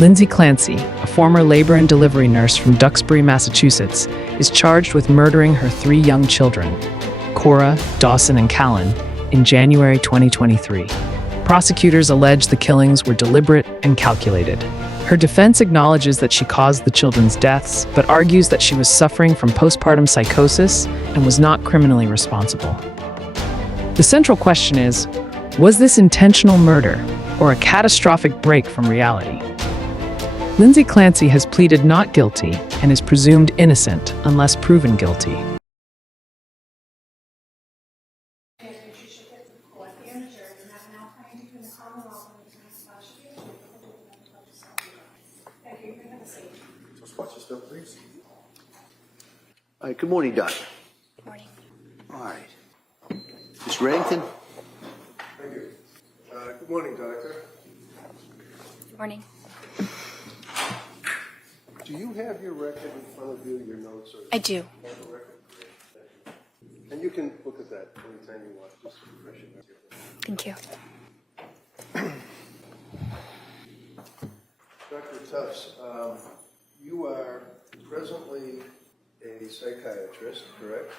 Lindsay Clancy, a former labor and delivery nurse from Duxbury, Massachusetts, is charged with murdering her 3 young children, Cora, Dawson, and Callan, in January 2023. Prosecutors allege the killings were deliberate and calculated. Her defense acknowledges that she caused the children's deaths, but argues that she was suffering from postpartum psychosis and was not criminally responsible. The central question is, was this intentional murder or a catastrophic break from reality? Lindsay Clancy has pleaded not guilty and is presumed innocent unless proven guilty. Watch yourself, please. All right, good morning, Doc. Good morning. All right. Mr. Reddington? Thank you. Good morning, Doctor. Good morning. Do you have your record in front of you, your notes? Or I do. have a record? And you can look at that anytime you want, just to refresh it. Thank you. Dr. Tufts, you are presently a psychiatrist, correct?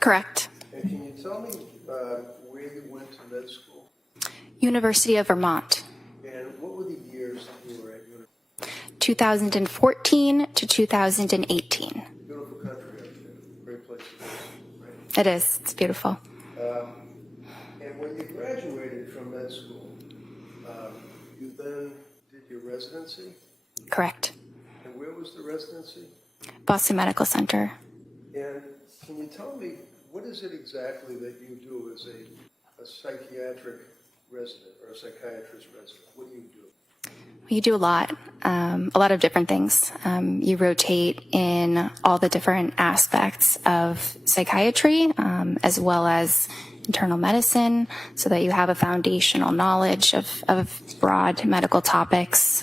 Correct. And can you tell me where you went to med school? University of Vermont, And what were the years that you were at university? 2014 to 2018. Beautiful country up there. Great place to live, right? It is. It's beautiful. And when you graduated from med school, you then did your residency? Correct. And where was the residency? Boston Medical Center. And can you tell me, what is it exactly that you do as a psychiatric resident or a psychiatrist resident? What do you do? You do a lot of different things. You rotate in all the different aspects of psychiatry, as well as internal medicine, so that you have a foundational knowledge of broad medical topics.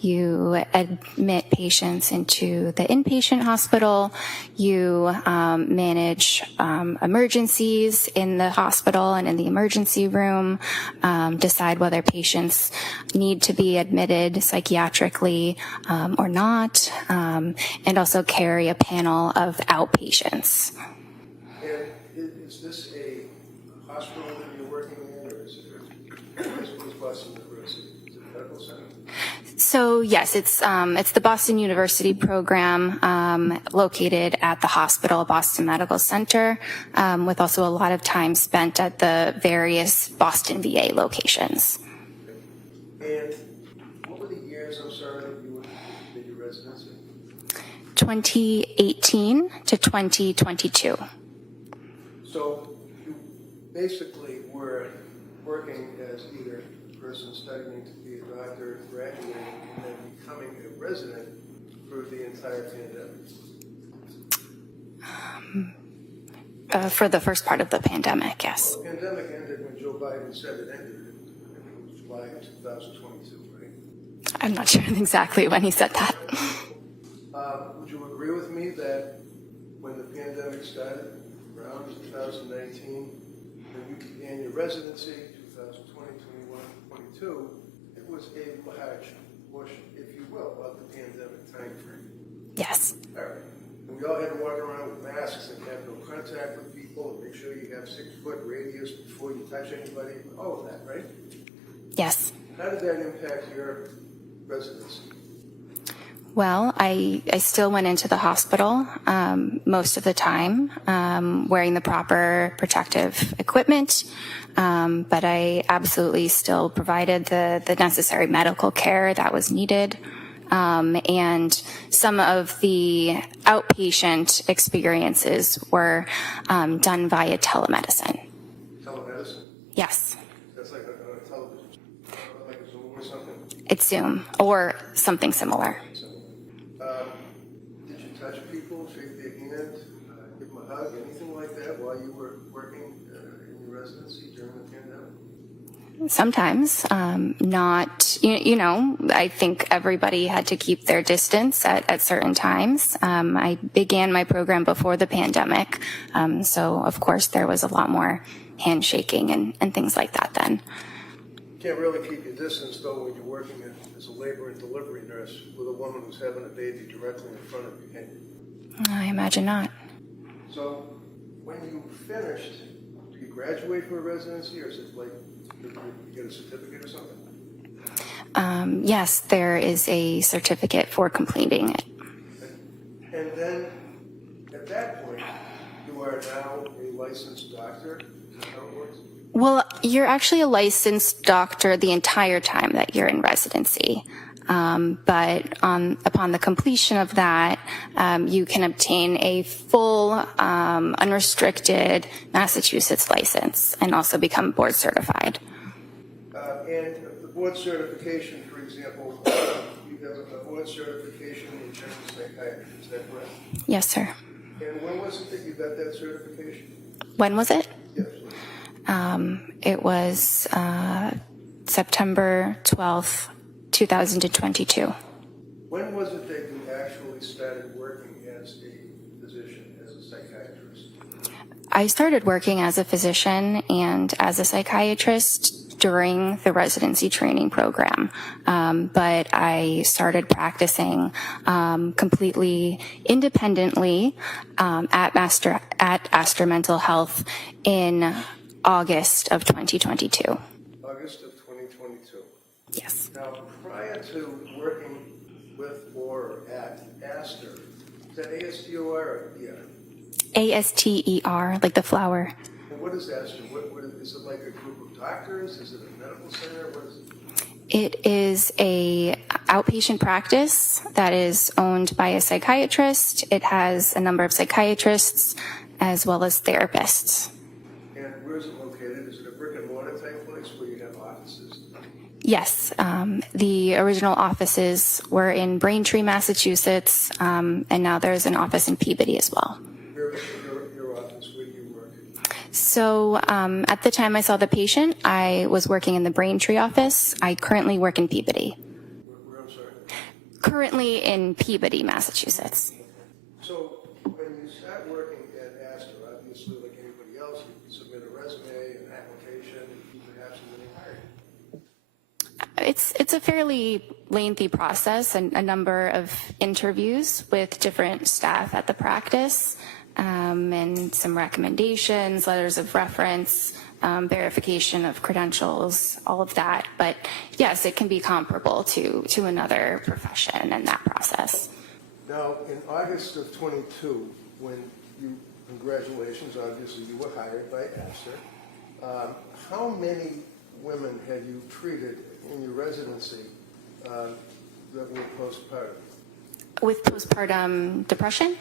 You admit patients into the inpatient hospital. You manage emergencies in the hospital and in the emergency room, decide whether patients need to be admitted psychiatrically or not, and also carry a panel of outpatients. And is this a hospital that you're working in, or is it Boston University? Is it a medical center? So yes, it's the Boston University program, located at the hospital, Boston Medical Center, with also a lot of time spent at the various Boston VA locations. And what were the years, I'm sorry, that you did your residency? 2018 to 2022. So you basically were working as either a person studying to be a doctor, graduating, and then becoming a resident through the entire pandemic. For the first part of the pandemic, yes. Well, the pandemic ended when Joe Biden said it ended. I think it was July of 2022, right? I'm not sure exactly when he said that. Would you agree with me that when the pandemic started, around 2019, when you began your residency, 2020, 21, 22, it was a large portion, if you will, of the pandemic time frame. Yes. All right. And we all had to walk around with masks and have no contact with people and make sure you have 6-foot radius before you touch anybody, all of that, right? Yes. How did that impact your residency? Well, I still went into the hospital most of the time, wearing the proper protective equipment, but I absolutely still provided the necessary medical care that was needed. And some of the outpatient experiences were done via telemedicine. Telemedicine? Yes. That's like a television, like a Zoom or something? It's Zoom or something similar. Did you touch people, shake their hand, give them a hug, anything like that while you were working in your residency during the pandemic? Sometimes, not, I think everybody had to keep their distance at certain times. I began my program before the pandemic, so of course there was a lot more handshaking and things like that then. can't really keep your distance, though, when you're working as a labor and delivery nurse with a woman who's having a baby directly in front of you, can you? I imagine not. So when you finished, do you graduate from a residency, or is it like you get a certificate or something? Yes, there is a certificate for completing it. And then at that point, you are now a licensed doctor? Is that how it works? Well, you're actually a licensed doctor the entire time that you're in residency. But upon the completion of that, you can obtain a full, unrestricted Massachusetts license and also become board certified. And the board certification, for example, you have a board certification in general psychiatry, is that correct? Yes, sir. And when was it that you got that certification? When was it? Yes. It was September 12th, 2022. When was it that you actually started working as a physician, as a psychiatrist? I started working as a physician and as a psychiatrist during the residency training program, but I started practicing completely independently at Astor Mental Health in August of 2022. August of 2022. Yes. Now, prior to working with or at Astor, is that ASTOR or ER? ASTER, like the flower. And what is Astor? What is it, like a group of doctors? Is it a medical center? What is it? It is a outpatient practice that is owned by a psychiatrist. It has a number of psychiatrists as well as therapists. And where is it located? Is it a brick and mortar type place where you have offices? Yes, the original offices were in Braintree, Massachusetts, and now there's an office in Peabody as well. Where is your office? Where do you work? So at the time I saw the patient, I was working in the Braintree office. I currently work in Peabody. Where, I'm sorry? Currently in Peabody, Massachusetts. So when you start working at Astor, obviously like anybody else, you submit a resume, an application, and perhaps even hire you. It's a fairly lengthy process and a number of interviews with different staff at the practice, and some recommendations, letters of reference, verification of credentials, all of that. But yes, it can be comparable to another profession in that process. Now, in August of 22, when you, congratulations, obviously you were hired by Astor, how many women had you treated in your residency that were postpartum? With postpartum depression?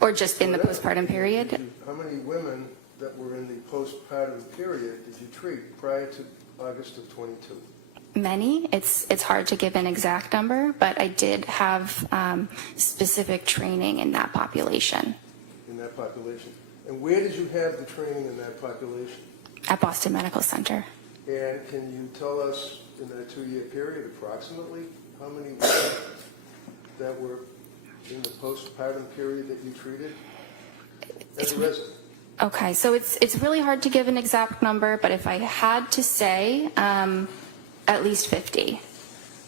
Or just in the postpartum period? How many women that were in the postpartum period did you treat prior to August of 22? Many. It's hard to give an exact number, but I did have specific training in that population. In that population. And where did you have the training in that population? At Boston Medical Center. And can you tell us in that 2-year period approximately how many women that were in the postpartum period that you treated as a resident? Okay, so it's really hard to give an exact number, but if I had to say, at least 50.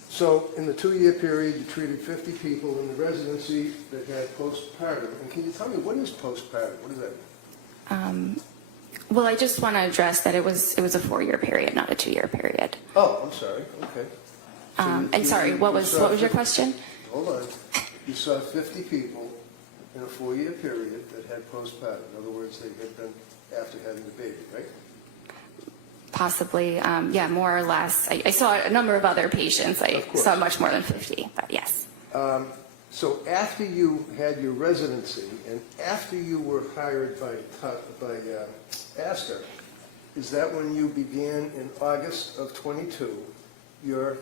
So in the 2-year period, you treated 50 people in the residency that had postpartum. And can you tell me, what is postpartum? What does that mean? Well, I just want to address that it was a 4-year period, not a 2-year period. Oh, I'm sorry. Okay. So And sorry, what was your question? Hold on. You saw 50 people in a 4-year period that had postpartum. In other words, they had been after having the baby, right? Possibly, yeah, more or less. I saw a number of other patients. I saw much more than 50, but yes. So after you had your residency and after you were hired by Astor, is that when you began in August of 22 your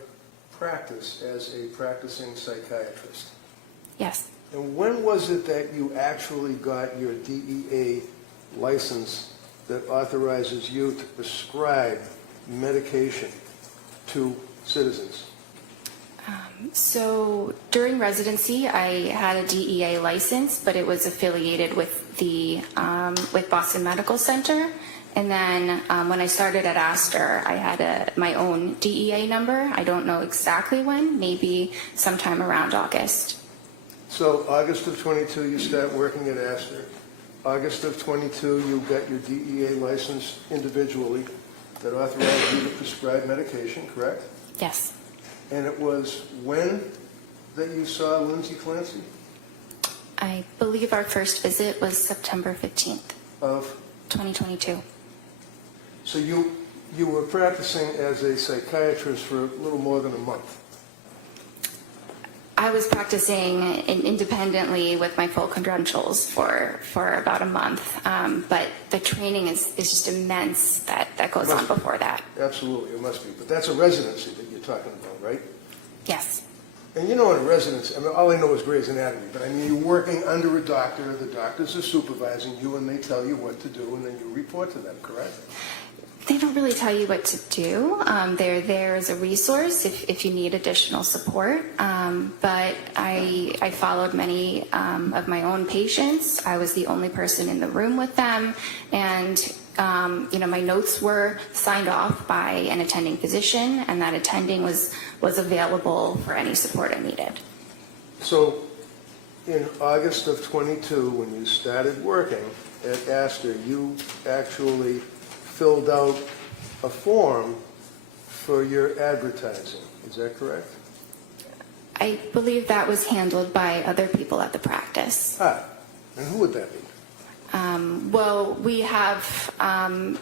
practice as a practicing psychiatrist? Yes. And when was it that you actually got your DEA license that authorizes you to prescribe medication to citizens? So during residency, I had a DEA license, but it was affiliated with the with Boston Medical Center, And then when I started at Astor, I had my own DEA number. I don't know exactly when, maybe sometime around August. So August of 22, you start working at Astor. August of 22, you got your DEA license individually that authorized you to prescribe medication, correct? Yes. And it was when that you saw Lindsay Clancy? I believe our first visit was September 15th, Of 2022. So you were practicing as a psychiatrist for a little more than a month. I was practicing independently with my full credentials for about a month, but the training is just immense that goes on before that. Absolutely, it must be. But that's a residency that you're talking about, right? Yes. And you know, in a residency, I mean, all I know is Grey's Anatomy, but I mean, you're working under a doctor, the doctors are supervising you, and they tell you what to do, and then you report to them, correct? They don't really tell you what to do. They're there as a resource if you need additional support. But I followed many of my own patients. I was the only person in the room with them. And, my notes were signed off by an attending physician, and that attending was available for any support I needed. So in August of 22, when you started working at Astor, you actually filled out a form for your advertising. Is that correct? I believe that was handled by other people at the practice. And who would that be? Well, we have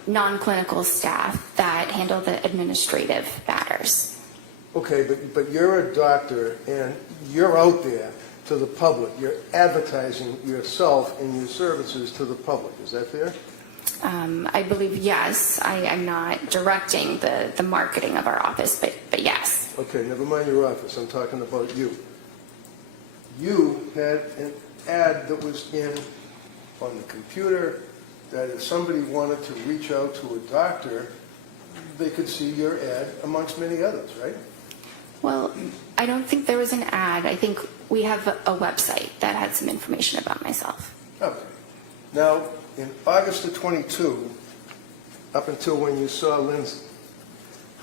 non-clinical staff that handle the administrative matters. Okay, but you're a doctor and you're out there to the public. You're advertising yourself and your services to the public. Is that fair? I believe yes. I'm not directing the marketing of our office, but yes. Okay, never mind your office. I'm talking about you. You had an ad that was on the computer that if somebody wanted to reach out to a doctor, they could see your ad amongst many others, right? Well, I don't think there was an ad. I think we have a website that had some information about myself. Okay. Now, in August of 22, up until when you saw Lindsay,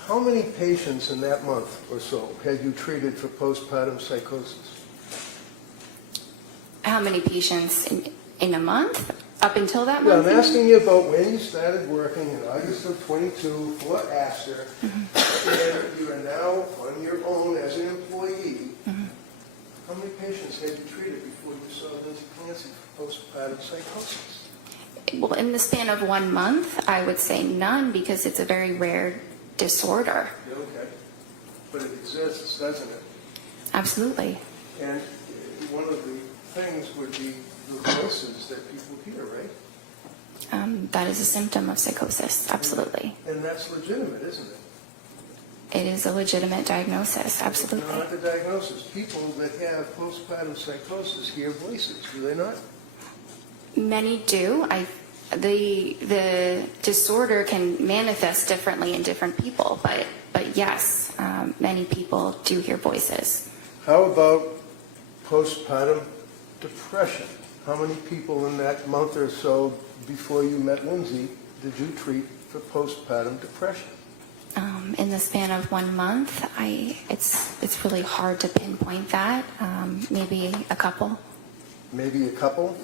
how many patients in that month or so had you treated for postpartum psychosis? How many patients in a month up until that Yeah, month? I'm asking you about when you started working in August of 22 for Astor, and you are now on your own as an employee. How many patients had you treated before you saw Lindsay Clancy for postpartum psychosis? Well, in the span of 1 month, I would say none because it's a very rare disorder. Okay. But it exists, doesn't it? Absolutely. And one of the things would be the voices that people hear, right? That is a symptom of psychosis, absolutely. And that's legitimate, isn't it? It is a legitimate diagnosis, absolutely. Not the diagnosis. People that have postpartum psychosis hear voices, do they not? Many do. The disorder can manifest differently in different people, but yes, many people do hear voices. How about postpartum depression? How many people in that month or so before you met Lindsay did you treat for postpartum depression? In the span of 1 month, it's really hard to pinpoint that. Maybe a couple. Maybe a couple?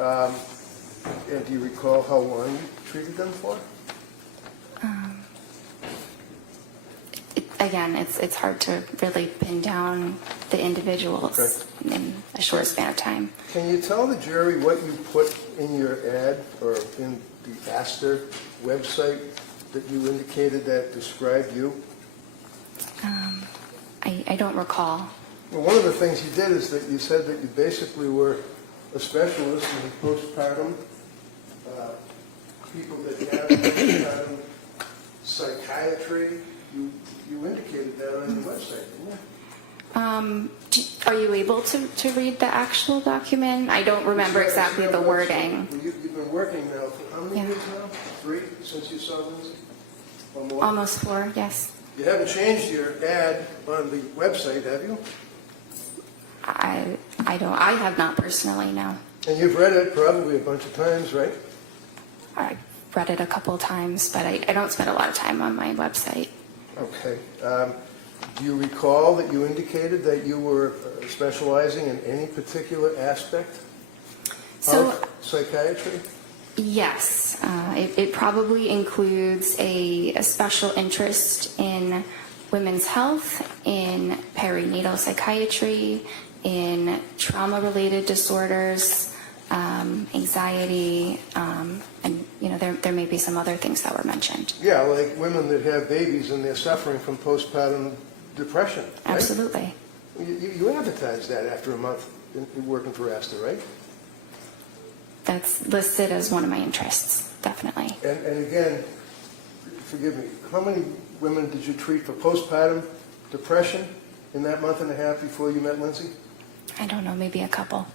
And do you recall how long you treated them for? Again, it's hard to really pin down the individuals in a short span of time. Can you tell the jury what you put in your ad or in the Astor website that you indicated that described you? I don't recall. Well, one of the things you did is that you said that you basically were a specialist in postpartum, people that have postpartum psychiatry. You indicated that on your website, didn't you? Are you able to read the actual document? I don't remember exactly the wording. Well, you've been working now for how many years now? 3 since you saw Lindsay? Or more? Almost 4, yes. You haven't changed your ad on the website, have you? I have not personally, no. And you've read it probably a bunch of times, right? read it a couple times, but I don't spend a lot of time on my website. Okay. Do you recall that you indicated that you were specializing in any particular aspect of psychiatry? Yes. It probably includes a special interest in women's health, in perinatal psychiatry, in trauma-related disorders, anxiety, and there may be some other things that were mentioned. Yeah, like women that have babies and they're suffering from postpartum depression. Right? Absolutely. You advertised that after a month in working for Asta, right? That's listed as one of my interests, definitely. And again, forgive me, how many women did you treat for postpartum depression in that month and a half before you met Lindsay? I don't know, maybe a couple.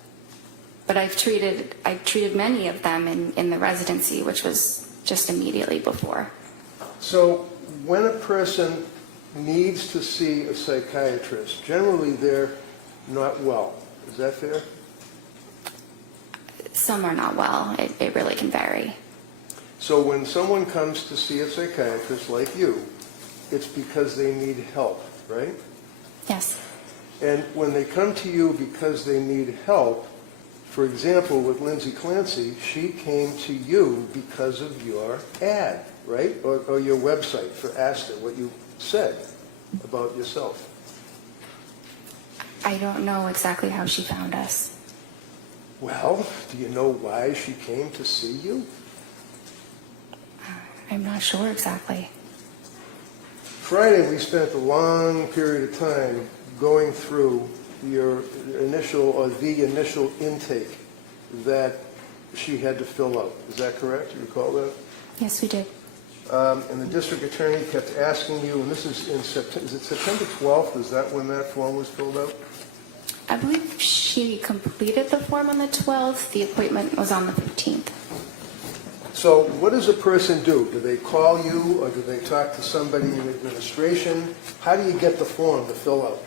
But I've treated many of them in the residency, which was just immediately before. So when a person needs to see a psychiatrist, generally they're not well. Is that fair? Some are not well. It really can vary. So when someone comes to see a psychiatrist like you, it's because they need help, right? Yes. And when they come to you because they need help, for example, with Lindsay Clancy, she came to you because of your ad, right? Or your website for Asta, what you said about yourself. I don't know exactly how she found us. Well, do you know why she came to see you? I'm not sure exactly. Friday, we spent a long period of time going through your initial or the initial intake that she had to fill out. Is that correct? You recall that? Yes, we did. And the district attorney kept asking you, and this is in September, is it September 12th? Is that when that form was filled out? I believe she completed the form on the 12th. The appointment was on the 15th. So what does a person do? Do they call you or do they talk to somebody in administration? How do you get the form to fill out?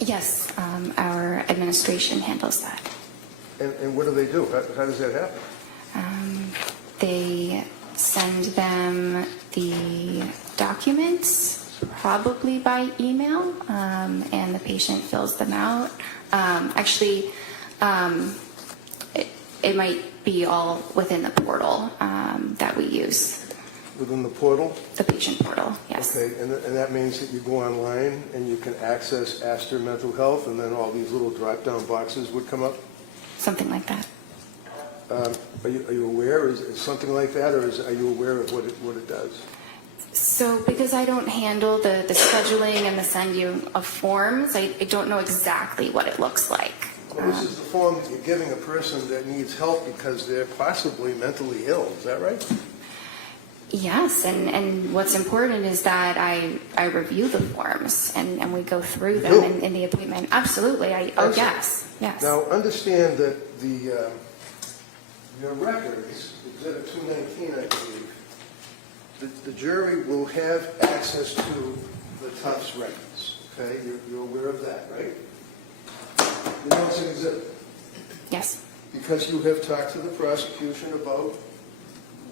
Yes, our administration handles that. And what do they do? How does that happen? They send them the documents, probably by email, and the patient fills them out. Actually, it might be all within the portal that we use. Within the portal? The patient portal, yes. Okay, and that means that you go online and you can access Asta Mental Health, and then all these little drop-down boxes would come up? Something like that. Are you aware? Is something like that, or are you aware of what it does? So because I don't handle the scheduling and the sending of forms, I don't know exactly what it looks like. Well, this is the form that you're giving a person that needs help because they're possibly mentally ill. Is that right? Yes, and what's important is that I review the forms and we go through them in the appointment. Absolutely. Yes. Now, understand that your records, Exhibit 219, I believe, the jury will have access to the Tufts records. Okay, you're aware of that, right? You know it's an exhibit. Yes. Because you have talked to the prosecution about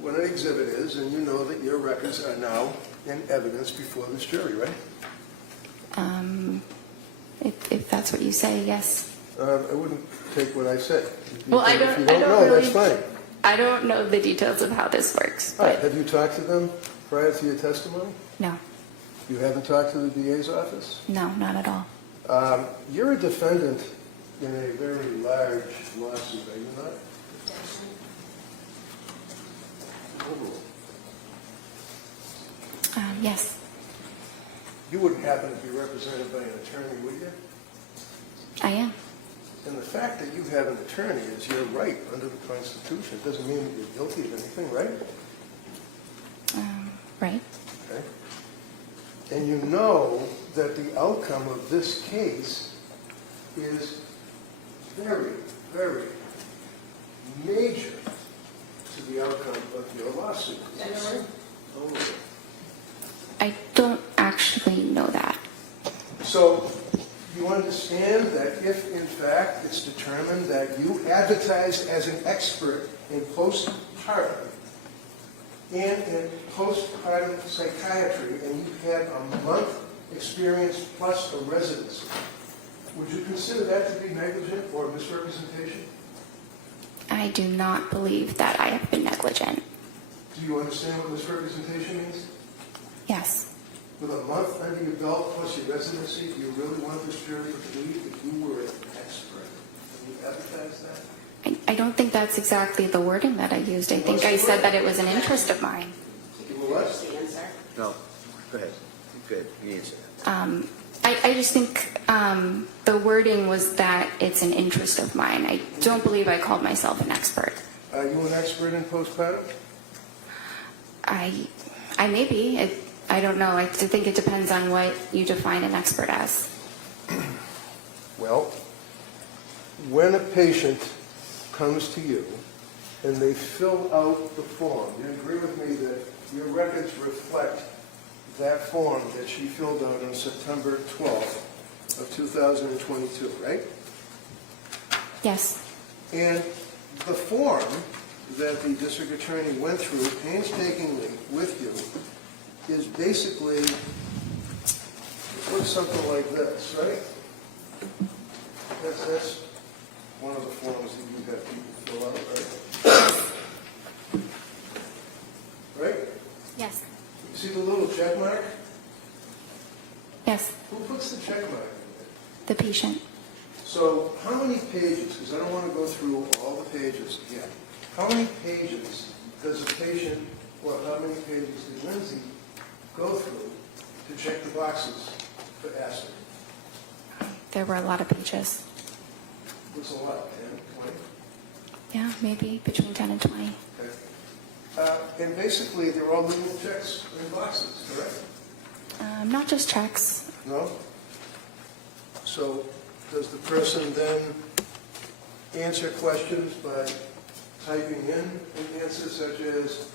what an exhibit is, and you know that your records are now in evidence before this jury, right? If that's what you say, yes. I wouldn't take what I said. Well, I don't know, really, that's fine. I don't know the details of how this works. All right, But have you talked to them prior to your testimony? no, You haven't talked to the DA's office? no, not at all. You're a defendant in a very large lawsuit, are you not? Yes. You wouldn't happen to be represented by an attorney, would you? I am. And the fact that you have an attorney is your right under the Constitution. It doesn't mean that you're guilty of anything, right? Right. Okay. And you know that the outcome of this case is very, very major to the outcome of your lawsuit. Is that right? Oh. I don't actually know that. So you understand that if, in fact, it's determined that you advertised as an expert in postpartum, and in postpartum psychiatry, and you've had a month experience plus a residency. Would you consider that to be negligent or misrepresentation? I do not believe that I have been negligent. Do you understand what misrepresentation means? Yes. With a month under your belt plus your residency, do you really want this jury to believe that you were an expert? Can you advertise that? I don't think that's exactly the wording that I used. I think I said that it was an interest of mine. You were what? No, go ahead. Good, you answer that. I just think the wording was that it's an interest of mine. I don't believe I called myself an expert. Are you an expert in postpartum? I may be. I don't know. I think it depends on what you define an expert as. Well, when a patient comes to you and they fill out the form, you agree with me that your records reflect that form that she filled out on September 12th of 2022, right? Yes. And the form that the district attorney went through painstakingly with you is basically, it looks something like this, right? That's one of the forms that you have people fill out, right? Right? Yes. You see the little check mark? Yes. Who puts the check mark in there? The patient. So how many pages, because I don't want to go through all the pages yet, how many pages does a patient, or how many pages did Lindsay go through to check the boxes for acid? There were a lot of pages. It was a lot, 10, 20? Yeah, maybe between 10 and 20. Okay. And basically, they're all legal checks in boxes, correct? Not just checks. No? So does the person then answer questions by typing in an answer such as,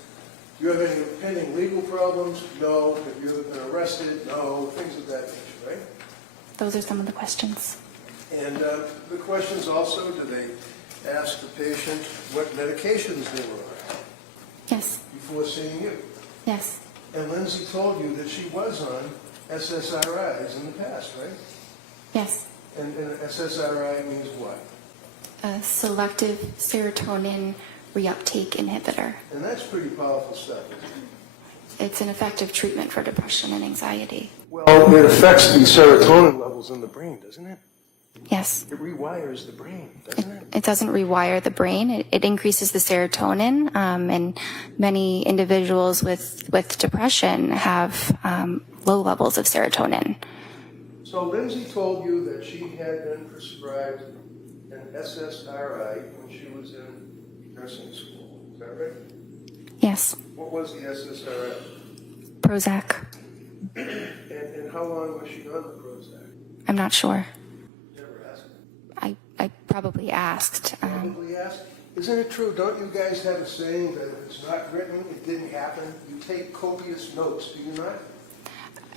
do you have any pending legal problems? No. Have you ever been arrested? No. Things of that nature, right? Those are some of the questions. And the questions also, do they ask the patient what medications they were on Yes. before seeing you? Yes. And Lindsay told you that she was on SSRIs in the past, right? Yes. And SSRI means what? A selective serotonin reuptake inhibitor. And that's pretty powerful stuff, isn't it? It's an effective treatment for depression and anxiety. Well, it affects the serotonin levels in the brain, doesn't it? Yes. It rewires the brain, doesn't it? It doesn't rewire the brain. It increases the serotonin, and many individuals with depression have low levels of serotonin. So Lindsay told you that she had been prescribed an SSRI when she was in nursing school. Is that right? Yes. What was the SSRI? Prozac. And how long was she on the Prozac? I'm not sure. Never asked. I probably asked. Probably asked. Isn't it true? Don't you guys have a saying that if it's not written, it didn't happen? You take copious notes, do you not?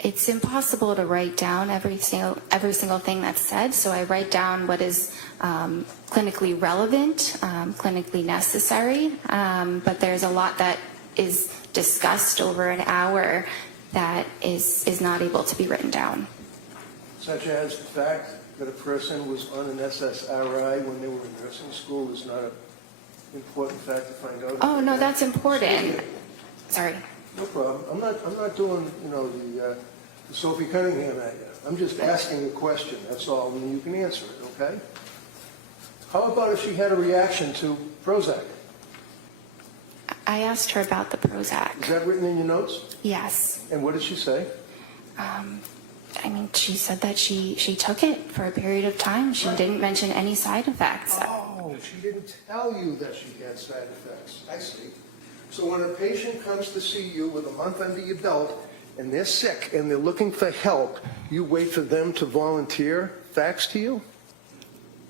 It's impossible to write down every single thing that's said, so I write down what is clinically relevant, clinically necessary, but there's a lot that is discussed over an hour that is not able to be written down. Such as the fact that a person was on an SSRI when they were in nursing school is not an important fact to find out. Oh, no, that's important. Sorry. No problem. I'm not doing, the Sophie Cunningham at you. I'm just asking a question, that's all, and you can answer it, okay? How about if she had a reaction to Prozac? I asked her about the Prozac. Is that written in your notes? Yes. And what did she say? She said that she took it for a period of time. She didn't mention any side effects. Oh, she didn't tell you that she had side effects. I see. So when a patient comes to see you with a month under your belt and they're sick and they're looking for help, you wait for them to volunteer facts to you?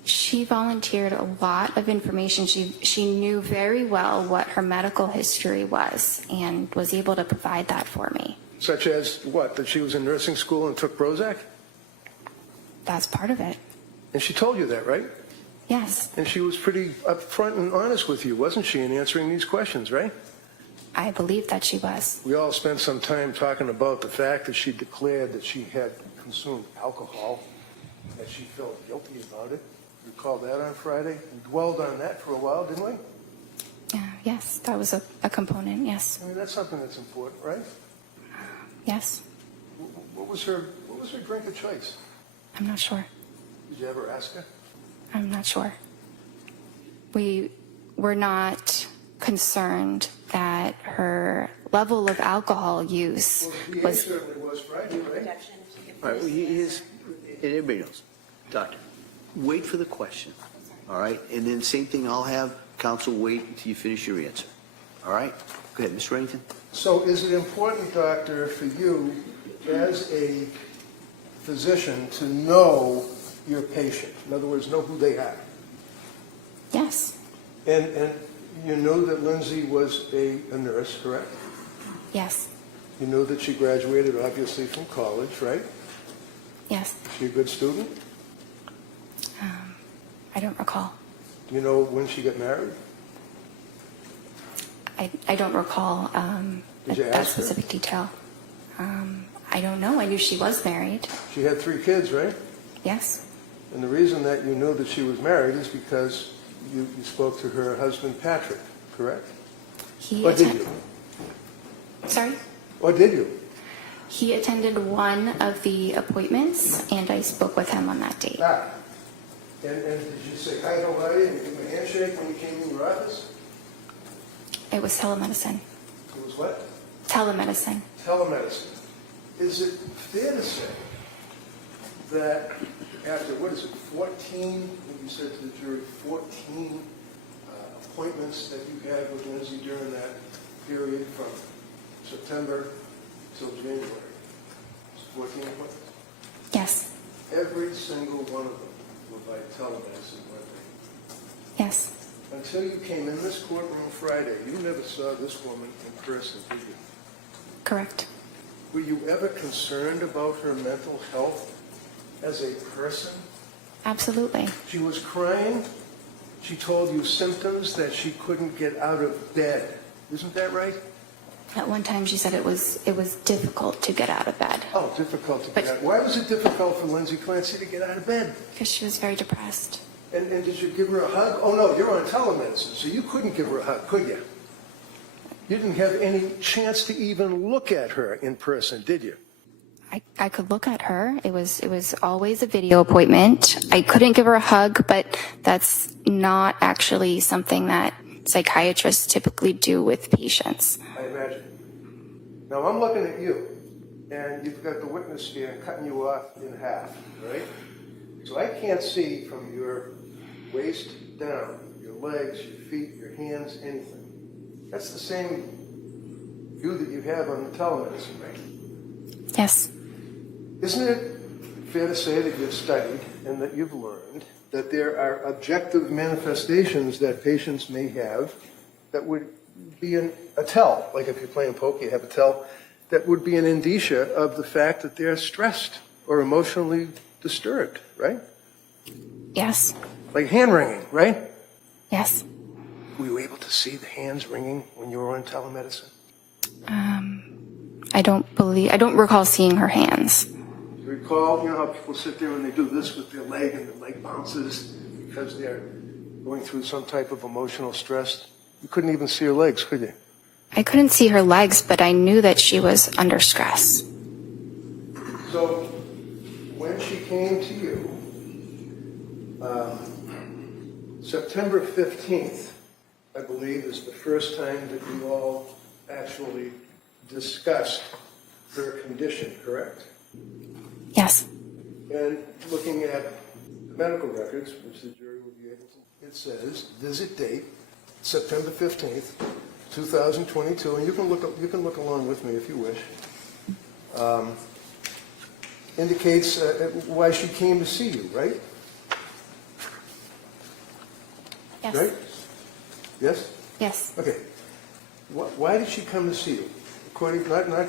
She volunteered a lot of information. She knew very well what her medical history was and was able to provide that for me. Such as what? That she was in nursing school and took Prozac? That's part of it. And she told you that, right? Yes. And she was pretty upfront and honest with you, wasn't she, in answering these questions, right? I believe that she was. We all spent some time talking about the fact that she declared that she had consumed alcohol, that she felt guilty about it. You recall that on Friday? We dwelled on that for a while, didn't we? Yes, that was a component, yes. I mean, that's something that's important, right? Yes, What was her drink of choice? I'm not sure. Did you ever ask her? I'm not sure. We were not concerned that her level of alcohol use Well, the DA was. certainly was Friday, right? All right, well, and everybody knows. Doctor, wait for the question, all right? And then same thing, I'll have counsel wait until you finish your answer, all right? Go ahead, Mr. Remington. So is it important, doctor, for you as a physician to know your patient? In other words, know who they are? Yes, And you knew that Lindsay was a nurse, correct? yes, You knew that she graduated, obviously, from college, right? yes. She a good student? I don't recall. Do you know when she got married? I don't recall Did you that ask her? specific detail. I don't know. I knew she was married. She had 3 kids, right? Yes, And the reason that you knew that she was married is because you spoke to her husband, Patrick, correct? he Or did you? Sorry? Or did you? He attended one of the appointments, and I spoke with him on that date. Ah. And did you say hi, how are you, and give him a handshake when you came in your office? It was telemedicine. It was what? Telemedicine. Telemedicine. Is it fair to say that after, 14, you said to the jury, 14 appointments that you had with Lindsay during that period from September till January? 14 appointments? Yes, Every single one of them were by telemedicine, weren't they? yes. Until you came in this courtroom Friday, you never saw this woman in person, did you? Correct. Were you ever concerned about her mental health as a person? Absolutely. She was crying. She told you symptoms that she couldn't get out of bed. Isn't that right? At one time, she said it was difficult to get out of bed Oh, difficult to But- get out. Why was it difficult for Lindsay Clancy to get out of bed? because she was very depressed. And did you give her a hug? Oh, no, you're on telemedicine, so you couldn't give her a hug, could you? You didn't have any chance to even look at her in person, did you? I could look at her. It was always a video appointment. I couldn't give her a hug, but that's not actually something that psychiatrists typically do with patients. I imagine. Now, I'm looking at you, and you've got the witness here and cutting you off in half, right? So I can't see from your waist down, your legs, your feet, your hands, anything. That's the same view that you have on the telemedicine, right? Yes, Isn't it fair to say that you've studied and that you've learned that there are objective manifestations that patients may have that would be a tell, like if you're playing poker, you have a tell, that would be an indicia of the fact that they're stressed or emotionally disturbed, right? yes, Like hand wringing, right? yes. Were you able to see the hands wringing when you were on telemedicine? I don't recall seeing her hands. Do you recall, you know how people sit there and they do this with their leg and their leg bounces because they're going through some type of emotional stress? You couldn't even see her legs, could you? I couldn't see her legs, but I knew that she was under stress. So when she came to you, September 15th, I believe, is the first time that you all actually discussed her condition, correct? Yes, And looking at the medical records, which the jury will be able to, it says, visit date, September 15th, 2022, and you can look along with me if you wish, indicates why she came to see you, right? yes, Right? Yes? yes. Okay. Why did she come to see you? According, not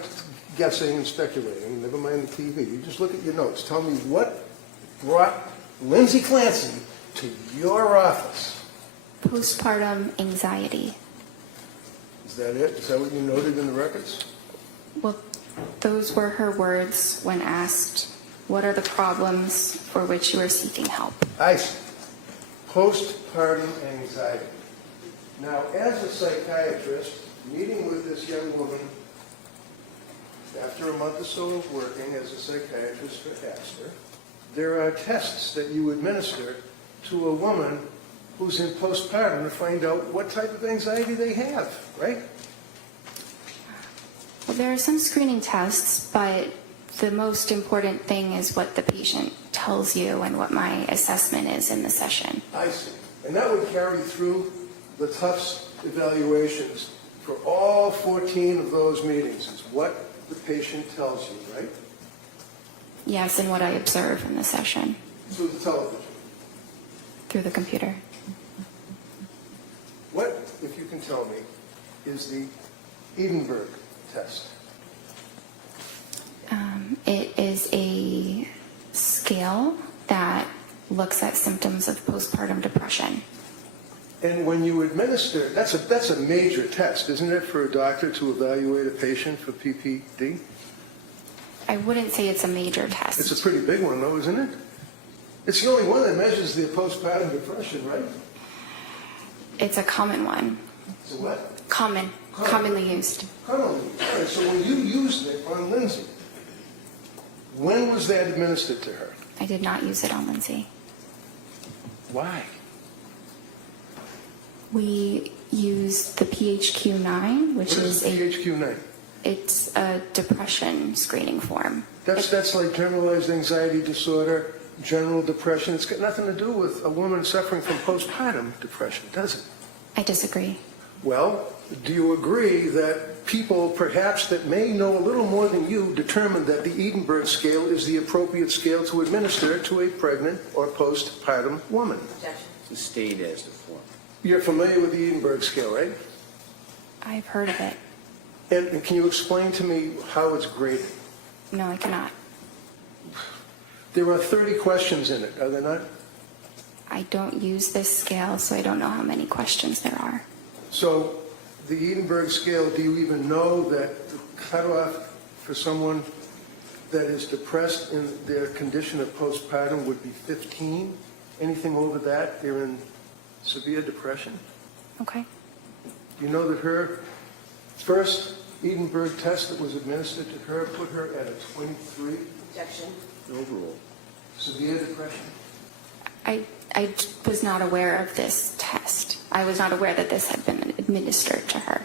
guessing and speculating, never mind the TV. You just look at your notes. Tell me what brought Lindsay Clancy to your office. Postpartum anxiety. Is that it? Is that what you noted in the records? Well, those were her words when asked, what are the problems for which you are seeking help? I see. Postpartum anxiety. Now, as a psychiatrist, meeting with this young woman, after a month or so of working as a psychiatrist for Astor, there are tests that you administer to a woman who's in postpartum to find out what type of anxiety they have, right? Well, there are some screening tests, but the most important thing is what the patient tells you and what my assessment is in the session. I see. And that would carry through the Tufts evaluations for all 14 of those meetings, is what the patient tells you, right? Yes, and what I observe in the session Through the television. through the computer. What, if you can tell me, is the Edinburgh test? It is a scale that looks at symptoms of postpartum depression. And when you administer, that's a major test, isn't it, for a doctor to evaluate a patient for PPD? I wouldn't say it's a major test. It's a pretty big one, though, isn't it? It's the only one that measures the postpartum depression, right? It's a common one. It's a what? Commonly used. Commonly. All right, so when you used it on Lindsay, when was that administered to her? I did not use it on Lindsay. Why? We used the PHQ-9, which What is PHQ-9? it's a depression screening form. That's like generalized anxiety disorder, general depression. It's got nothing to do with a woman suffering from postpartum depression, does it? I disagree. Well, do you agree that people, perhaps that may know a little more than you, determined that the Edinburgh scale is the appropriate scale to administer to a pregnant or postpartum woman? Sustained as the form. You're familiar with the Edinburgh scale, right? I've heard of it. And can you explain to me how it's graded? No, I cannot. There are 30 questions in it, are there not? I don't use this scale, so I don't know how many questions there are. So the Edinburgh scale, do you even know that the cutoff for someone that is depressed in their condition of postpartum would be 15? Anything over that, they're in severe depression? Okay. You know that her first Edinburgh test that was administered to her put her at a 23? Objection. Overall. Severe depression? I was not aware of this test. I was not aware that this had been administered to her.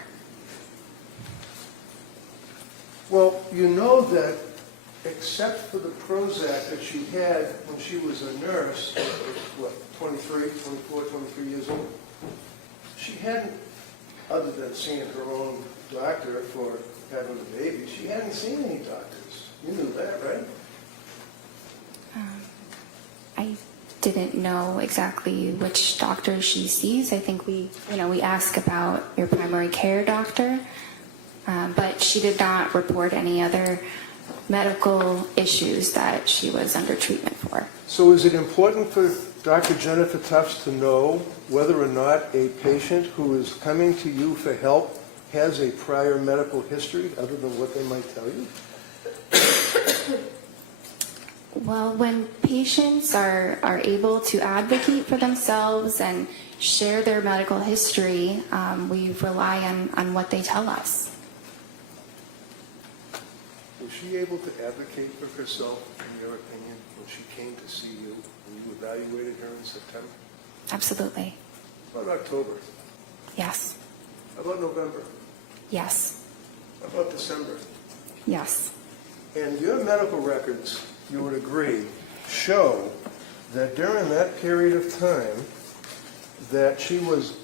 Well, you know that except for the Prozac that she had when she was a nurse, what, 23, 24, 23 years old, she hadn't, other than seeing her own doctor for having the baby, she hadn't seen any doctors. You knew that, right? I didn't know exactly which doctor she sees. I think we ask about your primary care doctor, but she did not report any other medical issues that she was under treatment for. So is it important for Dr. Jennifer Tufts to know whether or not a patient who is coming to you for help has a prior medical history other than what they might tell you? Well, when patients are able to advocate for themselves and share their medical history, we rely on what they tell us. Was she able to advocate for herself, in your opinion, when she came to see you, when you evaluated her in September? Absolutely. How about October? Yes. How about November? Yes. How about December? Yes. And your medical records, you would agree, show that during that period of time that she was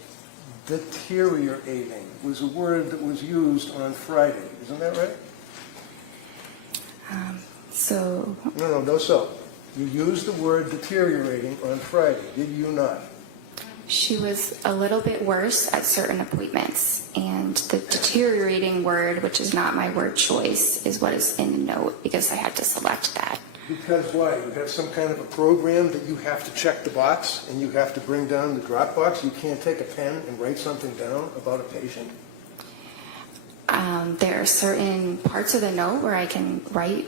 deteriorating, was a word that was used on Friday. Isn't that right? So No, so. You used the word deteriorating on Friday, did you not? she was a little bit worse at certain appointments, and the deteriorating word, which is not my word choice, is what is in the note because I had to select that. Because why? You have some kind of a program that you have to check the box and you have to bring down the drop box? You can't take a pen and write something down about a patient? There are certain parts of the note where I can write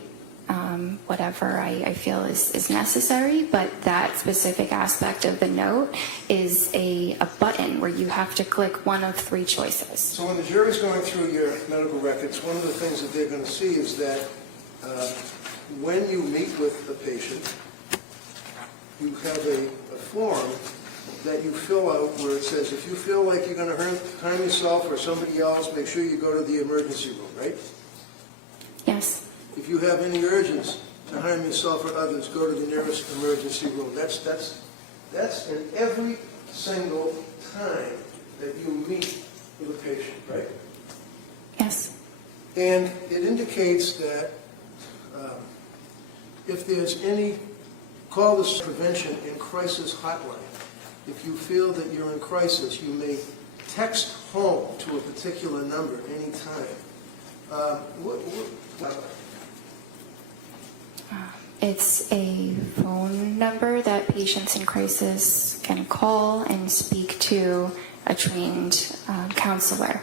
whatever I feel is necessary, but that specific aspect of the note is a button where you have to click one of three choices. So when the jury's going through your medical records, one of the things that they're going to see is that when you meet with the patient, you have a form that you fill out where it says, if you feel like you're going to harm yourself or somebody else, make sure you go to the emergency room, right? Yes. If you have any urges to harm yourself or others, go to the nearest emergency room. That's in every single time that you meet with a patient, right? Yes. And it indicates that if there's any, call this prevention and crisis hotline. If you feel that you're in crisis, you may text home to a particular number anytime. It's a phone number that patients in crisis can call and speak to a trained counselor.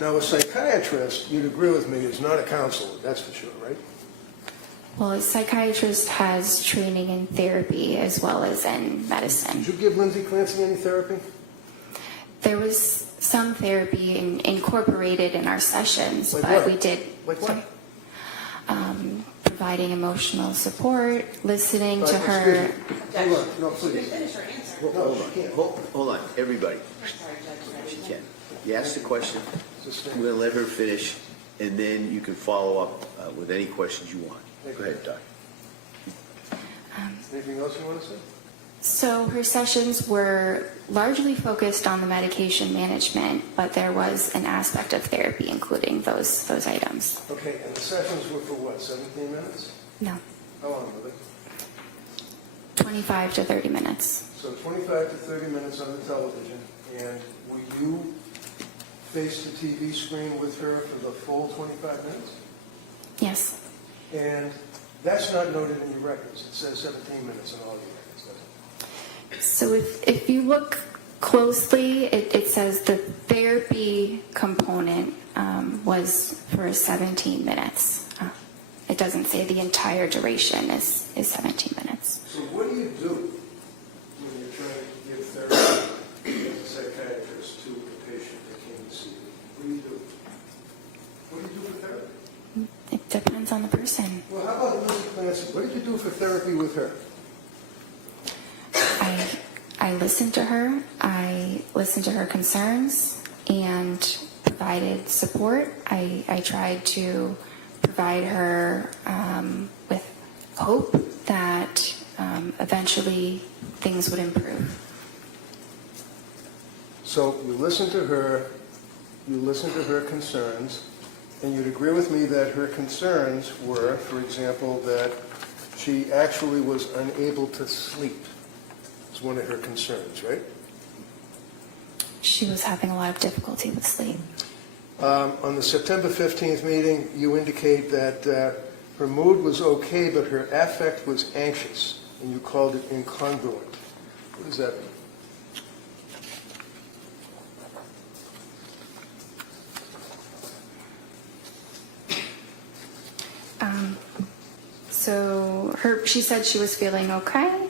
Now, a psychiatrist, you'd agree with me, is not a counselor, that's for sure, right? Well, a psychiatrist has training in therapy as well as in medicine. Did you give Lindsay Clancy any therapy? There was some therapy incorporated in our sessions, Like but what? we did. Like what? Providing emotional support, listening to Excuse her. me. Hold on, no, please. Finish her answer. Hold on, hold on, everybody. She can. You ask the question, we're going to let her finish, and then you can follow up with any questions you want. Go ahead, Doc. Anything else you want to say? So her sessions were largely focused on the medication management, but there was an aspect of therapy including those items. Okay, and the sessions were for what, 17 minutes? No, How long were they? 25 to 30 minutes. So 25 to 30 minutes on the television, and were you face the TV screen with her for the full 25 minutes? Yes. And that's not noted in your records. It says 17 minutes in all your records, doesn't it? So if you look closely, it says the therapy component was for 17 minutes. It doesn't say the entire duration is 17 minutes. So what do you do when you're trying to give therapy as a psychiatrist to a patient that came to see you? What do you do? What do you do for therapy? It depends on the person. Well, how about Lindsay Clancy? What did you do for therapy with her? I listened to her. I listened to her concerns and provided support. I tried to provide her with hope that eventually things would improve. So you listened to her concerns, and you'd agree with me that her concerns were, for example, that she actually was unable to sleep. It's one of her concerns, right? She was having a lot of difficulty with sleep. On the September 15th meeting, you indicate that her mood was okay, but her affect was anxious, and you called it incongruent. What does that mean? So she said she was feeling okay.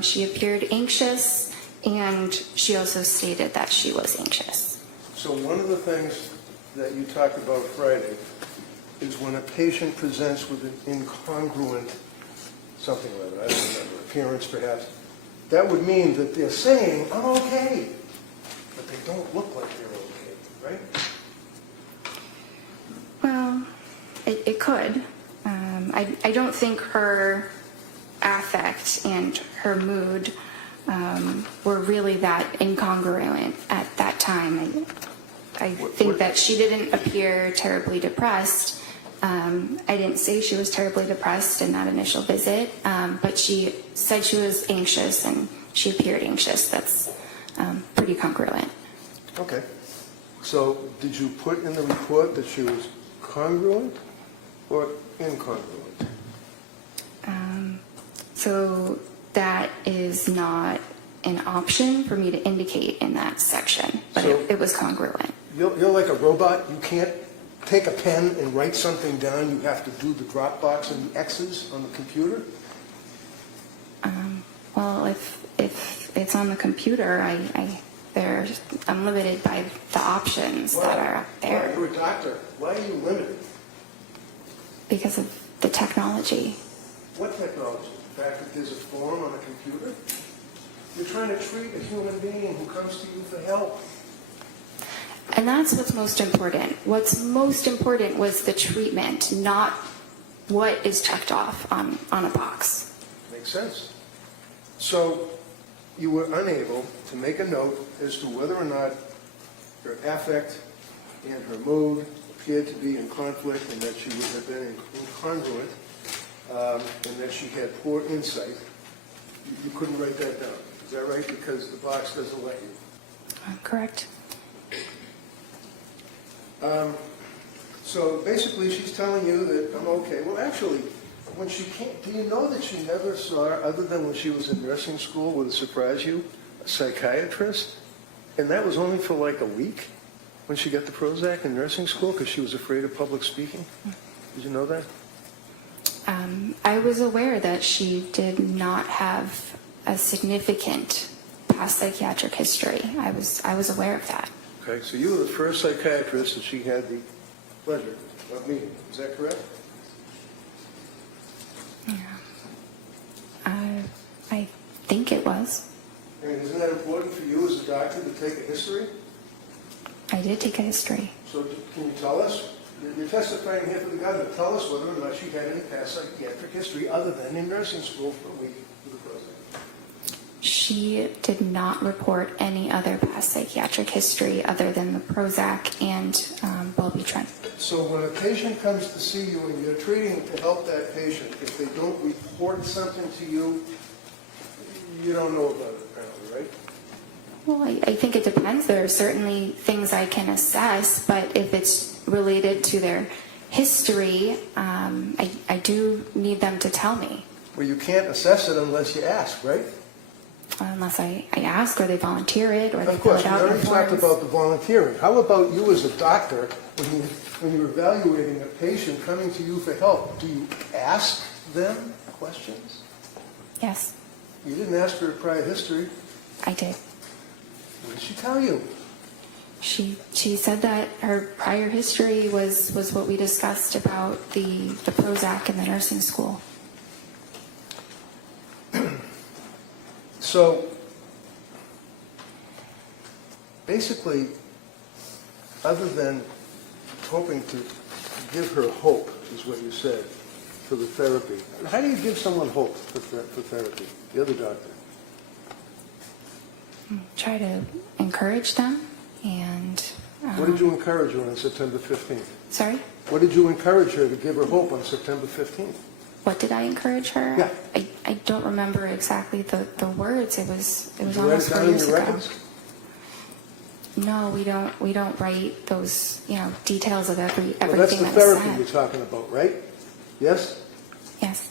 She appeared anxious, and she also stated that she was anxious. So one of the things that you talked about Friday is when a patient presents with an incongruent something or other, I don't remember, appearance perhaps, that would mean that they're saying, I'm okay, but they don't look like they're okay, right? Well, it could. I don't think her affect and her mood were really that incongruent at that time. I think that she didn't appear terribly depressed. I didn't say she was terribly depressed in that initial visit, but she said she was anxious and she appeared anxious. That's pretty congruent. Okay. So did you put in the report that she was congruent or incongruent? So that is not an option for me to indicate in that section, but So- it was congruent. You're like a robot. You can't take a pen and write something down, you have to do the drop box and the X's on the computer? Well, if it's on the computer, I'm limited by the options that are up there You're a doctor. Why are you limited? because of the technology. What technology? The fact that there's a form on a computer? You're trying to treat a human being who comes to you for help. And that's what's most important. What's most important was the treatment, not what is checked off on a box. Makes sense. So you were unable to make a note as to whether or not her affect and her mood appeared to be in conflict and that she would have been incongruent and that she had poor insight. You couldn't write that down. Is that right? Because the box doesn't let you. Correct. So basically she's telling you that I'm okay. Well, actually, when she came, do you know that she never saw, other than when she was in nursing school, would it surprise you, a psychiatrist? And that was only for like a week when she got the Prozac in nursing school because she was afraid of public speaking? Did you know that? I was aware that she did not have a significant past psychiatric history. I was aware of that. Okay, so you were the first psychiatrist that she had the pleasure of meeting. Is that correct? Yeah. I think it was. And isn't that important for you as a doctor to take a history? I did take a history. So can you tell us? You're testifying here for the government. Tell us whether or not she had any past psychiatric history other than in nursing school for a week for the Prozac. She did not report any other past psychiatric history other than the Prozac and Wellbutrin. So when a patient comes to see you and you're treating to help that patient, if they don't report something to you, you don't know about it apparently, right? Well, I think it depends. There are certainly things I can assess, but if it's related to their history, I do need them to tell me. Well, you can't assess it unless you ask, right? Unless I ask or they volunteer it or they Of fill course, it we out already in talked forms. about the volunteering. How about you as a doctor, when you're evaluating a patient coming to you for help, do you ask them questions? Yes, You didn't ask for a prior history. I did. What did she tell you? She said that her prior history was what we discussed about the Prozac in the nursing school. So, basically, other than hoping to give her hope, is what you said, for the therapy. How do you give someone hope for therapy, the other doctor? Try to encourage them and... What did you encourage her on September 15th? Sorry? What did you encourage her to give her hope on September 15th? What did I encourage her? Yeah. I don't remember exactly the words. It was Did you write it almost 4 down in years your ago. records? No, we don't write those details of Well, everything that's the that's therapy said. you're talking about, right? Yes? Yes.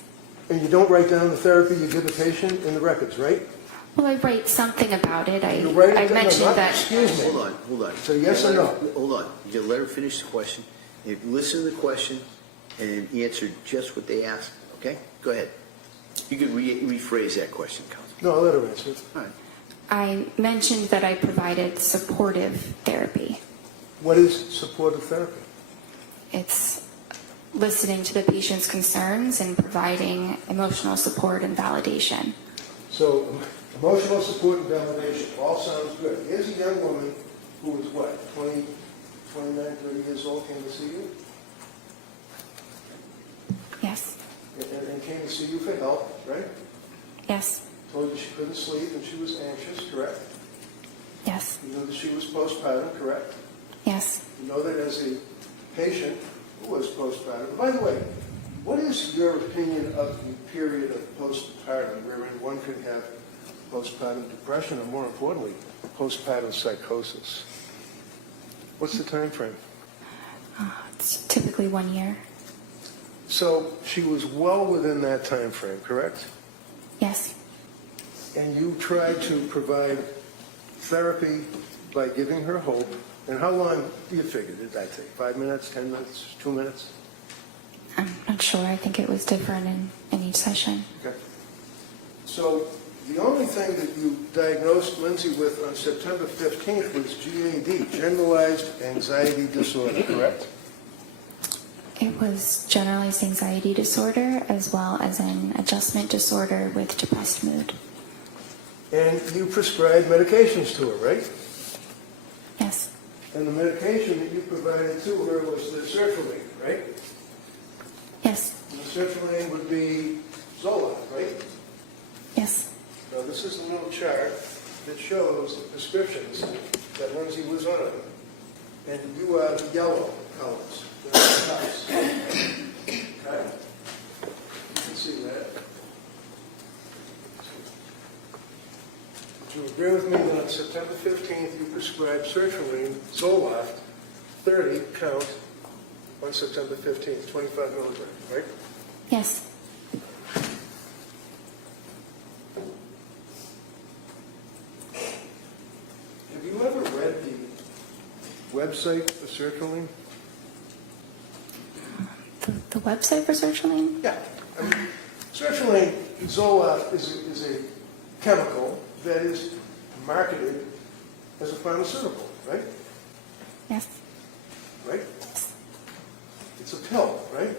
And you don't write down the therapy you give the patient in the records, right? Well, I write something about it. You write it I down? mentioned No, that. Excuse me. Hold on. So yes or no? Hold on. You let her finish the question. You listen to the question and answer just what they ask, okay? Go ahead. You could rephrase that question, Counsel. No, I'll let her answer. All right. I mentioned that I provided supportive therapy. What is supportive therapy? It's listening to the patient's concerns and providing emotional support and validation. So emotional support and validation, all sounds good. Here's a young woman who was what, 20, 29, 30 years old, came to see you? Yes. And came to see you for help, right? Yes. Told you she couldn't sleep and she was anxious, correct? Yes. You know that she was postpartum, correct? Yes. You know that as a patient who was postpartum. By the way, what is your opinion of the period of postpartum wherein one could have postpartum depression or, more importantly, postpartum psychosis? What's the time frame? It's typically 1 year. So she was well within that time frame, correct? Yes. And you tried to provide therapy by giving her hope And how long do you figure did that take? 5 minutes, 10 minutes, 2 minutes? I'm not sure. I think it was different in each session. Okay. So the only thing that you diagnosed Lindsay with on September 15th was GAD, Generalized Anxiety Disorder, correct? It was generalized anxiety disorder as well as an adjustment disorder with depressed mood. And you prescribed medications to her, right? Yes. And the medication that you provided to her was the sertraline, right? Yes. And the sertraline would be Zoloft, right? Yes. Now, this is a little chart that shows the prescriptions that Lindsay was on. And you are the yellow colors. They're the tops. Okay? You can see that. Would you agree with me that on September 15th you prescribed sertraline, Zoloft, 30 count on September 15th, 25 milligrams, right? Yes. Have you ever read the website for sertraline? The website for sertraline? Yeah. I mean, sertraline, Zoloft, is a chemical that is marketed as a pharmaceutical, right? Yes. Right? It's a pill, right?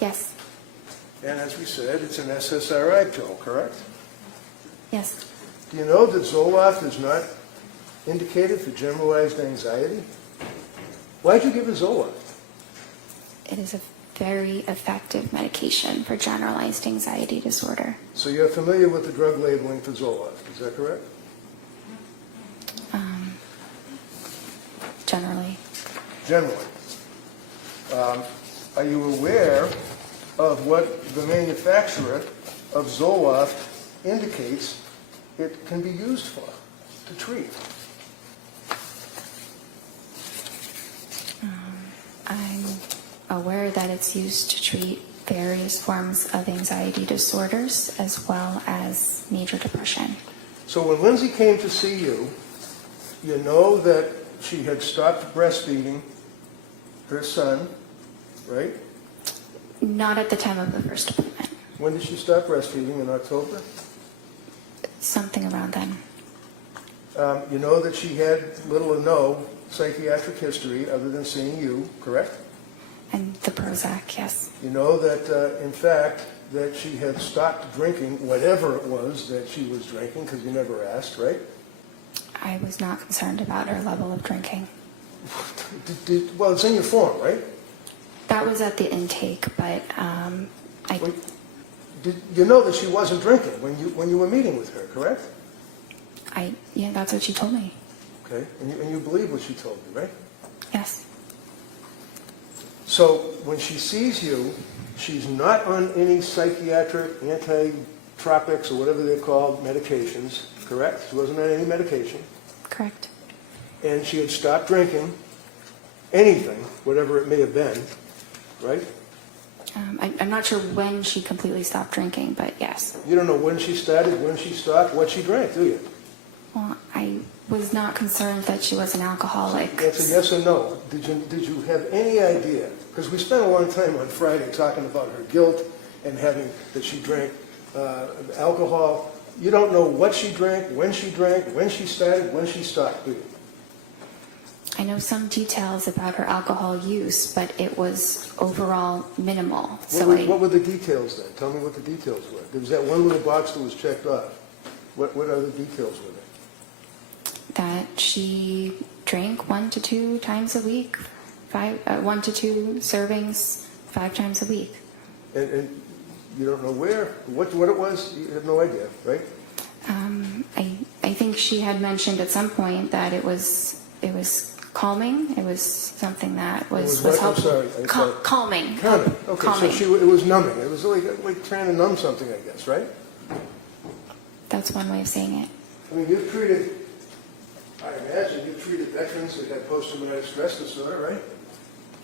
Yes. And as we said, it's an SSRI pill, correct? Yes. Do you know that Zoloft is not indicated for generalized anxiety? Why'd you give her Zoloft? It is a very effective medication for generalized anxiety disorder. So you're familiar with the drug labeling for Zoloft, is that correct? Generally. Generally. Are you aware of what the manufacturer of Zoloft indicates it can be used for, to treat? I'm aware that it's used to treat various forms of anxiety disorders as well as major depression. So when Lindsay came to see you, you know that she had stopped breastfeeding her son, right? Not at the time of the first appointment. When did she stop breastfeeding? In October? Something around then. You know that she had little or no psychiatric history other than seeing you, correct? And the Prozac, yes. You know that, in fact, that she had stopped drinking whatever it was that she was drinking, because you never asked, right? I was not concerned about her level of drinking. Well, it's in your form, right? That was at the intake, but You know that she wasn't drinking when you were meeting with her, correct? yeah, that's what she told me. Okay, and you believe what she told you, right? Yes. So when she sees you, she's not on any psychiatric, antitropics, or whatever they're called, medications, correct? She wasn't on any medication. Correct. And she had stopped drinking anything, whatever it may have been, right? I'm not sure when she completely stopped drinking, but yes. You don't know when she started, when she stopped, what she drank, do you? Well, I was not concerned that she was an alcoholic. That's a yes or no. Did you have any idea? Because we spent a long time on Friday talking about her guilt and having that she drank alcohol. You don't know what she drank, when she started, when she stopped, do you? I know some details about her alcohol use, but it was overall minimal. What were the details then? Tell me what the details were. There was that one little box that was checked off. What other details were there? That she drank 1 to 2 times a week, 1 to 2 servings 5 times a week. And you don't know where, what it was? You have no idea, right? I think she had mentioned at some point that it was calming. It was something that was helpful. Calming. Calming. Okay, Calming. so it was numbing. It was like trying to numb something, I guess, right? That's one way of saying it. I mean, I imagine you've treated veterans that have post-traumatic stress disorder, right?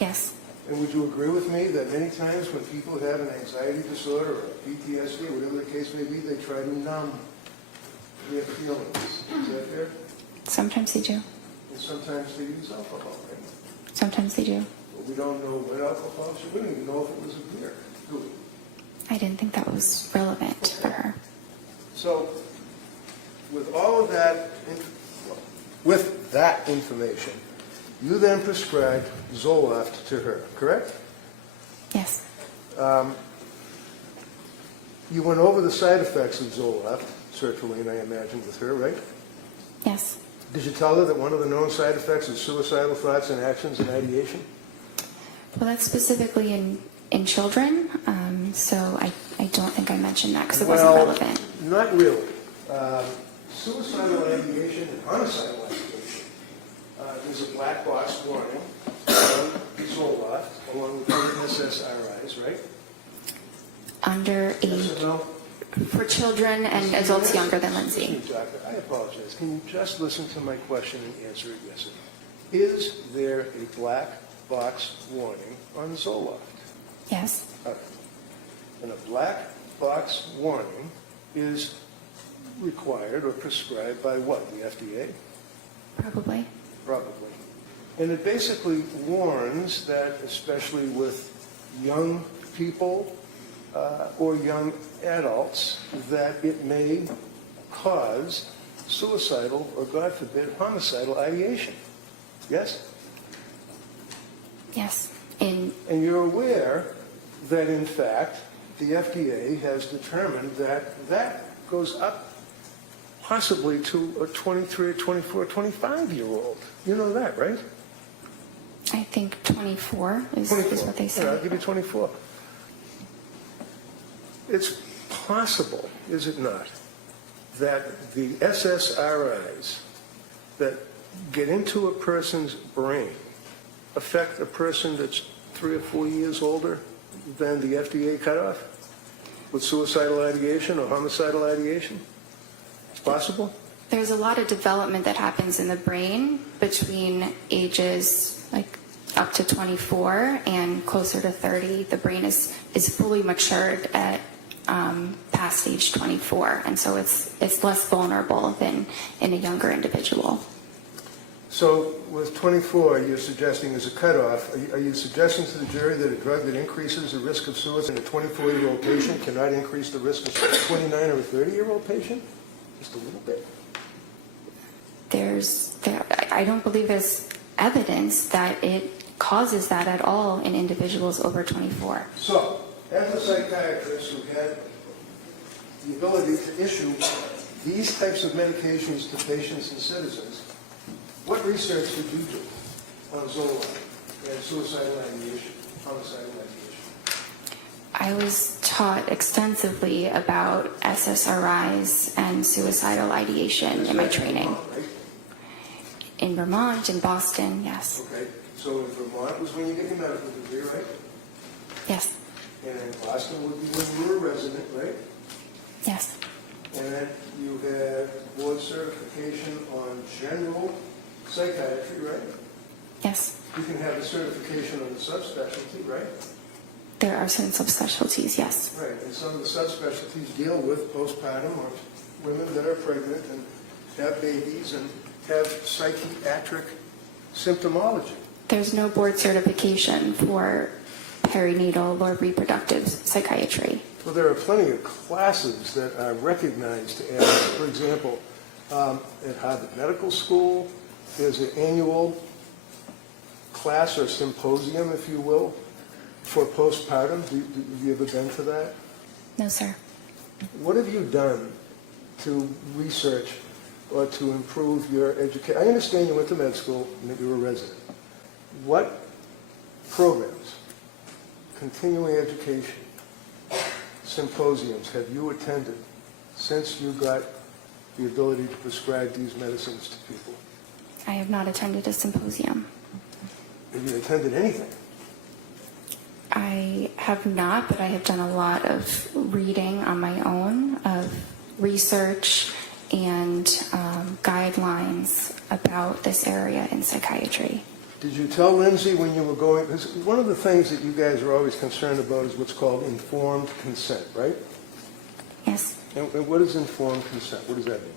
Yes. And would you agree with me that many times when people have an anxiety disorder or PTSD, whatever the case may be, they try to numb their feelings? Is that fair? Sometimes they do. And sometimes they use alcohol, right? Sometimes they do. But we don't know what alcohol, so we don't even know if it was a beer, do we? I didn't think that was relevant for her. So, with all of that, with that information, you then prescribed Zoloft to her, correct? Yes. You went over the side effects of Zoloft, sertraline, I imagine, with her, right? Yes. Did you tell her that one of the known side effects is suicidal thoughts and actions and ideation? Well, that's specifically in children, so I don't think I mentioned that because it wasn't relevant. Not really. Suicidal ideation and homicidal ideation. There's a black box warning on Zoloft, along with other SSRIs, right? Under Yes age, or no? for children and adults younger than Lindsay. Excuse me, Doctor, I apologize. Can you just listen to my question and answer it yes or no? Is there a black box warning on Zoloft? Yes. Okay. And a black box warning is required or prescribed by what, the FDA? Probably. Probably. And it basically warns that, especially with young people or young adults, that it may cause suicidal or, God forbid, homicidal ideation. Yes? Yes. And you're aware that, in fact, the FDA has determined that that goes up possibly to a 23, 24, 25-year-old. You know that, right? I think 24 is what they Yeah, I'll said. give you 24. It's possible, is it not, that the SSRIs that get into a person's brain affect a person that's 3 or 4 years older than the FDA cutoff with suicidal ideation or homicidal ideation? It's possible? There's a lot of development that happens in the brain between ages like up to 24 and closer to 30. The brain is fully matured at past age 24, and so it's less vulnerable than in a younger individual. So with 24, you're suggesting as a cutoff, are you suggesting to the jury that a drug that increases the risk of suicide in a 24-year-old patient cannot increase the risk of a 29 or a 30-year-old patient? Just a little bit. I don't believe there's evidence that it causes that at all in individuals over 24. So, as a psychiatrist who had the ability to issue these types of medications to patients and citizens, what research did you do on Zoloft and suicidal ideation, homicidal ideation? I was taught extensively about SSRIs and suicidal ideation in my training. Right? In Vermont, in Boston, yes. Okay, so in Vermont was when you get your medical degree, right? Yes. And in Boston would be when you were a resident, right? Yes. And then you had board certification on general psychiatry, right? Yes. You can have a certification on the subspecialty, right? There are certain subspecialties, yes. Right, and some of the subspecialties deal with postpartum or women that are pregnant and have babies and have psychiatric symptomology. There's no board certification for perinatal or reproductive psychiatry. Well, there are plenty of classes that are recognized as, for example, at Harvard Medical School, there's an annual class or symposium, if you will, for postpartum. Have you ever been to that? No, sir. What have you done to research or to improve your education? I understand you went to med school and that you were a resident. What programs, continuing education, symposiums have you attended since you got the ability to prescribe these medicines to people? I have not attended a symposium. Have you attended anything? I have not, but I have done a lot of reading on my own, of research and guidelines about this area in psychiatry. Did you tell Lindsay when you were going, because one of the things that you guys are always concerned about is what's called informed consent, right? Yes. And what is informed consent? What does that mean?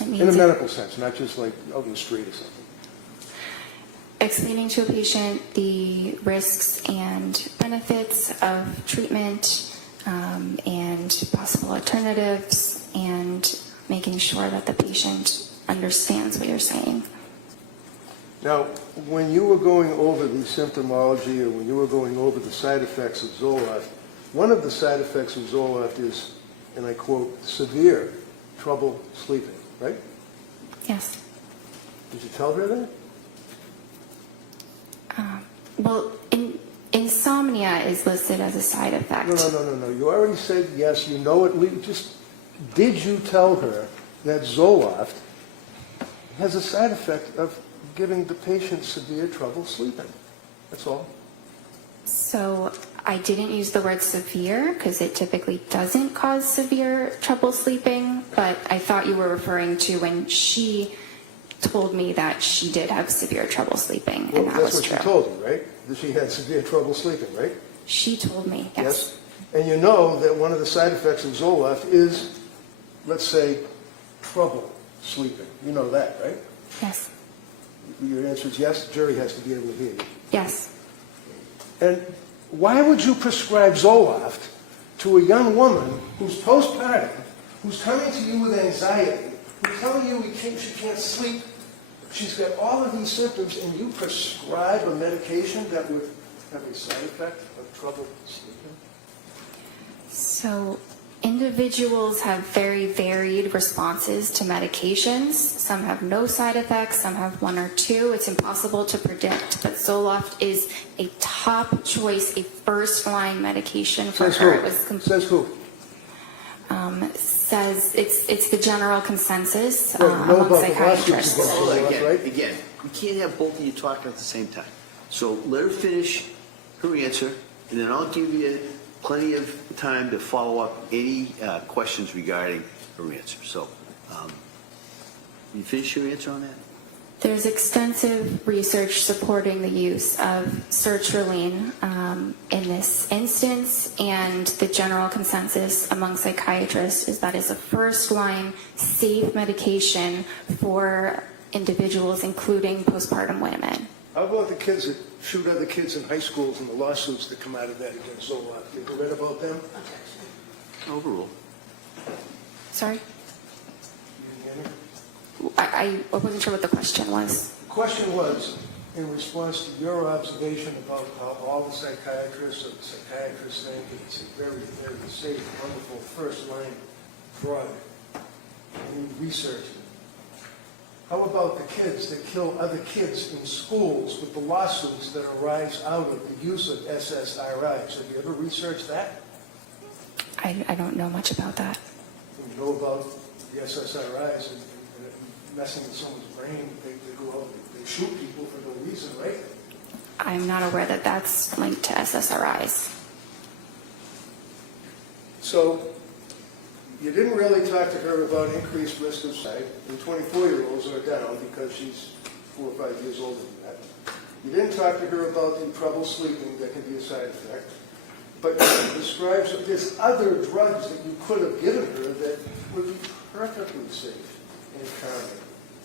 It In a means medical sense, not just like out in the street or something. explaining to a patient the risks and benefits of treatment and possible alternatives, and making sure that the patient understands what you're saying. Now, when you were going over the symptomology, or when you were going over the side effects of Zoloft, one of the side effects of Zoloft is, and I quote, severe trouble sleeping, right? Yes. Did you tell her that? Well, insomnia is listed as a side effect. No. You already said yes, you know it. Did you tell her that Zoloft has a side effect of giving the patient severe trouble sleeping? That's all. So I didn't use the word severe because it typically doesn't cause severe trouble sleeping, but I thought you were referring to when she told me that she did have severe trouble sleeping, and that was true. That's what she told you, right? That she had severe trouble sleeping, right? She told me, yes. And you know that one of the side effects of Zoloft is, let's say, trouble sleeping. You know that, right? Yes. Your answer is yes? The jury has to be able to hear you. Yes. And why would you prescribe Zoloft to a young woman who's postpartum, who's coming to you with anxiety, who's telling you she can't sleep, she's got all of these symptoms, and you prescribe a medication that would have a side effect of trouble sleeping? So individuals have very varied responses to medications. Some have no side effects, some have one or two. It's impossible to predict, but Zoloft is a top choice, a first-line medication for her. Says who? Says it's the general consensus Well, you know among about the psychiatrists. lawsuits Hold on, Zoloft, right? again, we can't have both of you talking at the same time. So let her finish her answer, and then I'll give you plenty of time to follow up any questions regarding her answer. So, you finish your answer on that? There's extensive research supporting the use of sertraline in this instance, and the general consensus among psychiatrists is that it's a first-line safe medication for individuals, including postpartum women. How about the kids that shoot other kids in high schools and the lawsuits that come out of that against Zoloft? Have you read about them? Overrule. Sorry? You didn't get it? I wasn't sure what the question was. The question was, in response to your observation about how all the psychiatrists or the psychiatrists think it's a very, very safe, wonderful first-line drug, and you researched it. How about the kids that kill other kids in schools with the lawsuits that arise out of the use of SSRIs? Have you ever researched that? I don't know much about that. You know about the SSRIs and messing with someone's brain, they go out and they shoot people for no reason, right? I'm not aware that that's linked to SSRIs. So you didn't really talk to her about increased risk of suicide, and 24-year-olds are down because she's 4 or 5 years older than that. You didn't talk to her about the trouble sleeping that can be a side effect, but you described there's other drugs that you could have given her that would be perfectly safe and calming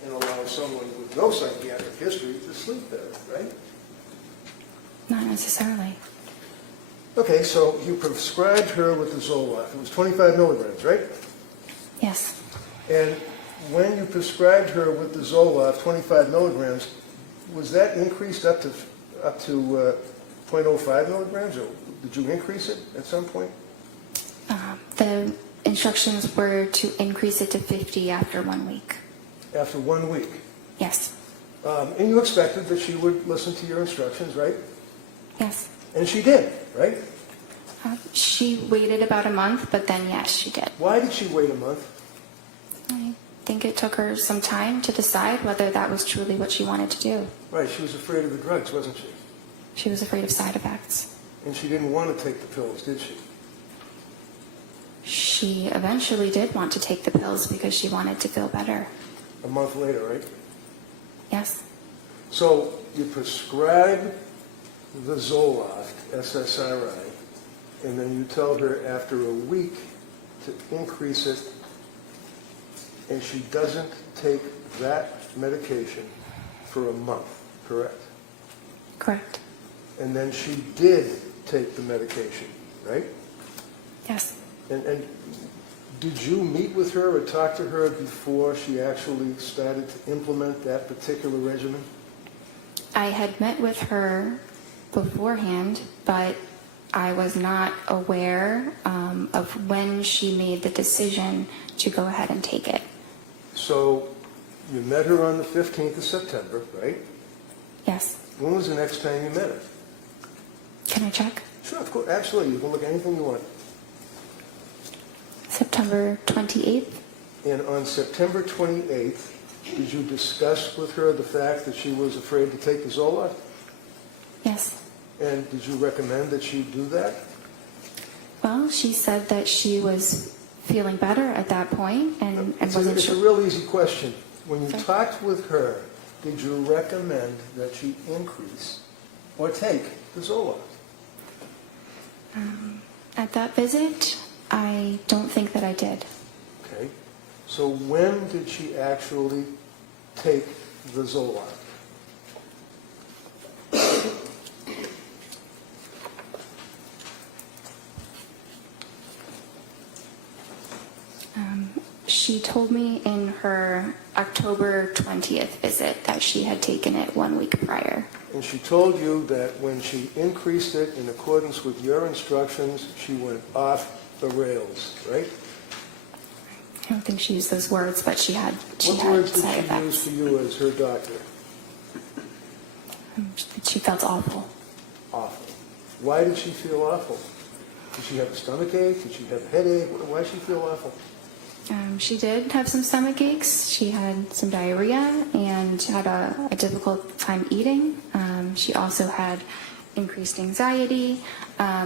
and allow someone with no psychiatric history to sleep better, right? Not necessarily. Okay, so you prescribed her with the Zoloft. It was 25 milligrams, right? Yes. And when you prescribed her with the Zoloft, 25 milligrams, was that increased up to 0.05 milligrams, or did you increase it at some point? The instructions were to increase it to 50 after 1 week. After 1 week. Yes. And you expected that she would listen to your instructions, right? Yes. And she did, right? She waited about a month, but then yes, she did. Why did she wait a month? I think it took her some time to decide whether that was truly what she wanted to do. Right, she was afraid of the drugs, wasn't she? She was afraid of side effects. And she didn't want to take the pills, did she? She eventually did want to take the pills because she wanted to feel better. A month later, right? Yes. So you prescribe the Zoloft, SSRI, and then you tell her after a week to increase it, and she doesn't take that medication for a month, correct? Correct. And then she did take the medication, right? Yes. And did you meet with her or talk to her before she actually started to implement that particular regimen? I had met with her beforehand, but I was not aware of when she made the decision to go ahead and take it. So you met her on the 15th of September, right? Yes. When was the next time you met her? Can I check? Sure, of course, absolutely. You can look at anything you want. September 28th. And on September 28th, did you discuss with her the fact that she was afraid to take the Zoloft? Yes. And did you recommend that she do that? Well, she said that she was feeling better at that point and wasn't It's a sure. real easy question. When you Sorry? talked with her, did you recommend that she increase or take the Zoloft? At that visit, I don't think that I did. Okay. So when did she actually take the Zoloft? She told me in her October 20th visit that she had taken it 1 week prior. And she told you that when she increased it in accordance with your instructions, she went off the rails, right? I don't think she used those words, but she had What words did side she use effects. to you as her doctor? She felt awful. Awful. Why did she feel awful? Did she have a stomach ache? Did she have a headache? Why did she feel awful? She did have some stomach aches. She had some diarrhea and had a difficult time eating. She also had increased anxiety.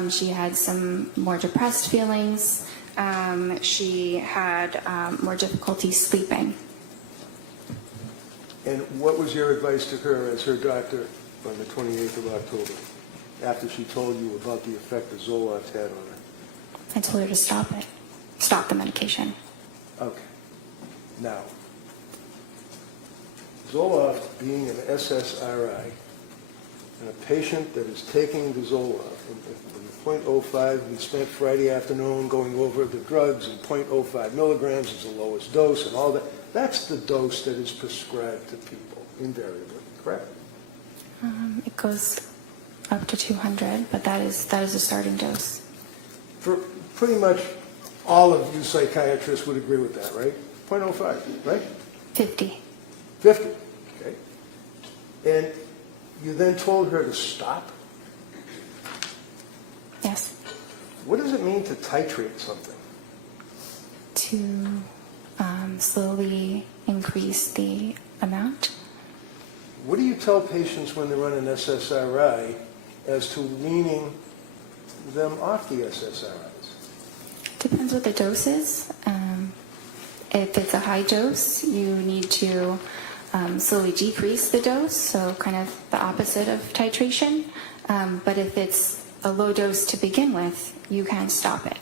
She had some more depressed feelings. She had more difficulty sleeping. And what was your advice to her as her doctor on the 28th of October, after she told you about the effect the Zoloft had on her? I told her to stop it, stop the medication. Okay. Now, Zoloft being an SSRI, and a patient that is taking the Zoloft, and 0.05, we spent Friday afternoon going over the drugs, and 0.05 milligrams is the lowest dose, and all that. That's the dose that is prescribed to people, invariably, correct? It goes up to 200, but that is a starting dose. For pretty much all of you psychiatrists would agree with that, right? 0.05, right? 50. 50, okay. And you then told her to stop? Yes. What does it mean to titrate something? To slowly increase the amount. What do you tell patients when they're on an SSRI as to weaning them off the SSRIs? Depends what the dose is. If it's a high dose, you need to slowly decrease the dose, so kind of the opposite of titration. But if it's a low dose to begin with, you can stop it.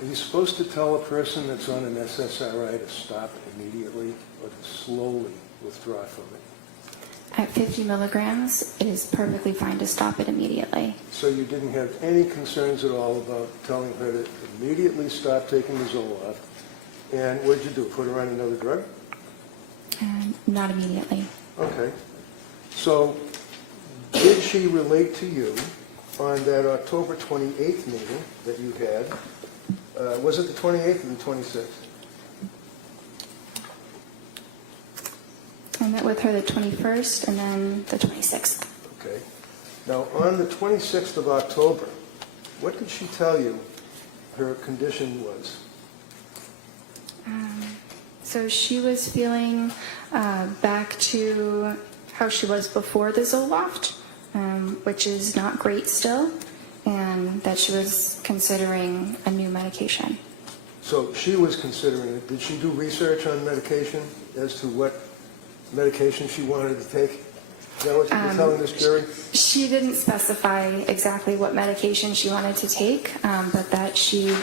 Are you supposed to tell a person that's on an SSRI to stop immediately or to slowly withdraw from it? At 50 milligrams, it is perfectly fine to stop it immediately. So you didn't have any concerns at all about telling her to immediately stop taking the Zoloft. And what did you do, put her on another drug? Not immediately. Okay. So did she relate to you on that October 28th meeting that you had? Was it the 28th or the 26th? I met with her the 21st and then the 26th. Okay. Now, on the 26th of October, what did she tell you her condition was? So she was feeling back to how she was before the Zoloft, which is not great still, and that she was considering a new medication. So she was considering it. Did she do research on medication as to what medication she wanted to take? Is that what you're telling this jury? She didn't specify exactly what medication she wanted to take, but that she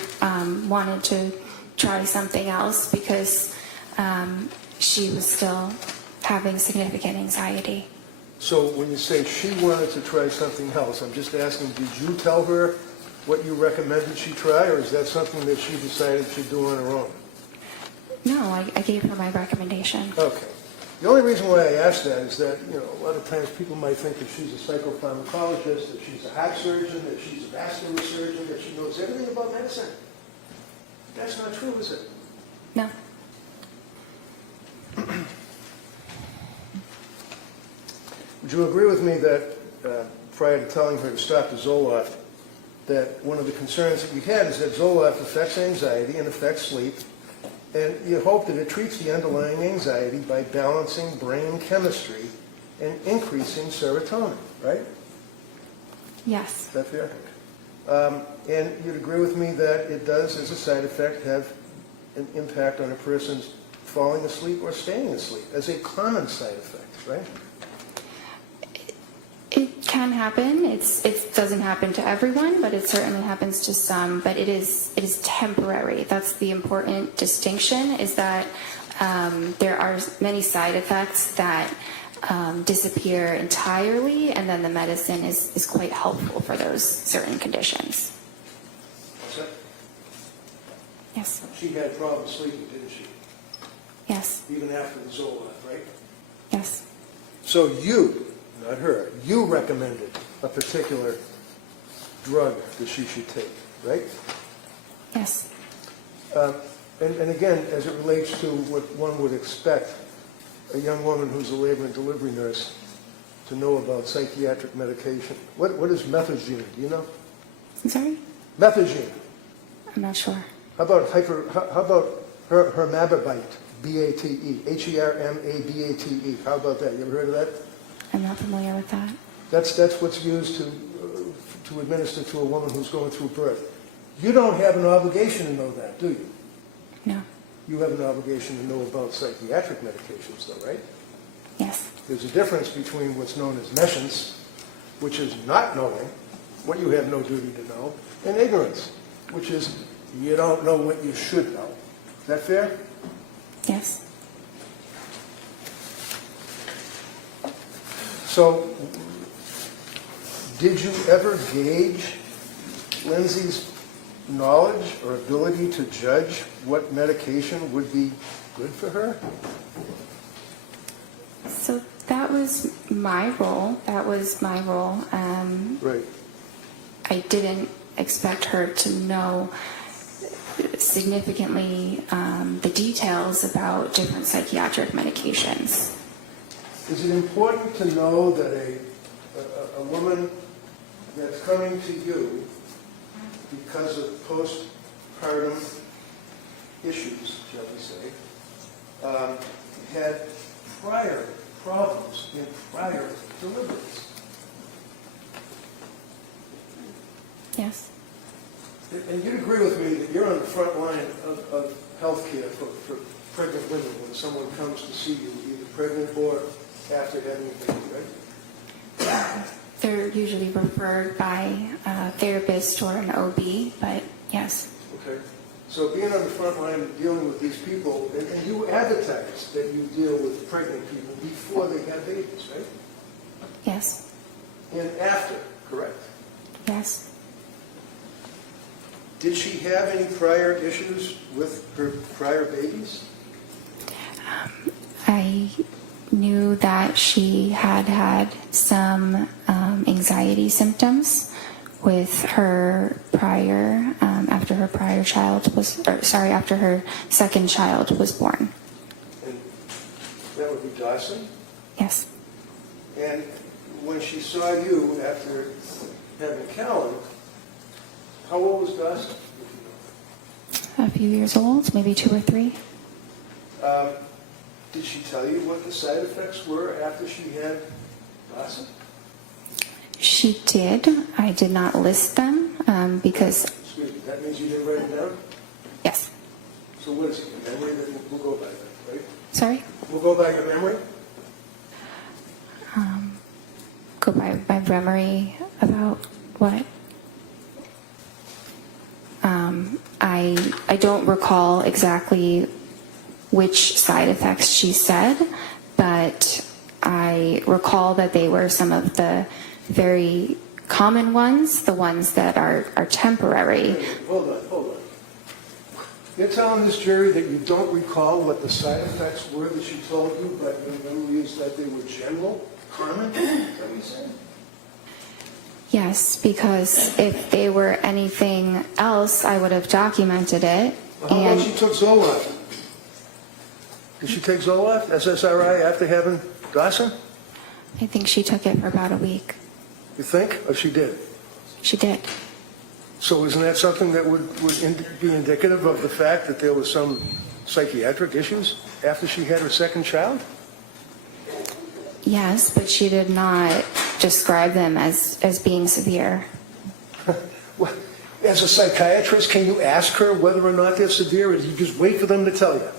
wanted to try something else because she was still having significant anxiety. So when you say she wanted to try something else, I'm just asking, did you tell her what you recommended she try, or is that something that she decided she'd do on her own? No, I gave her my recommendation. Okay. The only reason why I ask that is that, you know, a lot of times people might think that she's a psychopharmacologist, that she's a heart surgeon, that she's a vascular surgeon, that she knows everything about medicine. That's not true, is it? No. Would you agree with me that prior to telling her to stop the Zoloft, that one of the concerns that you had is that Zoloft affects anxiety and affects sleep, and you hope that it treats the underlying anxiety by balancing brain chemistry and increasing serotonin, right? Yes. Is that fair? And you'd agree with me that it does, as a side effect, have an impact on a person's falling asleep or staying asleep, as a common side effect, right? It can happen. It doesn't happen to everyone, but it certainly happens to some. But it is temporary. That's the important distinction, is that there are many side effects that disappear entirely, and then the medicine is quite helpful for those certain conditions. What's that? Yes. She had problems sleeping, didn't she? Yes. Even after the Zoloft, right? Yes. So you, not her, you recommended a particular drug that she should take, right? Yes. And again, as it relates to what one would expect a young woman who's a labor and delivery nurse to know about psychiatric medication, what is methazine? Do you know? I'm sorry? Methazine. I'm not sure. How about hermababate, B-A-T-E, H-E-R-M-A-B-A-T-E? How about that? You ever heard of that? I'm not familiar with that. That's what's used to administer to a woman who's going through birth. You don't have an obligation to know that, do you? No. You have an obligation to know about psychiatric medications, though, right? Yes. There's a difference between what's known as nescience, which is not knowing what you have no duty to know, and ignorance, which is you don't know what you should know. Is that fair? Yes. So, did you ever gauge Lindsay's knowledge or ability to judge what medication would be good for her? So that was my role. Right. I didn't expect her to know significantly the details about different psychiatric medications. Is it important to know that a woman that's coming to you because of postpartum issues, shall we say, had prior problems in prior deliveries? Yes. And you'd agree with me that you're on the front line of healthcare for pregnant women when someone comes to see you, either pregnant or after having a baby, right? They're usually referred by a therapist or an OB, but yes. Okay. So being on the front line and dealing with these people, and you advertise that you deal with pregnant people before they have babies, right? Yes. And after, correct? Yes. Did she have any prior issues with her prior babies? I knew that she had some anxiety symptoms with her prior, after her second child was born. And that would be Dawson? Yes. And when she saw you after having Callan, how old was Dawson? A few years old, maybe 2 or 3. Did she tell you what the side effects were after she had Dawson? She did. I did not list them because... Excuse me, that means you didn't write it down? Yes. So what is it, your memory that we'll go by that, right? Sorry? We'll go by your memory? Go by my memory about what? I don't recall exactly which side effects she said, but I I recall that they were some of the very common ones, the ones that are temporary. Hold on. You're telling this jury that you don't recall what the side effects were that she told you, but your memory is that they were general, common? Is that what you're saying? Yes, because if they were anything else, I would have documented it. Well, how about she took Zoloft? Did she take Zoloft, SSRI, after having Dawson? I think she took it for about a week. You think? Or she did? She did. So isn't that something that would be indicative of the fact that there was some psychiatric issues after she had her second child? Yes, but she did not describe them as being severe. Well, as a psychiatrist, can you ask her whether or not they're severe, or do you just wait for them to tell you?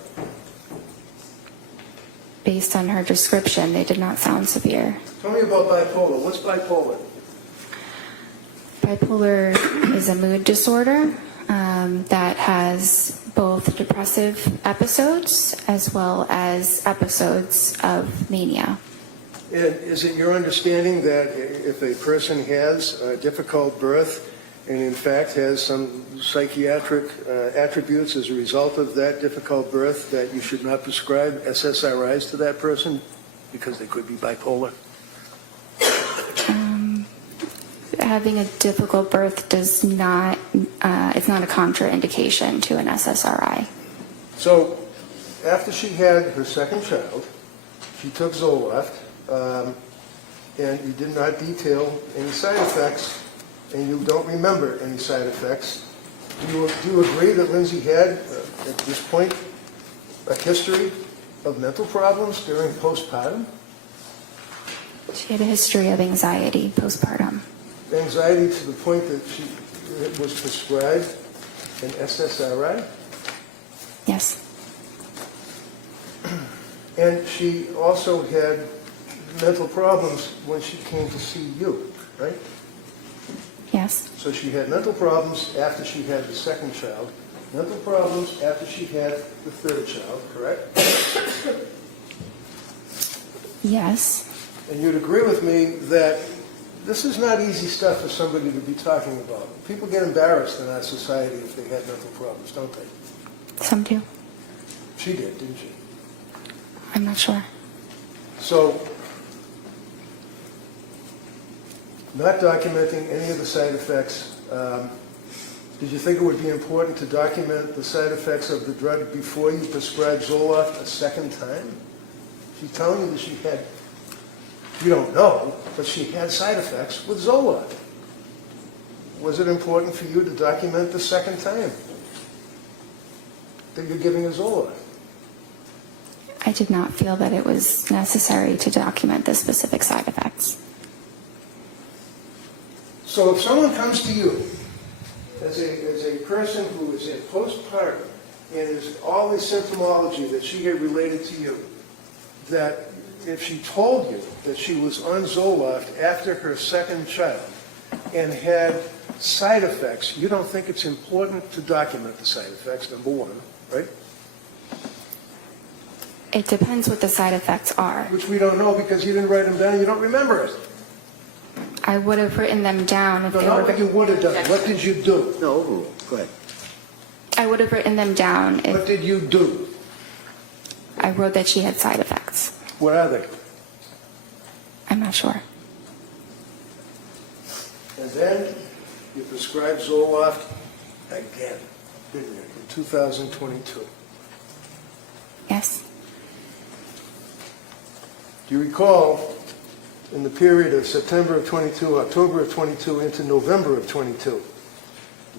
Based on her description, they did not sound severe. Tell me about bipolar. What's bipolar? Bipolar is a mood disorder that has both depressive episodes as well as episodes of mania. And is it your understanding that if a person has a difficult birth and in fact has some psychiatric attributes as a result of that difficult birth, that you should not prescribe SSRIs to that person because they could be bipolar? Having a difficult birth does not, it's not a contraindication to an SSRI. So after she had her second child, she took Zoloft, and you did not detail any side effects, and you don't remember any side effects. Do you agree that Lindsay had, at this point, a history of mental problems during postpartum? She had a history of anxiety postpartum. Anxiety to the point that she was prescribed an SSRI? Yes. And she also had mental problems when she came to see you, right? Yes. So she had mental problems after she had the second child, mental problems after she had the third child, correct? Yes. And you'd agree with me that this is not easy stuff for somebody to be talking about. People get embarrassed in our society if they had mental problems, don't they? Some do. She did, didn't she? I'm not sure. So, not documenting any of the side effects, did you think it would be important to document the side effects of the drug before you prescribed Zoloft a second time? She's telling you that she had, you don't know, but she had side effects with Zoloft. Was it important for you to document the second time that you're giving her Zoloft? I did not feel that it was necessary to document the specific side effects. So if someone comes to you as a person who is in postpartum and is all the symptomology that she had related to you, that if she told you that she was on Zoloft after her second child and had side effects, you don't think it's important to document the side effects, number one, right? It depends what the side effects are. Which we don't know because you didn't write them down, you don't remember it. I would have written them down if No, they not were. what you would have done. What did you do? No, overrule. Go ahead. I would have written them down What if did you do? I wrote that she had side effects. What are they? I'm not sure. And then you prescribed Zoloft again, didn't you, in 2022? Yes. Do you recall in the period of September of 22, October of 22, into November of 22,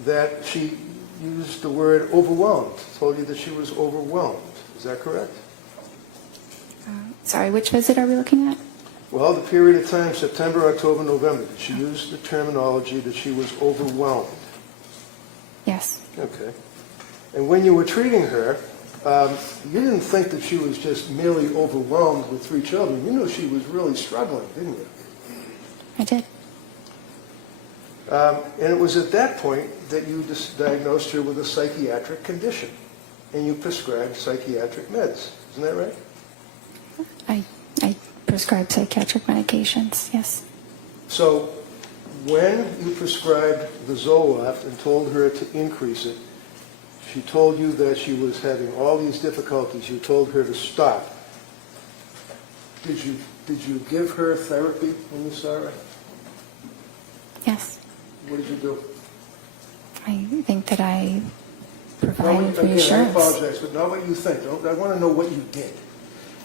that she used the word overwhelmed, told you that she was overwhelmed? Is that correct? Sorry, which visit are we looking at? Well, the period of time, September, October, November, did she use the terminology that she was overwhelmed? Yes. Okay. And when you were treating her, you didn't think that she was just merely overwhelmed with 3 children. You knew she was really struggling, didn't you? I did. And it was at that point that you diagnosed her with a psychiatric condition, and you prescribed psychiatric meds. Isn't that right? I prescribed psychiatric medications, yes. So when you prescribed the Zoloft and told her to increase it, she told you that she was having all these difficulties. You told her to stop. Did you give her therapy when you saw her? Yes. What did you do? I think that I provided Again, I reassurance. apologize, but not what you think. I want to know what you did.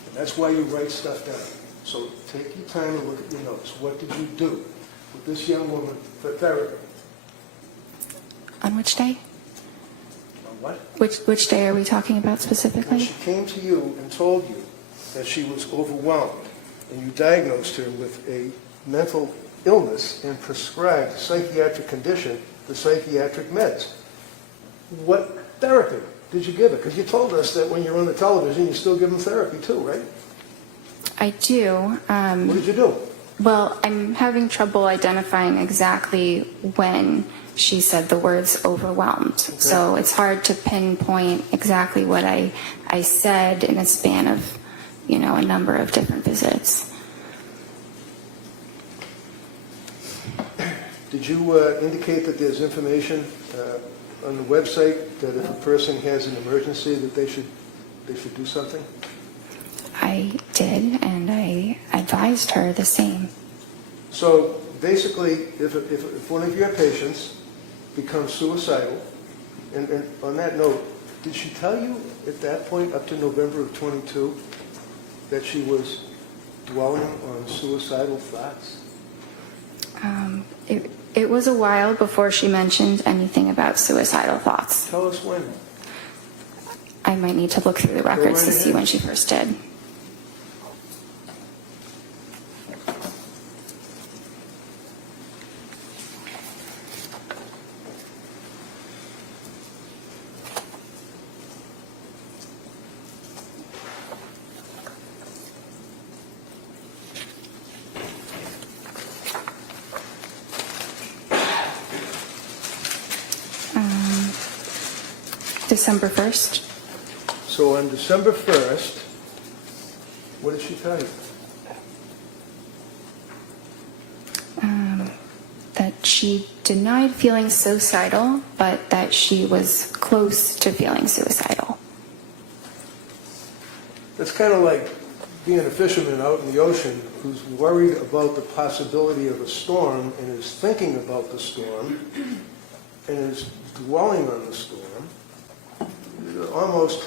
And that's why you write stuff down. So take your time and look at your notes. What did you do with this young woman for therapy? On which day? On what? Which day are we talking about When specifically? she came to you and told you that she was overwhelmed, and you diagnosed her with a mental illness and prescribed psychiatric condition for psychiatric meds, what therapy did you give her? Because you told us that when you're on the television, you still give them therapy too, right? I do. What did you do? Well, I'm having trouble identifying exactly when she said the words overwhelmed. So it's hard to pinpoint exactly what I said in a span of, a number of different visits. Did you indicate that there's information on the website that if a person has an emergency that they should do something? I did, and I advised her the same. So basically, if one of your patients becomes suicidal, and on that note, did she tell you at that point, up to November of 22, that she was dwelling on suicidal thoughts? It was a while before she mentioned anything about suicidal thoughts. Tell us when. I might need to look through the records to see when she first did. December 1st. So on December 1st, what did she tell you? That she denied feeling suicidal, but that she was close to feeling suicidal. That's kind of like being a fisherman out in the ocean who's worried about the possibility of a storm and is thinking about the storm and is dwelling on the storm, almost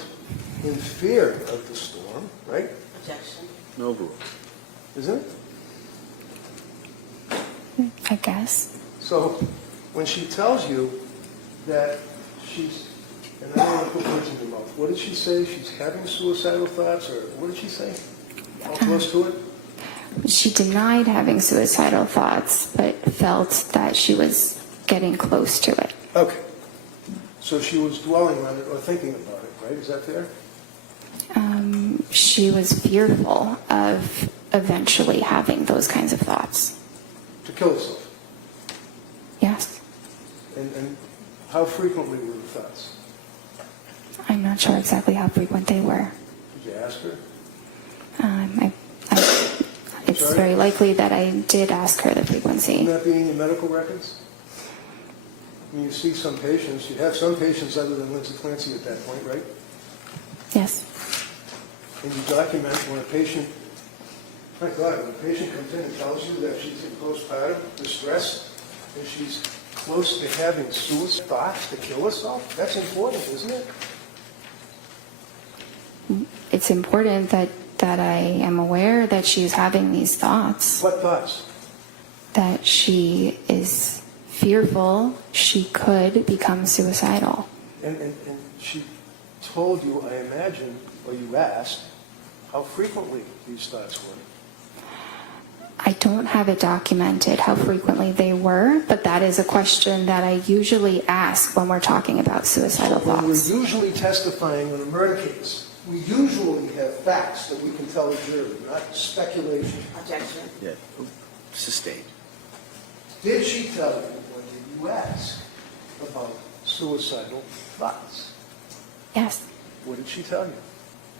in fear of the storm, right? Objection. No rule. Isn't it? I guess. So when she tells you that she's, and I don't want to put words in your mouth, what did she say? She's having suicidal thoughts, or what did she say? All close to it? She denied having suicidal thoughts, but felt that she was getting close to it. Okay. So she was dwelling on it or thinking about it, right? Is that fair? She was fearful of eventually having those kinds of thoughts. To kill herself. Yes. And how frequently were the thoughts? I'm not sure exactly how frequent they were. Did you ask her? It's Sorry? very likely that I did ask her the frequency. Would that be in your medical records? I mean, you see some patients, you have some patients other than Lindsay Clancy at that point, right? Yes. And you document when a patient, my God, when a patient comes in and tells you that she's in postpartum distress and she's close to having suicide thoughts to kill herself, that's important, isn't it? It's important that I am aware that she's having these thoughts, What thoughts? that she is fearful she could become suicidal. And she told you, I imagine, or you asked, how frequently these thoughts were. I don't have it documented how frequently they were, but that is a question that I usually ask when we're talking about suicidal When we're thoughts. usually testifying on a murder case, we usually have facts that we can tell a jury, not speculation. Objection. Yeah. Sustained. Did she tell you, or did you ask about suicidal thoughts? Yes. What did she tell you?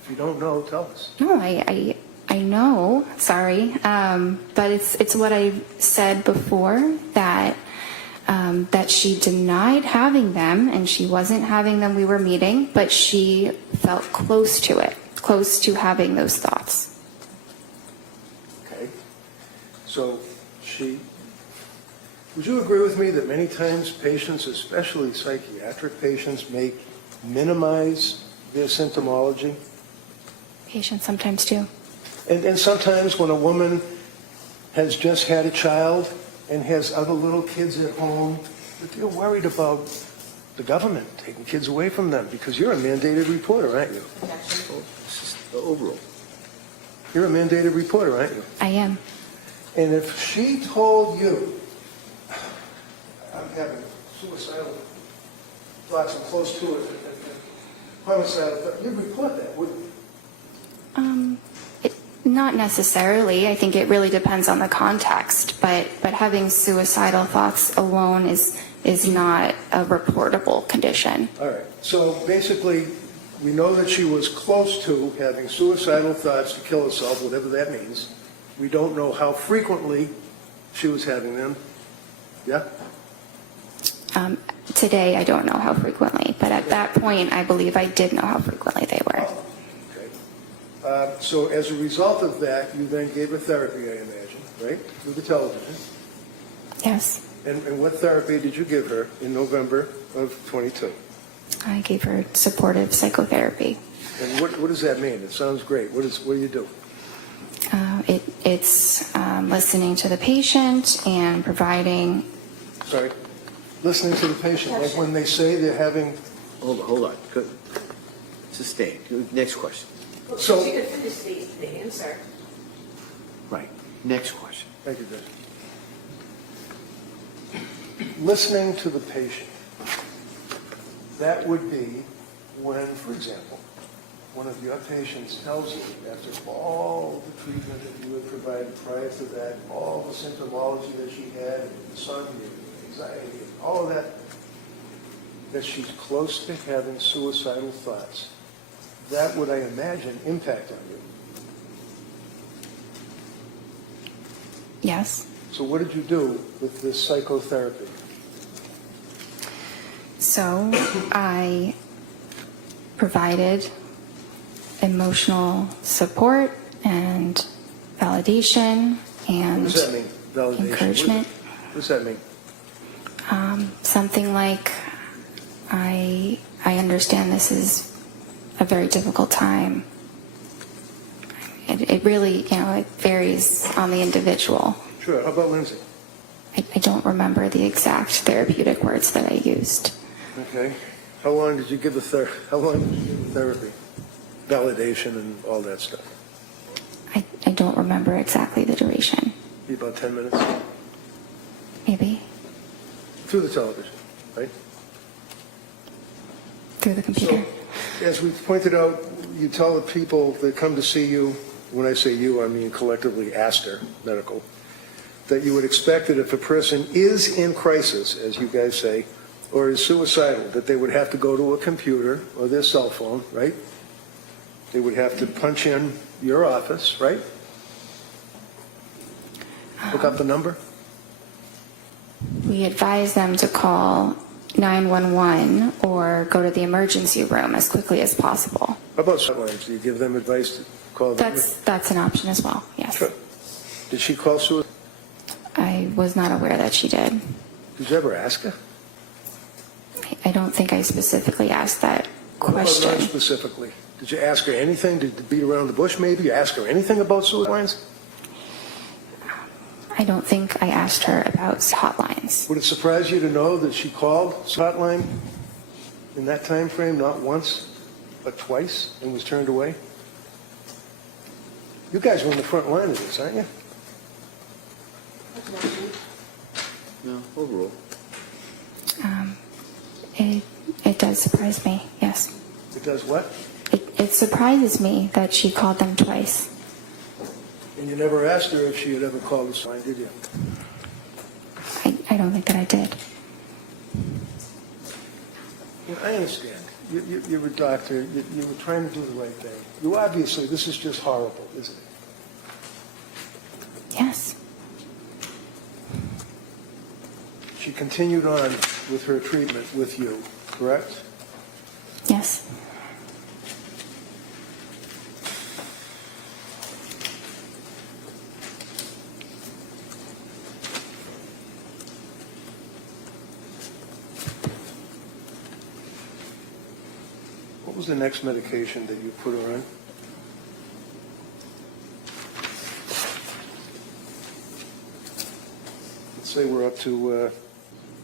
If you don't know, tell us. No, I I know, sorry, but it's what I said before, that that she denied having them, and she wasn't having them. We were meeting, but she felt close to it, close to having those thoughts. Okay. So would you agree with me that many times patients, especially psychiatric patients, may minimize their symptomology? Patients sometimes do. And sometimes when a woman has just had a child and has other little kids at home, they're worried about the government taking kids away from them, because you're a mandated reporter, aren't you? Overall. You're a mandated reporter, aren't you? I am. And if she told you, I'm having suicidal thoughts, I'm close to it, homicidal thoughts, you'd report that, wouldn't you? Not necessarily. I think it really depends on the context, but having suicidal thoughts alone is not a reportable condition. All right. So basically, we know that she was close to having suicidal thoughts to kill herself, whatever that means. We don't know how frequently she was having them. Yeah? Today, I don't know how frequently, but at that point, I believe I did know how frequently they were. Okay. So as a result of that, you then gave her therapy, I imagine, right? Through the television. Yes. And what therapy did you give her in November of 22? I gave her supportive psychotherapy. And what does that mean? It sounds great. What do you do? It's listening to the patient and providing. Sorry? Listening to the patient, like when they say they're having... Hold on. Sustain. Next question. So... You can finish the answer. Right. Next question. Thank you, Judge. Listening to the patient, that would be when, for example, one of your patients tells you, after all the treatment that you had provided prior to that, all the symptomology that she had, insomnia, anxiety, all of that she's close to having suicidal thoughts. That would, I imagine, impact on you. Yes. So what did you do with this psychotherapy? So I provided emotional support and validation and What does that mean, validation? encouragement. What does that mean? Something like, I understand this is a very difficult time. It really, it varies on the individual. Sure. How about Lindsay? I don't remember the exact therapeutic words that I used. Okay. How long did you give the therapy? Validation and all that stuff? I don't remember exactly the duration. Be about 10 minutes? Maybe. Through the television, right? Through the computer. So, as we pointed out, you tell the people that come to see you, when I say you, I mean collectively Astor Medical, that you would expect that if a person is in crisis, as you guys say, or is suicidal, that they would have to go to a computer or their cell phone, right? They would have to punch in your office, right? Look up the number. We advise them to call 911 or go to the emergency room as quickly as possible. How about hotlines? Do you give them advice to call them? That's an option as well, yes. Sure. Did she call suicide? I was not aware that she did. Did you ever ask her? I don't think I specifically asked that Not question. specifically. Did you ask her anything? Did you beat around the bush maybe? You ask her anything about suicide lines? I don't think I asked her about hotlines. Would it surprise you to know that she called hotline in that time frame, not once, but twice, and was turned away? You guys are on the front line of this, aren't you? No, overall. It does surprise me, yes. It does what? It surprises me that she called them twice. And you never asked her if she had ever called this line, did you? I don't think that I did. Yeah, I understand. You're a doctor. You were trying to do the right thing. You obviously, this is just horrible, isn't it? continued on with her treatment with you, correct? Yes. What was the next medication that you put her on? Let's say we're up to,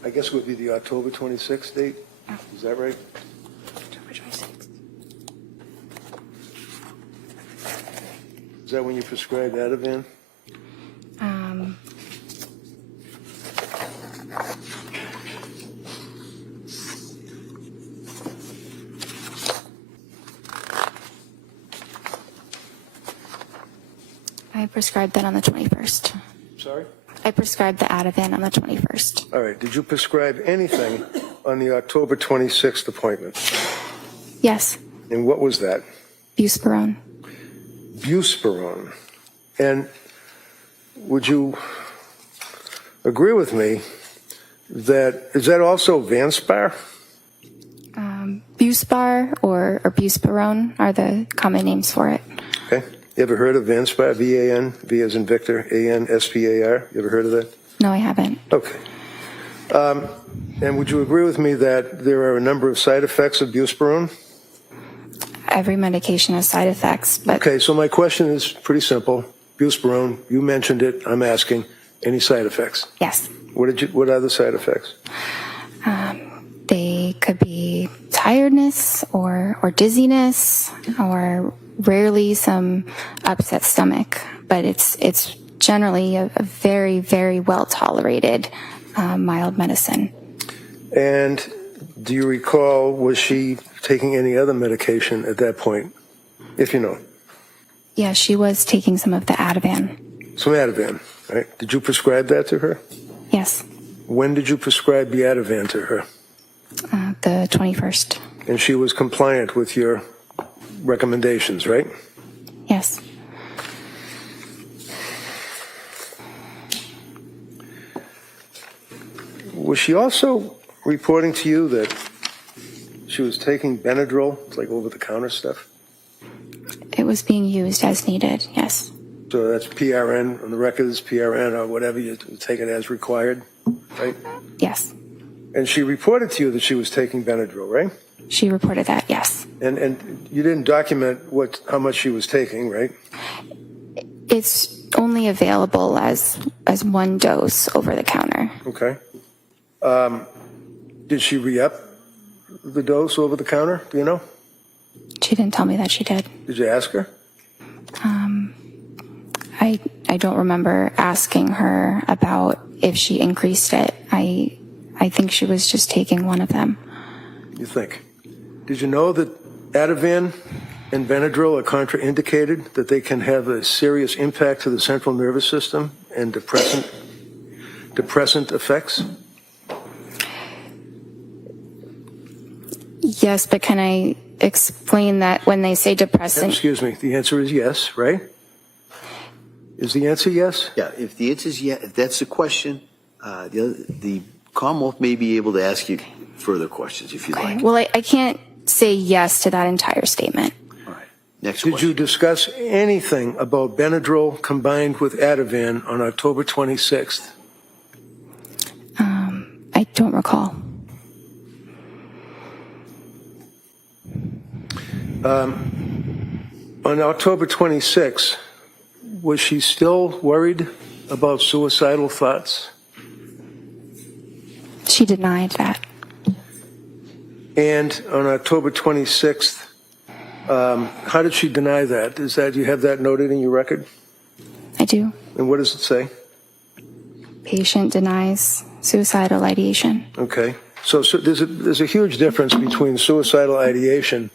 I guess it would be the October 26th date. Is that right? October 26th. Is that when you prescribed Ativan? I prescribed that on the 21st. Sorry? I prescribed the Ativan on the 21st. All right. Did you prescribe anything on the October 26th appointment? Yes. And what was that? Buspirone. Buspirone. And would you agree with me that, is that also Vanspar? Buspar or Buspirone are the common names for it. Okay. You ever heard of Vanspar? V-A-N, V as in Victor, A-N-S-P-A-R? You ever heard of that? No, I haven't. Okay. And would you agree with me that there are a number of side effects of Buspirone? Every medication has side effects, but Okay, so my question is pretty simple. Buspirone, you mentioned it, I'm asking, any side effects? yes. What are the side effects? They could be tiredness or dizziness or rarely some upset stomach, but it's generally a very, very well tolerated mild medicine. And do you recall, was she taking any other medication at that point, if you know? Yeah, she was taking some of the Ativan. Some Ativan, right? Did you prescribe that to her? Yes, When did you prescribe the Ativan to her? the 21st. And she was compliant with your recommendations, right? Yes. Was she also reporting to you that she was taking Benadryl, like over-the-counter stuff? It was being used as needed, yes. So that's PRN, on the records, PRN or whatever, you take it as required, right? Yes. And she reported to you that she was taking Benadryl, right? She reported that, yes. And you didn't document how much she was taking, right? It's only available as one dose over the counter. Okay. Did she re-up the dose over the counter? Do you know? She didn't tell me that she did. Did you ask her? I don't remember asking her about if she increased it. I think she was just taking one of them. You think? Did you know that Ativan and Benadryl are contraindicated, that they can have a serious impact to the central nervous system and depressant effects? Yes, but can I explain that when they say depressant? Excuse me. The answer is yes, right? Is the answer yes? Yeah, if the answer is yes, if that's the question, the Commonwealth may be able to ask you further questions if you'd like. Well, I can't say yes to that entire statement. All right. Next Did question. you discuss anything about Benadryl combined with Ativan on October 26th? I don't recall. On October 26th, was she still worried about suicidal thoughts? She denied that. And on October 26th, how did she deny that? Do you have that noted in your record? I do. And what does it say? Patient denies suicidal ideation. Okay. So there's a huge difference between suicidal ideation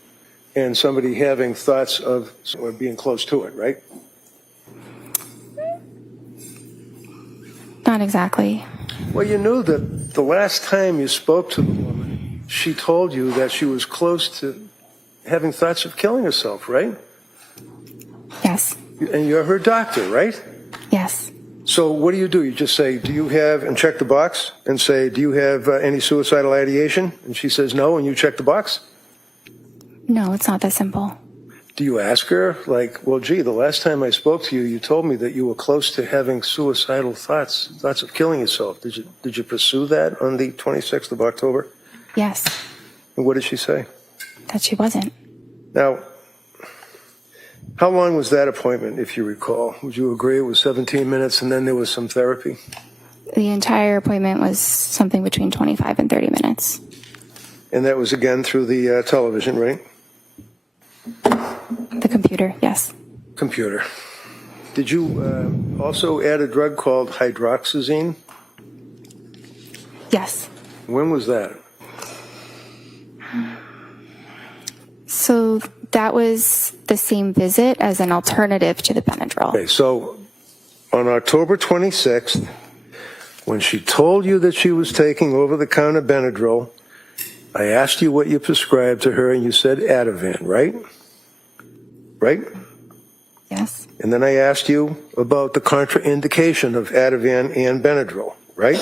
and somebody having thoughts of or being close to it, right? Not exactly. Well, you knew that the last time you spoke to the woman, she told you that she was close to having thoughts of killing herself, right? Yes. And you're her doctor, right? Yes. So what do? You just say, do you have, and check the box, and say, do you have any suicidal ideation? And she says no, and you check the box? No, it's not that simple. Do you ask her, like, well, gee, the last time I spoke to you, you told me that you were close to having suicidal thoughts of killing yourself. Did you pursue that on the 26th of October? Yes, And what did she say? that she wasn't. Now, how long was that appointment, if you recall? Would you agree it was 17 minutes and then there was some therapy? The entire appointment was something between 25 and 30 minutes. And that was again through the television, right? The computer, yes. Computer. Did you also add a drug called hydroxyzine? Yes. When was that? So that was the same visit as an alternative to the Benadryl. Okay, so on October 26th, when she told you that she was taking over-the-counter Benadryl, I asked you what you prescribed to her, and you said Ativan, right? Right? Yes. And then I asked you about the contraindication of Ativan and Benadryl, right?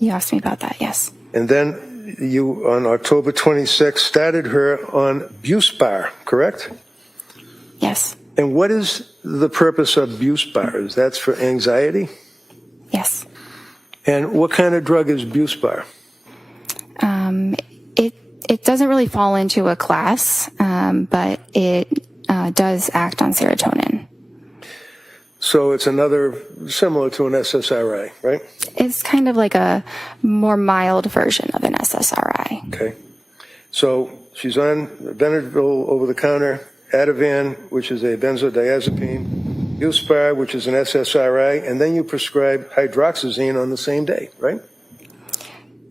You asked me about that, yes. And then you, on October 26th, started her on Buspar, correct? Yes. And what is the purpose of Buspar? Is that for anxiety? Yes. And what kind of drug is Buspar? It doesn't really fall into a class, but it does act on serotonin. So it's another, similar to an SSRI, right? It's kind of like a more mild version of an SSRI. Okay. So she's on Benadryl over-the-counter, Ativan, which is a benzodiazepine, Buspar, which is an SSRI, and then you prescribe hydroxyzine on the same day, right?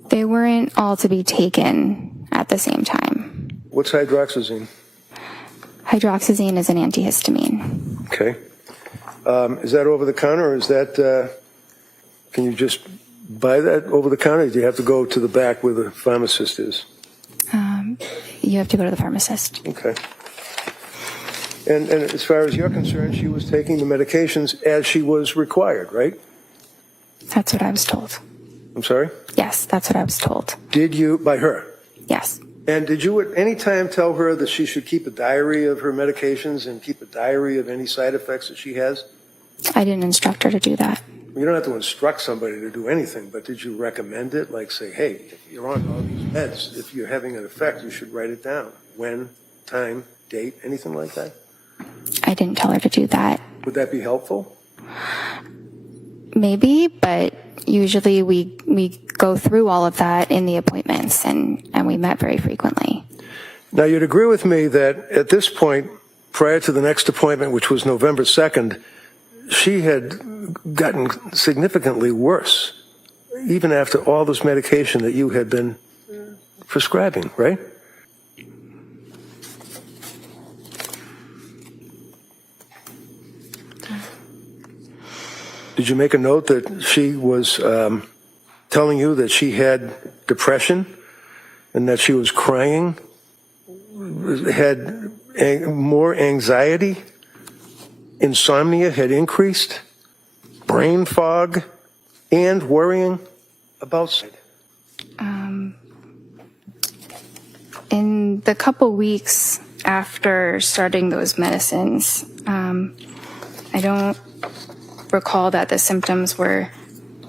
They weren't all to be taken at the same time. What's hydroxyzine? Hydroxyzine is an antihistamine. Okay. Is that over-the-counter, or is that, can you just buy that over-the-counter, or do you have to go to the back where the pharmacist is? You have to go to the pharmacist. Okay. And as far as you're concerned, she was taking the medications as she was required, right? That's what I was told. I'm sorry? Yes, that's what I was told. Did you, by her? Yes. And did you at any time tell her that she should keep a diary of her medications and keep a diary of any side effects that she has? I didn't instruct her to do that. You don't have to instruct somebody to do anything, but did you recommend it? Like say, hey, if you're on all these meds, if you're having an effect, you should write it down. When, time, date, anything like that? I didn't tell her to do that. Would that be helpful? Maybe, but usually we go through all of that in the appointments, and we met very frequently. Now, you'd agree with me that at this point, prior to the next appointment, which was November 2nd, she had gotten significantly worse, even after all this medication that you had been prescribing, right? Did you make a note that she was telling you that she had depression and that she was crying, had more anxiety, insomnia had increased, brain fog, and worrying about suicide? In the couple weeks after starting those medicines, I don't recall that the symptoms were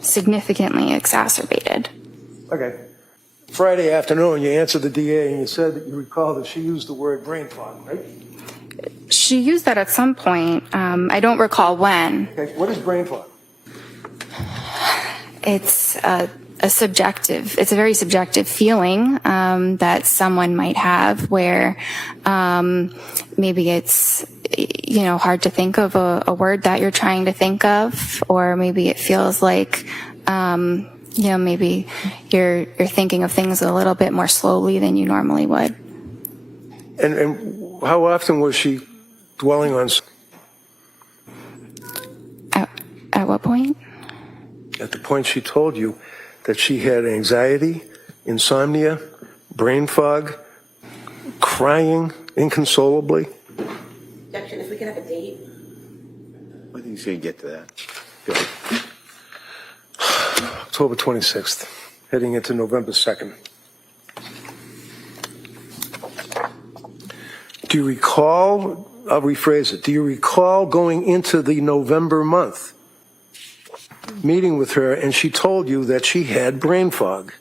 significantly exacerbated. Okay. Friday afternoon, you answered the DA and you said that you recall that she used the word brain fog, right? She used that at some point. I don't recall when. Okay. What is brain fog? It's a very subjective feeling that someone might have where maybe it's hard to think of a word that you're trying to think of, or maybe it feels like maybe you're thinking of things a little bit more slowly than you normally would. And how often was she dwelling on? At what point? At the point she told you that she had anxiety, insomnia, brain fog, crying inconsolably. Objection, if we can have a date. I think He's going to get to that. Go ahead. October 26th, heading into November 2nd. Do you recall, I'll rephrase it, do you recall going into the November month, meeting with her, and she told you that she had brain fog?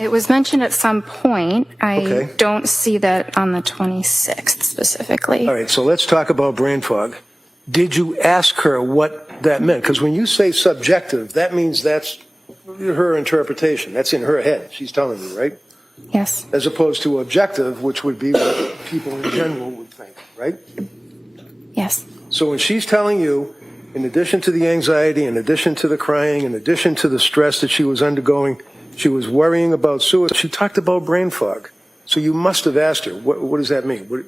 It was mentioned at some point. I Okay. don't see that on the 26th specifically. All right, so let's talk about brain fog. Did you ask her what that meant? Because when you say subjective, that means that's her interpretation. That's in her head. She's telling you, right? Yes. As opposed to objective, which would be what people in general would think, right? Yes. So when she's telling you, in addition to the anxiety, in addition to the crying, in addition to the stress that she was undergoing, she was worrying about suicide. She talked about brain fog. So you must have asked her, what does that mean?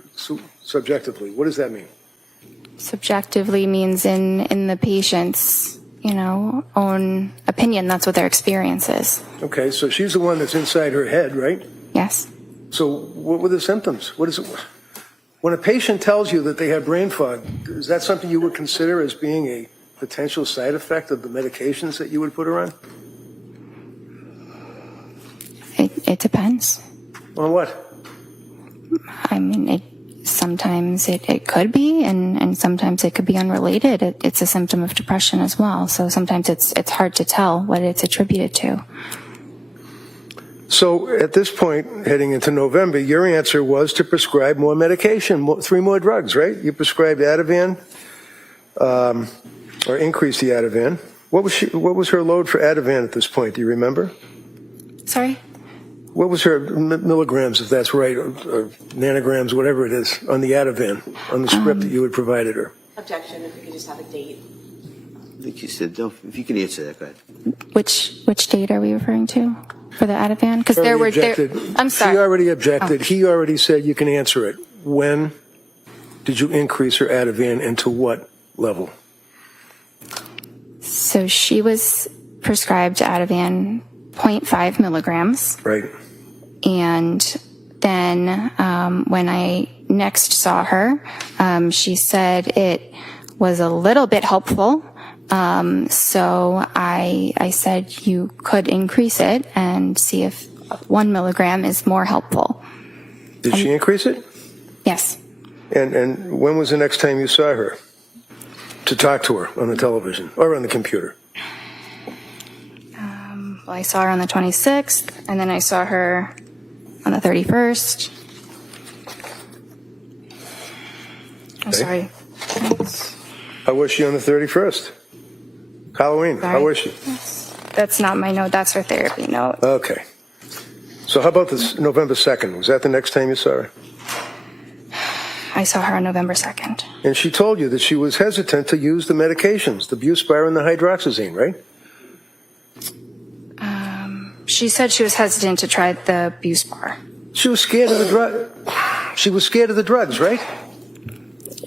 Subjectively, what does that mean? Subjectively means in the patient's, own opinion. That's what their experience is. Okay, so she's the one that's inside her head, right? Yes. So what were the symptoms? What is it? When a patient tells you that they have brain fog, is that something you would consider as being a potential side effect of the medications that you would put her on? It depends. On what? I mean, sometimes it could be, and sometimes it could be unrelated. It's a symptom of depression as well. So sometimes it's hard to tell what it's attributed to. So at this point, heading into November, your answer was to prescribe more medication, 3 more drugs, right? You prescribed Ativan, or increased the Ativan. What was her load for Ativan at this point? Do you remember? Sorry? What was her milligrams, if that's right, or nanograms, whatever it is, on the Ativan, on the script that you had provided her? Objection, if we could just have a date. I think you said, no, if you can answer that, go ahead. Which date are we referring to for the Ativan? Because there were. I'm sorry. She already objected. He already said you can answer it. When did you increase her Ativan and to what level? So she was prescribed Ativan 0.5 milligrams. Right. And then when I next saw her, she said it was a little bit helpful. So I said you could increase it and see if 1 milligram is more helpful. Did she increase it? Yes. And when was the next time you saw her to talk to her on the television or on the computer? Well, I saw her on the 26th, and then I saw her on the 31st. I'm sorry. How was she on the 31st? Halloween. Sorry. How was she? That's not my note. That's her therapy note. Okay. So how about this November 2nd? Was that the next time you saw her? I saw her on November 2nd. And she told you that she was hesitant to use the medications, the Buspar and the hydroxyzine, right? She said she was hesitant to try the Buspar. She was scared of the drug. She was scared of the drugs, right?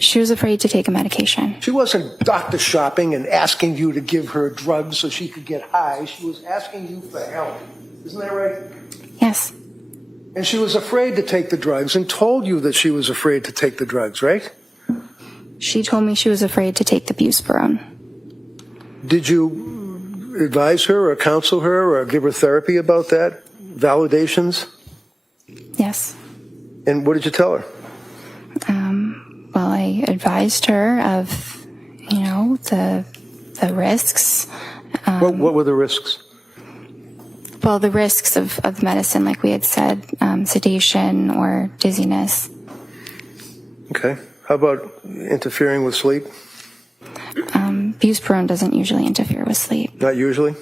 She was afraid to take a medication. She wasn't doctor shopping and asking you to give her drugs so she could get high. She was asking you for help. Isn't that right? Yes. And she was afraid to take the drugs and told you that she was afraid to take the drugs, right? She told me she was afraid to take the Buspirone. Did you advise her or counsel her or give her therapy about that? Validations? Yes. And what did you tell her? Well, I advised her of, the risks. What were the risks? Well, the risks of the medicine, like we had said, sedation or dizziness. Okay. How about interfering with sleep? Buspirone doesn't usually interfere with sleep. Not usually.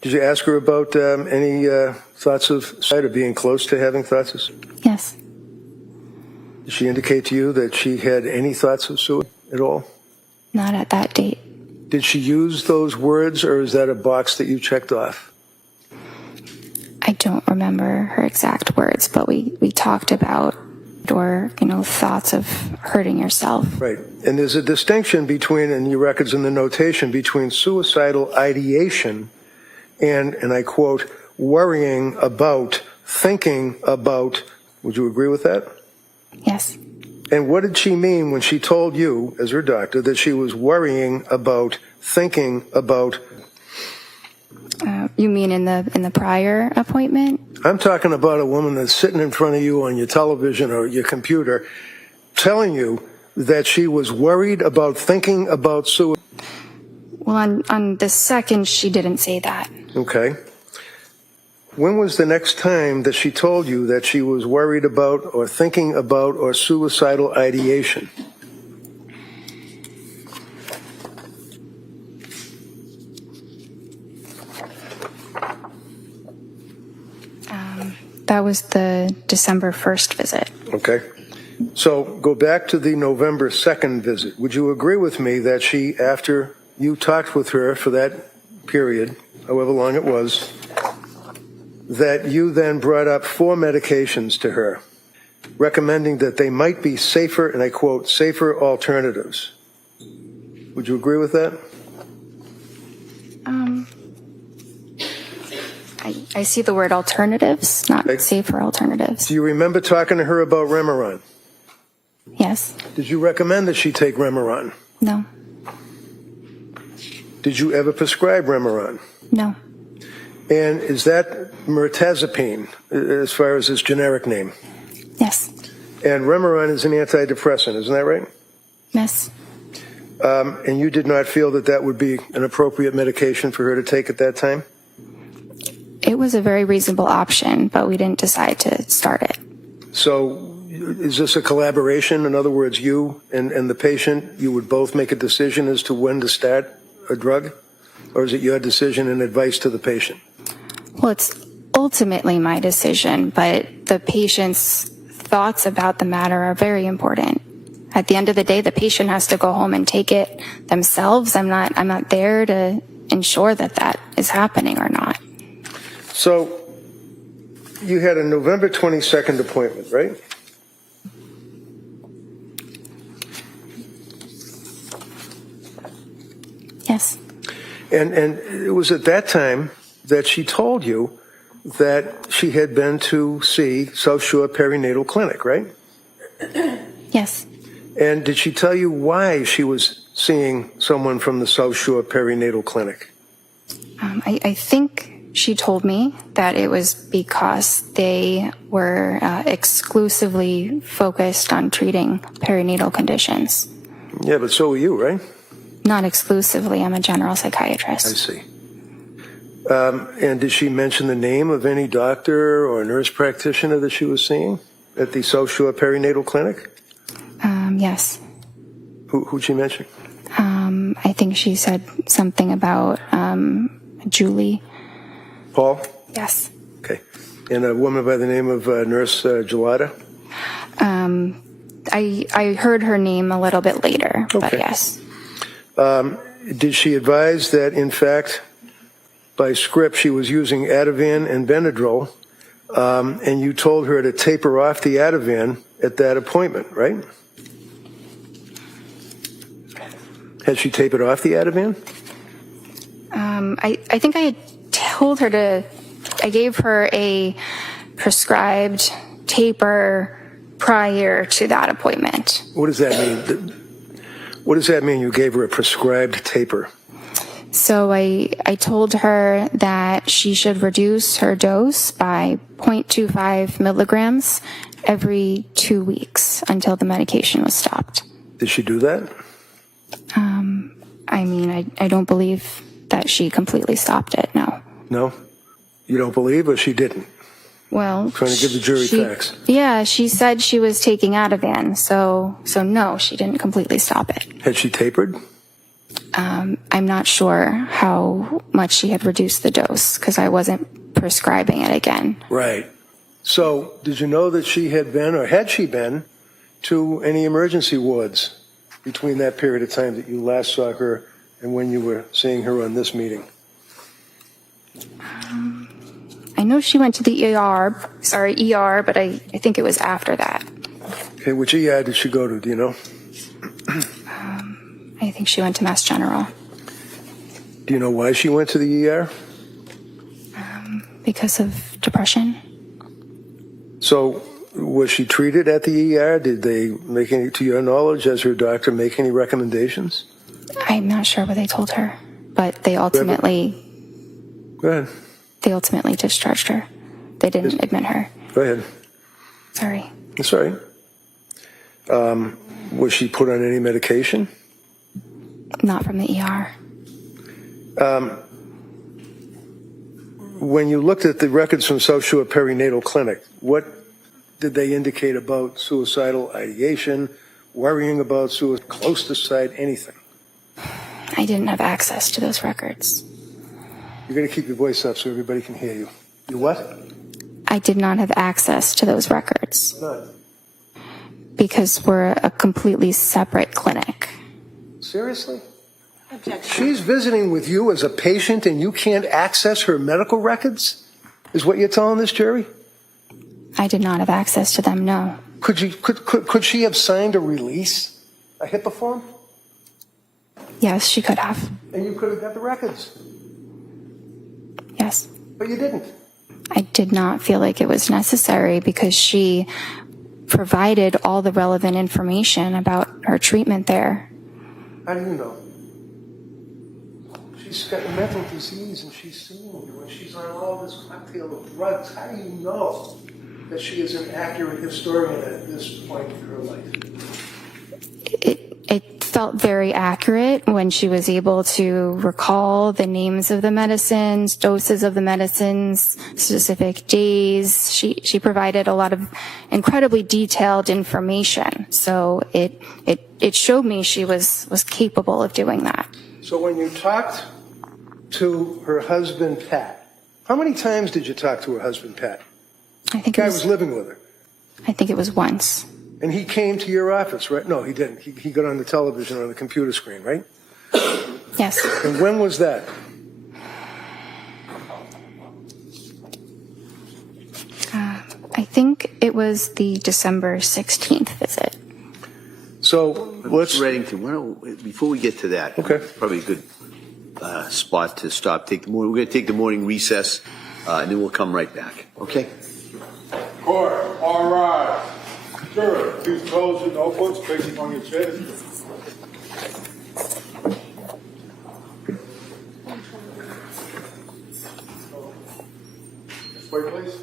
Did you ask her about any thoughts of suicide or being close to having thoughts of suicide? Yes. Did she indicate to you that she had any thoughts of suicide at all? Not at that date. Did she use those words, or is that a box that you checked off? I don't remember her exact words, but we talked about, thoughts of hurting yourself. Right. And there's a distinction between, in your records and the notation, between suicidal ideation and I quote, worrying about, thinking about. Would you agree with that? Yes. And what did she mean when she told you, as her doctor, that she was worrying about, thinking about? You mean in the prior appointment? I'm talking about a woman that's sitting in front of you on your television or your computer telling you that she was worried about, thinking about suicide. Well, on the second, she didn't say that. Okay. When was the next time that she told you that she was worried about or thinking about or suicidal ideation? That was the December 1st visit. Okay. So go back to the November 2nd visit. Would you agree with me that she, after you talked with her for that period, however long it was, that you then brought up 4 medications to her, recommending that they might be safer, and I quote, safer alternatives? Would you agree with that? I see the word alternatives, not Okay. safer alternatives. Do you remember talking to her about Remeron? Yes. Did you recommend that she take Remeron? No. Did you ever prescribe Remeron? No. And is that mirtazapine, as far as its generic name? Yes. And Remeron is an antidepressant, isn't that right? Yes. And you did not feel that that would be an appropriate medication for her to take at that time? It was a very reasonable option, but we didn't decide to start it. So is this a collaboration? In other words, you and the patient, you would both make a decision as to when to start a drug? Or is it your decision and advice to the patient? Well, it's ultimately my decision, but the patient's thoughts about the matter are very important. At the end of the day, the patient has to go home and take it themselves. I'm not there to ensure that that is happening or not. So you had a November 22nd appointment, right? Yes. And it was at that time that she told you that she had been to see South Shore Perinatal Clinic, right? Yes. And did she tell you why she was seeing someone from the South Shore Perinatal Clinic? I think she told me that it was because they were exclusively focused on treating perinatal conditions. Yeah, but so were you, right? Not exclusively. I'm a general psychiatrist. I see. And did she mention the name of any doctor or nurse practitioner that she was seeing at the South Shore Perinatal Clinic? Yes. Who'd she mention? I think she said something about Julie. Paul? Yes. Okay. And a woman by the name of Nurse Gelada? I heard her name a little bit later, but Okay. yes. Did she advise that, in fact, by script, she was using Ativan and Benadryl, and you told her to taper off the Ativan at that appointment, right? Had she tapered off the Ativan? I think I had told her I gave her a prescribed taper prior to that appointment. What does that mean? What does that mean, you gave her a prescribed taper? So I told her that she should reduce her dose by 0.25 milligrams every 2 weeks until the medication was stopped. Did she do that? I don't believe that she completely stopped it, no. No? You don't believe, or she didn't? Well, Trying to give the jury facts. Yeah, she said she was taking Ativan, so no, she didn't completely stop it. Had she tapered? I'm not sure how much she had reduced the dose because I wasn't prescribing it again. Right. So, did you know that she had been, or had she been, to any emergency wards between that period of time that you last saw her and when you were seeing her on this meeting? I know she went to the ER, but I think it was after that. Okay, which ER did she go to, do you know? I think she went to Mass General. Do you know why she went to the ER? Because of depression. So, Was she treated at the ER? Did they make any, to your knowledge, as her doctor, make any recommendations? I'm not sure what they told her, but they ultimately Go ahead. discharged her. They didn't admit her. Go ahead. Sorry. That's all right. Was she put on any medication? Not from the ER. When you looked at the records from South Shore Perinatal Clinic, what did they indicate about suicidal ideation, worrying about suicide, close to suicide, anything? I didn't have access to those records. You're going to keep your voice up so everybody can hear you. You what? I did not have access to those records None. because we're a completely separate clinic. Seriously? Objection. She's visiting with you as a patient and you can't access her medical records? Is what you're telling this jury? I did not have access to them, no. Could she have signed a release, a HIPAA form? Yes, she could have. And you could have got the records, Yes. but you didn't. I did not feel like it was necessary because she provided all the relevant information about her treatment there. How do you know? She's got mental disease and she's seeing you and she's on all this cocktail of drugs. How do you know that she is an accurate historian at this point in her life? It felt very accurate when she was able to recall the names of the medicines, doses of the medicines, specific days. She provided a lot of incredibly detailed information. So it showed me she was capable of doing that. So when you talked to her husband, Pat, how many times did you talk to her husband, Pat? I think The guy was living with her. I think it was once. And he came to your office, right? No, he didn't. He got on the television on the computer screen, right? Yes. And when was that? I think it was the December 16th visit. So let's. Mr. Reddington, before we get to that, Okay. probably a good spot to stop. We're going to take the morning recess, and then we'll come right back. Okay? Court, all right. Sure, please close your notebooks, facing on your chairs. Wait, please.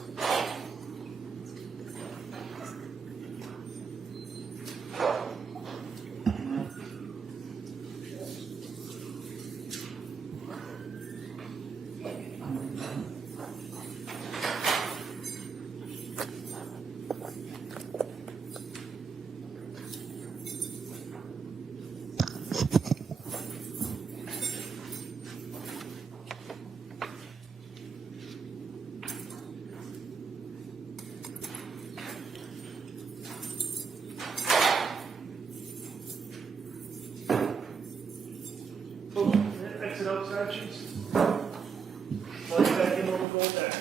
Exit out sections. Slide back in over, go back.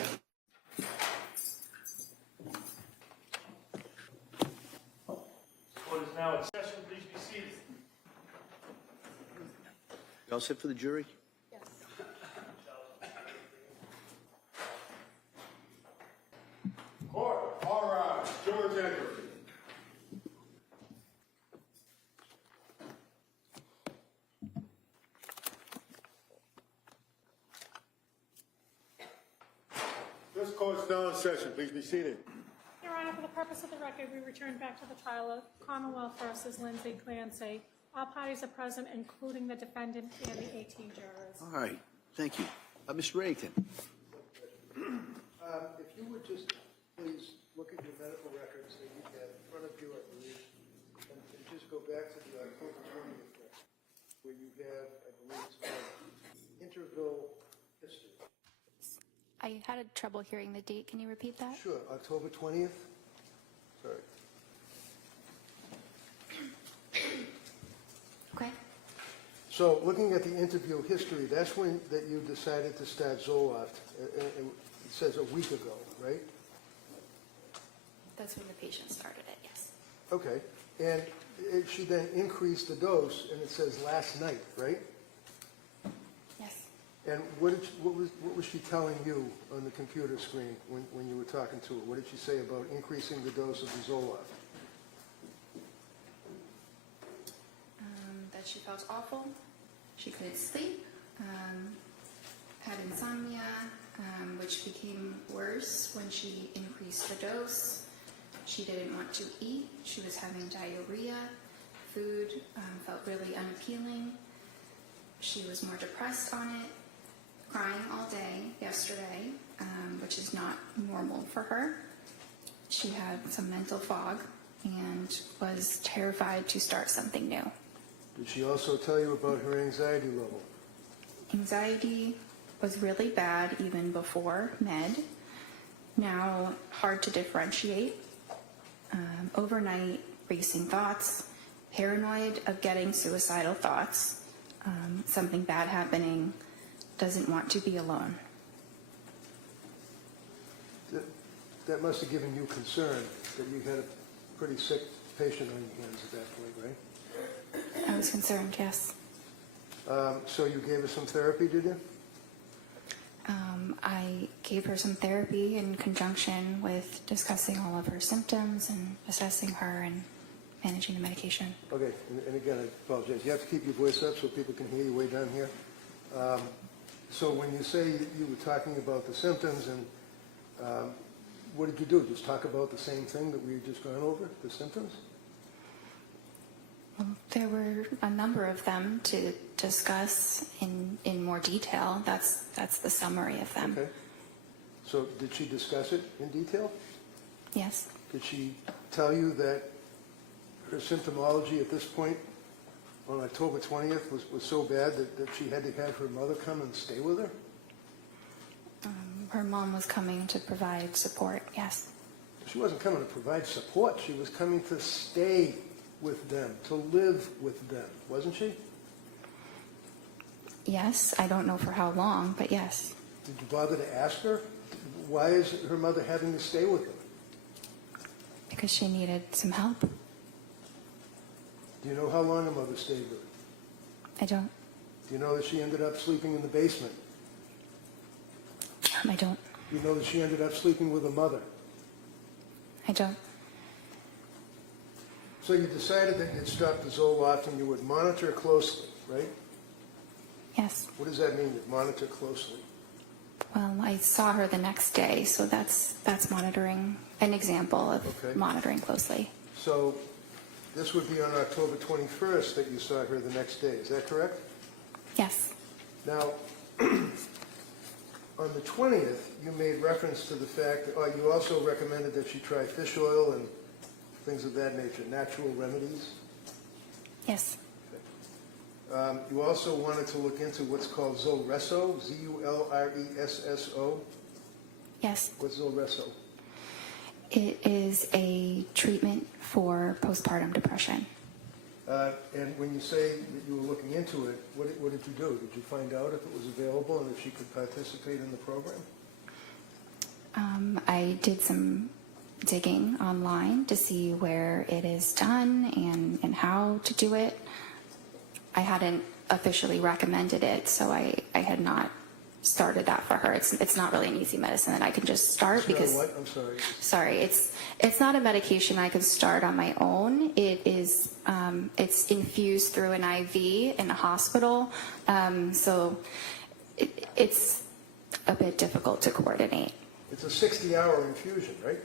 Court is now in session. Please be seated. You all set for the jury? Court, all right. Jurors enter. This court's now in session. Please be seated. Your Honor, for the purpose of the record, we return back to the trial of Commonwealth versus Lindsay Clancy. All parties are present, including the defendant and the 18 jurors. All right. Thank you. Mr. Reddington. If you would just please look at your medical records that you have in front of you, I believe, and just go back to the October 20th record, where you have, I believe it's called interval history. I had trouble hearing the date. Can you repeat that? Sure, October 20th? Sorry. Okay. So looking at the interview history, that's when that you decided to start Zoloft. It says a week ago, right? That's when the patient started it, yes. Okay. And she then increased the dose, and it says last night, right? Yes. And what was she telling you on the computer screen when you were talking to her? What did she say about increasing the dose of the Zoloft? That she felt awful, she couldn't sleep, had insomnia, which became worse when she increased the dose. She didn't want to eat. She was having diarrhea. Food felt really unappealing. She was more depressed on it, crying all day yesterday, which is not normal for her. She had some mental fog and was terrified to start something new. Did she also tell you about her anxiety level? Anxiety was really bad even before med. Now hard to differentiate. Overnight racing thoughts, paranoid of getting suicidal thoughts, something bad happening, doesn't want to be alone. That must have given you concern that you had a pretty sick patient on your hands at that point, right? I was concerned, yes. So you gave her some therapy, did you? I gave her some therapy in conjunction with discussing all of her symptoms and assessing her and managing the medication. Okay, and again, I apologize. You have to keep your voice up so people can hear you way down here. So when you say you were talking about the symptoms, and what did you do? Just talk about the same thing that we had just gone over, the symptoms? There were a number of them to discuss in more detail. That's the summary of them. Okay. So did she discuss it in detail? Yes. Did she tell you that her symptomology at this point on October 20th was so bad that she had to have her mother come and stay with her? Her mom was coming to provide support, yes. She wasn't coming to provide support. She was coming to stay with them, to live with them, wasn't she? Yes, I don't know for how long, but yes. Did you bother to ask her? Why is her mother having to stay with them? Because she needed some help. Do you know how long her mother stayed with her? I don't. Do you know that she ended up sleeping in the basement? I don't. Do you know that she ended up sleeping with her mother? I don't. So you decided that you'd stop the Zoloft and you would monitor closely, right? Yes. What does that mean, you'd monitor closely? Well, I saw her the next day, so that's monitoring, an example of Okay. monitoring closely. So this would be on October 21st that you saw her the next day, is that correct? Yes. Now, on the 20th, you made reference to the fact that you also recommended that she try fish oil and things of that nature, natural remedies. Yes. You also wanted to look into what's called Zulresso, Z-U-L-R-E-S-S-O. Yes. What's Zulresso? It is a treatment for postpartum depression. And when you say that you were looking into it, what did you do? Did you find out if it was available and if she could participate in the program? I did some digging online to see where it is done and how to do it. I hadn't officially recommended it, so I had not started that for her. It's not really an easy medicine that I can just start because what? I'm sorry. Sorry, it's not a medication I can start on my own. It is it's infused through an IV in a hospital, so it's a bit difficult to coordinate. It's a 60-hour infusion, right?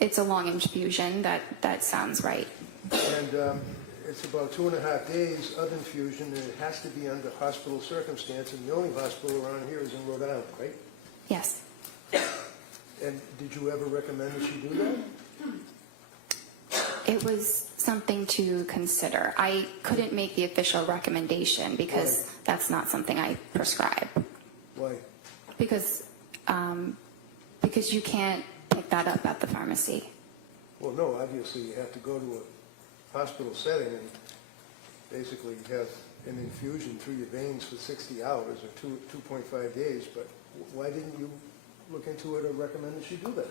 It's a long infusion. That sounds right. And it's about 2.5 days of infusion, and it has to be under hospital circumstance, and the only hospital around here is in Rhode Island, right? Yes. And did you ever recommend that she do that? It was something to consider. I couldn't make the official recommendation because Why? that's not something I prescribe. Why? Because you can't pick that up at the pharmacy. Well, no, obviously you have to go to a hospital setting and basically have an infusion through your veins for 60 hours or 2.5 days, but why didn't you look into it or recommend that she do that?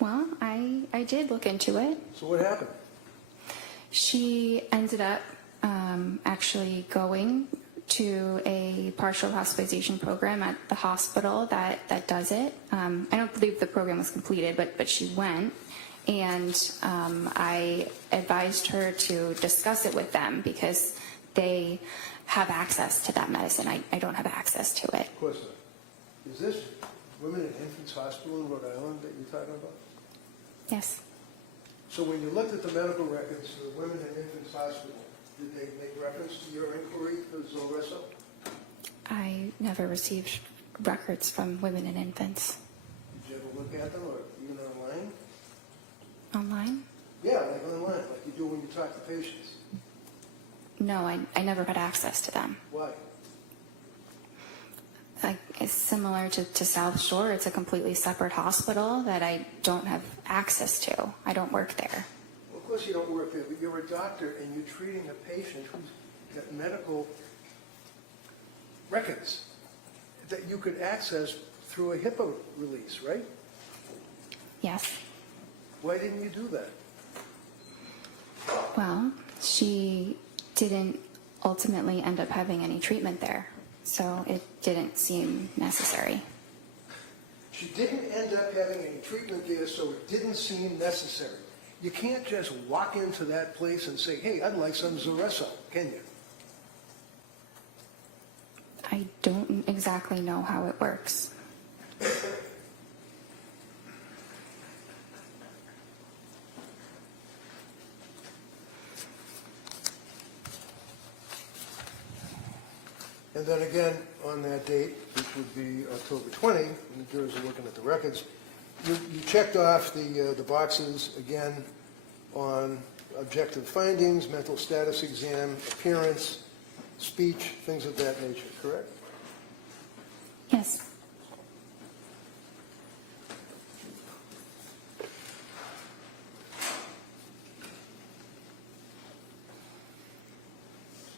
Well, I did look into it. So what happened? She ended up actually going to a partial hospitalization program at the hospital that does it. I don't believe the program was completed, but she went. And I advised her to discuss it with them because they have access to that medicine. I don't have access to it. Of course not. Is this Women and Infants Hospital in Rhode Island that you're talking about? Yes. So when you looked at the medical records for the Women and Infants Hospital, did they make reference to your inquiry for Zulresso? I never received records from women and infants. Did you ever look at them or even online? Online? Yeah, like online, like you do when you talk to patients. No, I never had access to them. Why? It's similar to South Shore. It's a completely separate hospital that I don't have access to. I don't work there. Well, of course you don't work there, but you're a doctor and you're treating a patient who's got medical records that you could access through a HIPAA release, right? Yes. Why didn't you do that? Well, she didn't ultimately end up having any treatment there, so it didn't seem necessary. She didn't end up having any treatment there, so it didn't seem necessary. You can't just walk into that place and say, hey, I'd like some Zulresso, can you? I don't exactly know how it works. And then again, on that date, which would be October 20, when the jurors are looking at the records, you checked off the boxes again on objective findings, mental status exam, appearance, speech, things of that nature, correct? Yes.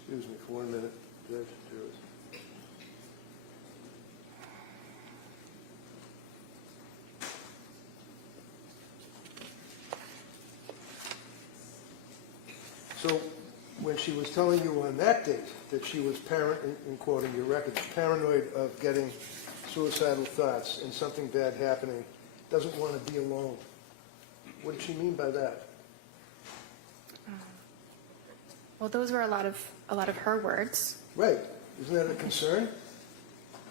Excuse me for 1 minute, Judge. Jurors. So when she was telling you on that date that she was in quoting your records, paranoid of getting suicidal thoughts and something bad happening, doesn't want to be alone, what did she mean by that? Well, those were a lot of her words. Right. Isn't that a concern?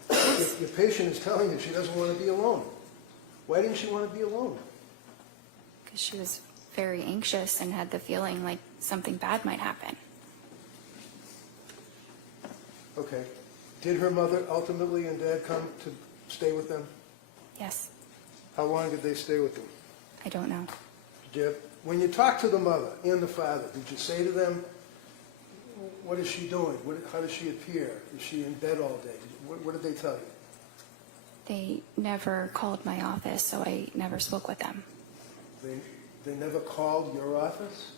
Your patient is telling you she doesn't want to be alone. Why didn't she want to be alone? Because she was very anxious and had the feeling like something bad might happen. Okay. Did her mother ultimately and dad come to stay with them? Yes. How long did they stay with them? I don't know. When you talked to the mother and the father, did you say to them, what is she doing? How does she appear? Is she in bed all day? What did they tell you? They never called my office, so I never spoke with them. They never called your office?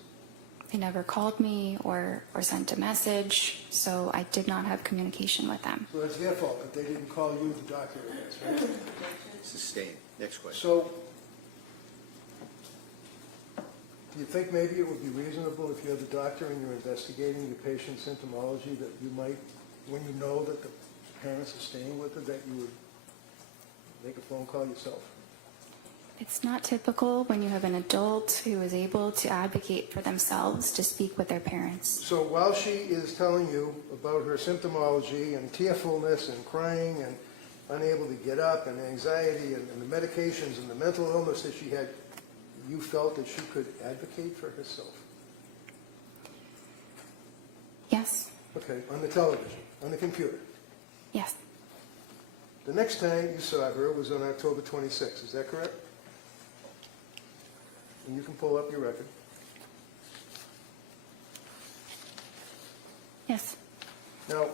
They never called me or sent a message, so I did not have communication with them. So that's their fault, but they didn't call you, the doctor, I guess, right? Sustained. Next question. So, do you think maybe it would be reasonable if you're the doctor and you're investigating your patient's symptomology that you might, when you know that the parents are staying with her, that you would make a phone call yourself? It's not typical when you have an adult who is able to advocate for themselves to speak with their parents. So while she is telling you about her symptomology and tearfulness and crying and unable to get up and anxiety and the medications and the mental illness that she had, you felt that she could advocate for herself? Yes. Okay, on the television, on the computer. Yes. The next time you saw her was on October 26th, is that correct? And you can pull up your record. Yes. Now,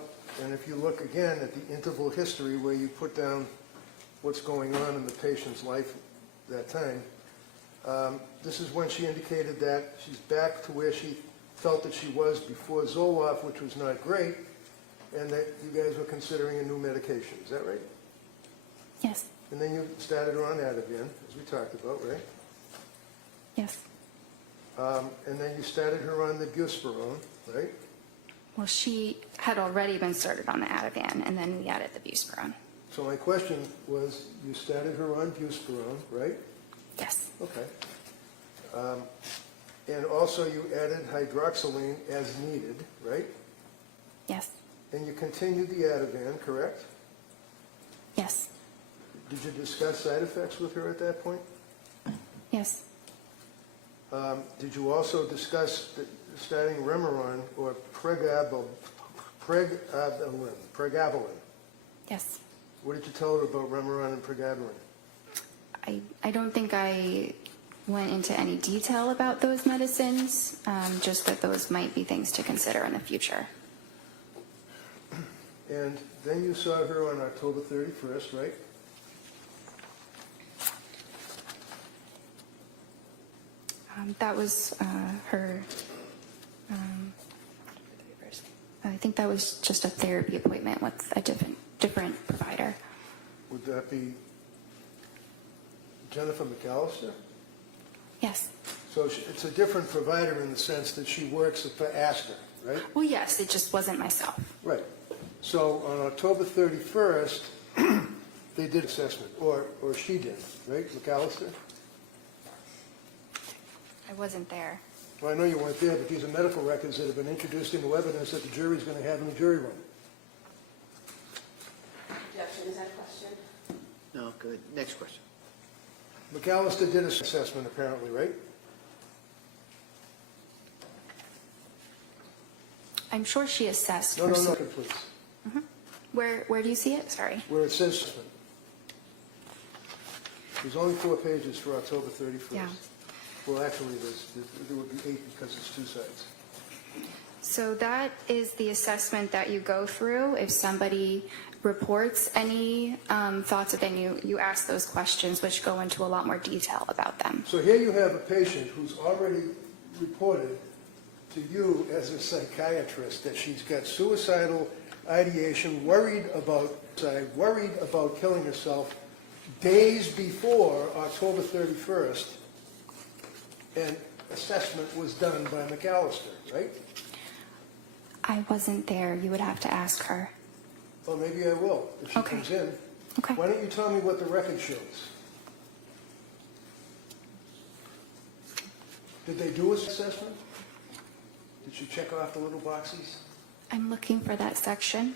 and if you look again at the interval history where you put down what's going on in the patient's life that time, this is when she indicated that she's back to where she felt that she was before Zoloft, which was not great, and that you guys were considering a new medication. Is that right? Yes. And then you started her on Ativan, as we talked about, right? Yes. And then you started her on the Duxbury, right? Well, she had already been started on the Ativan, and then we added the buspirone. So my question was, you started her on buspirone, right? Yes. Okay. And also you added hydroxyline as needed, right? Yes. And you continued the Ativan, correct? Yes. Did you discuss side effects with her at that point? Yes. Did you also discuss starting Remeron or pregabalin? Yes. What did you tell her about Remeron and pregabalin? I don't think I went into any detail about those medicines, just that those might be things to consider in the future. And then you saw her on October 31st, right? That was her, I think that was just a therapy appointment with a different provider. Would that be Jennifer McAllister? Yes. So it's a different provider in the sense that she works for Astor, right? Well, yes, it just wasn't myself. Right. So on October 31st, they did assessment, or she did, right, McAllister? I wasn't there. Well, I know you weren't there, but these are medical records that have been introduced into evidence that the jury's going to have in the jury room. Objection, is that a question? No, good. Next question. McAllister did an assessment apparently, right? I'm sure she assessed. No, for please. Where do you see it? Sorry. Where it says assessment. There's only 4 pages for October 31st. Yeah. Well, actually, there would be 8 because it's 2 sides. So that is the assessment that you go through. If somebody reports any thoughts, then you ask those questions, which go into a lot more detail about them. So here you have a patient who's already reported to you as a psychiatrist that she's got suicidal ideation, worried about killing herself days before October 31st, and assessment was done by McAllister, right? I wasn't there. You would have to ask her. Well, maybe I will, if she Okay. comes in. Okay. Why don't you tell me what the record shows? Did they do an assessment? Did she check off the little boxes? I'm looking for that section.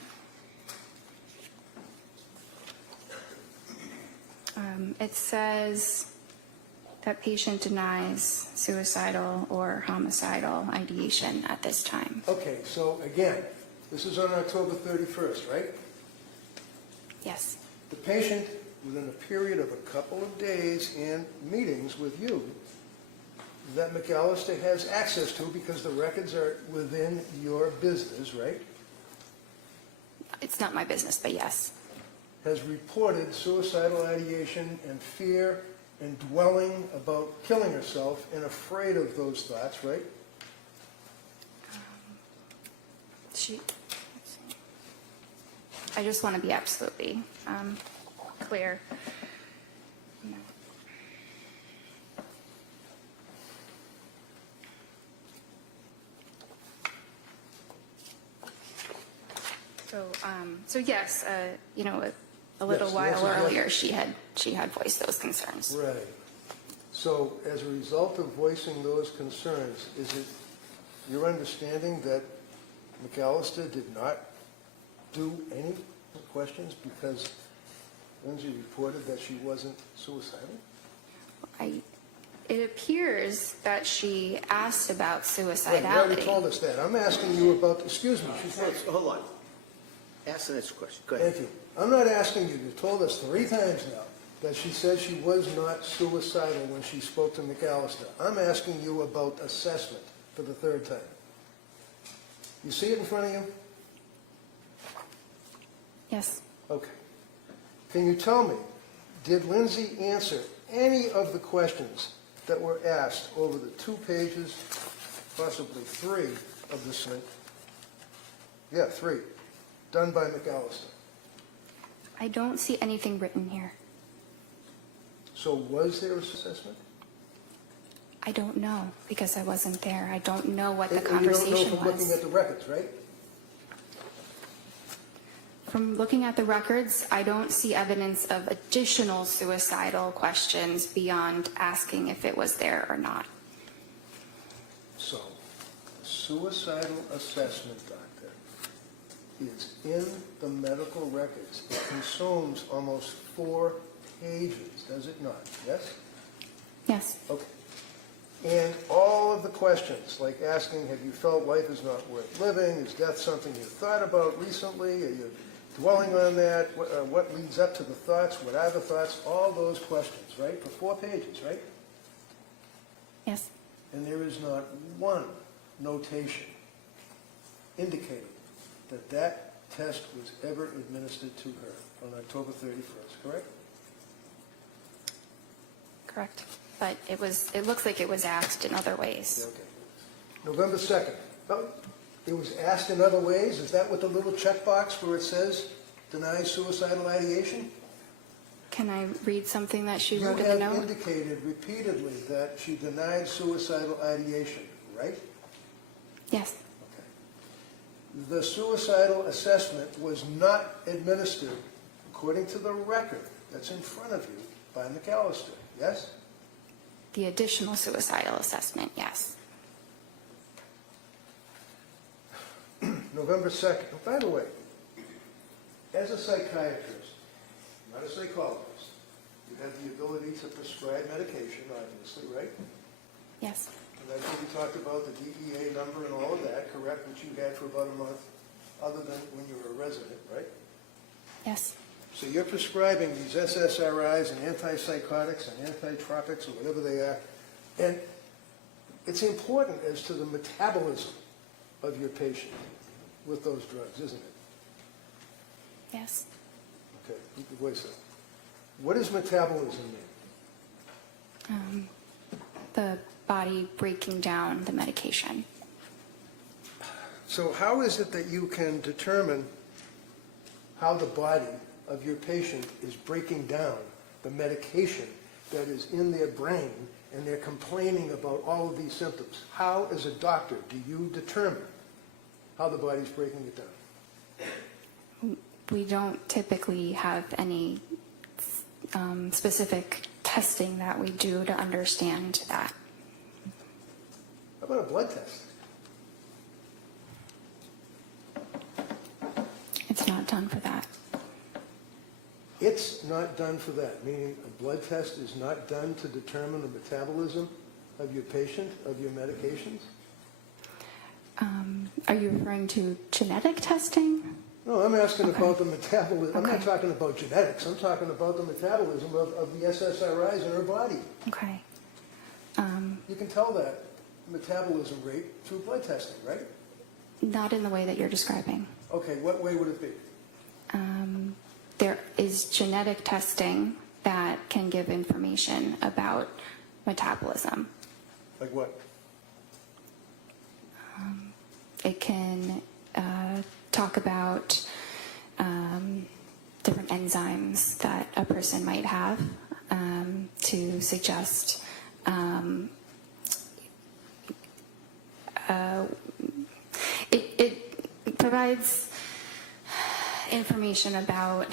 It says that patient denies suicidal or homicidal ideation at this time. Okay, so again, this is on October 31st, right? Yes. The patient, within a period of a couple of days and meetings with you, that McAllister has access to because the records are within your business, right? It's not my business, but yes. Has reported suicidal ideation and fear and dwelling about killing herself and afraid of those thoughts, right? Let's see. I just want to be absolutely clear. So yes, a little Yes, while that's earlier, she had voiced those concerns. Right. So as a result of voicing those concerns, is it your understanding that McAllister did not do any questions because Lindsay reported that she wasn't suicidal? It appears that she asked about Right, you already suicidality. told us that. I'm asking you about, excuse me, Hold on. Ask the next question. Go ahead. thank you. I'm not asking you, you told us 3 times now that she said she was not suicidal when she spoke to McAllister. I'm asking you about assessment for the 3rd time. You see it in front of you? Yes. Okay. Can you tell me, did Lindsay answer any of the questions that were asked over the 2 pages, possibly 3 of the statement? Yeah, 3, done by McAllister. I don't see anything written here. So was there an assessment? I don't know because I wasn't there. I don't know what the And you don't conversation know from looking was. at the records, right? From looking at the records, I don't see evidence of additional suicidal questions beyond asking if it was there or not. So, suicidal assessment, doctor, is in the medical records. It consumes almost 4 pages, does it not? Yes? Yes. Okay. And all of the questions, like asking, have you felt life is not worth living? Is death something you thought about recently? Are you dwelling on that? What leads up to the thoughts? What are the thoughts? All those questions, right? For 4 pages, right? Yes. And there is not one notation indicating that that test was ever administered to her on October 31st, correct? Correct. But it looks like it was asked in other ways. Okay. November 2nd. Oh, it was asked in other ways? Is that what the little checkbox where it says denies suicidal ideation? Can I read something that she You wrote in the have note? indicated repeatedly that she denied suicidal ideation, right? Yes. Okay. The suicidal assessment was not administered, according to the record that's in front of you, by McAllister, yes? The additional suicidal assessment, yes. November 2nd. Oh, by the way, as a psychiatrist, not a psychologist, you have the ability to prescribe medication, obviously, right? Yes. And that's what we talked about, the DEA number and all of that, correct, which you had for about a month, other than when you were a resident, right? Yes. So you're prescribing these SSRIs and antipsychotics and antitropics or whatever they are, and it's important as to the metabolism of your patient with those drugs, isn't it? Yes. Okay, wait a second. What does metabolism mean? The body breaking down the medication. So how is it that you can determine how the body of your patient is breaking down the medication that is in their brain and they're complaining about all of these symptoms? How, as a doctor, do you determine how the body's breaking it down? We don't typically have any specific testing that we do to understand that. How about a blood test? It's not done for that. It's not done for that, meaning a blood test is not done to determine the metabolism of your patient, of your medications? Are you referring to genetic testing? No, I'm asking about the metabolism. I'm not Okay. talking about genetics. I'm talking about the metabolism of the SSRIs in her body. Okay. You can tell that metabolism rate through blood testing, right? Not in the way that you're describing. Okay, what way would it be? There is genetic testing that can give information about metabolism. Like what? It can talk about different enzymes that a person might have to suggest it provides information about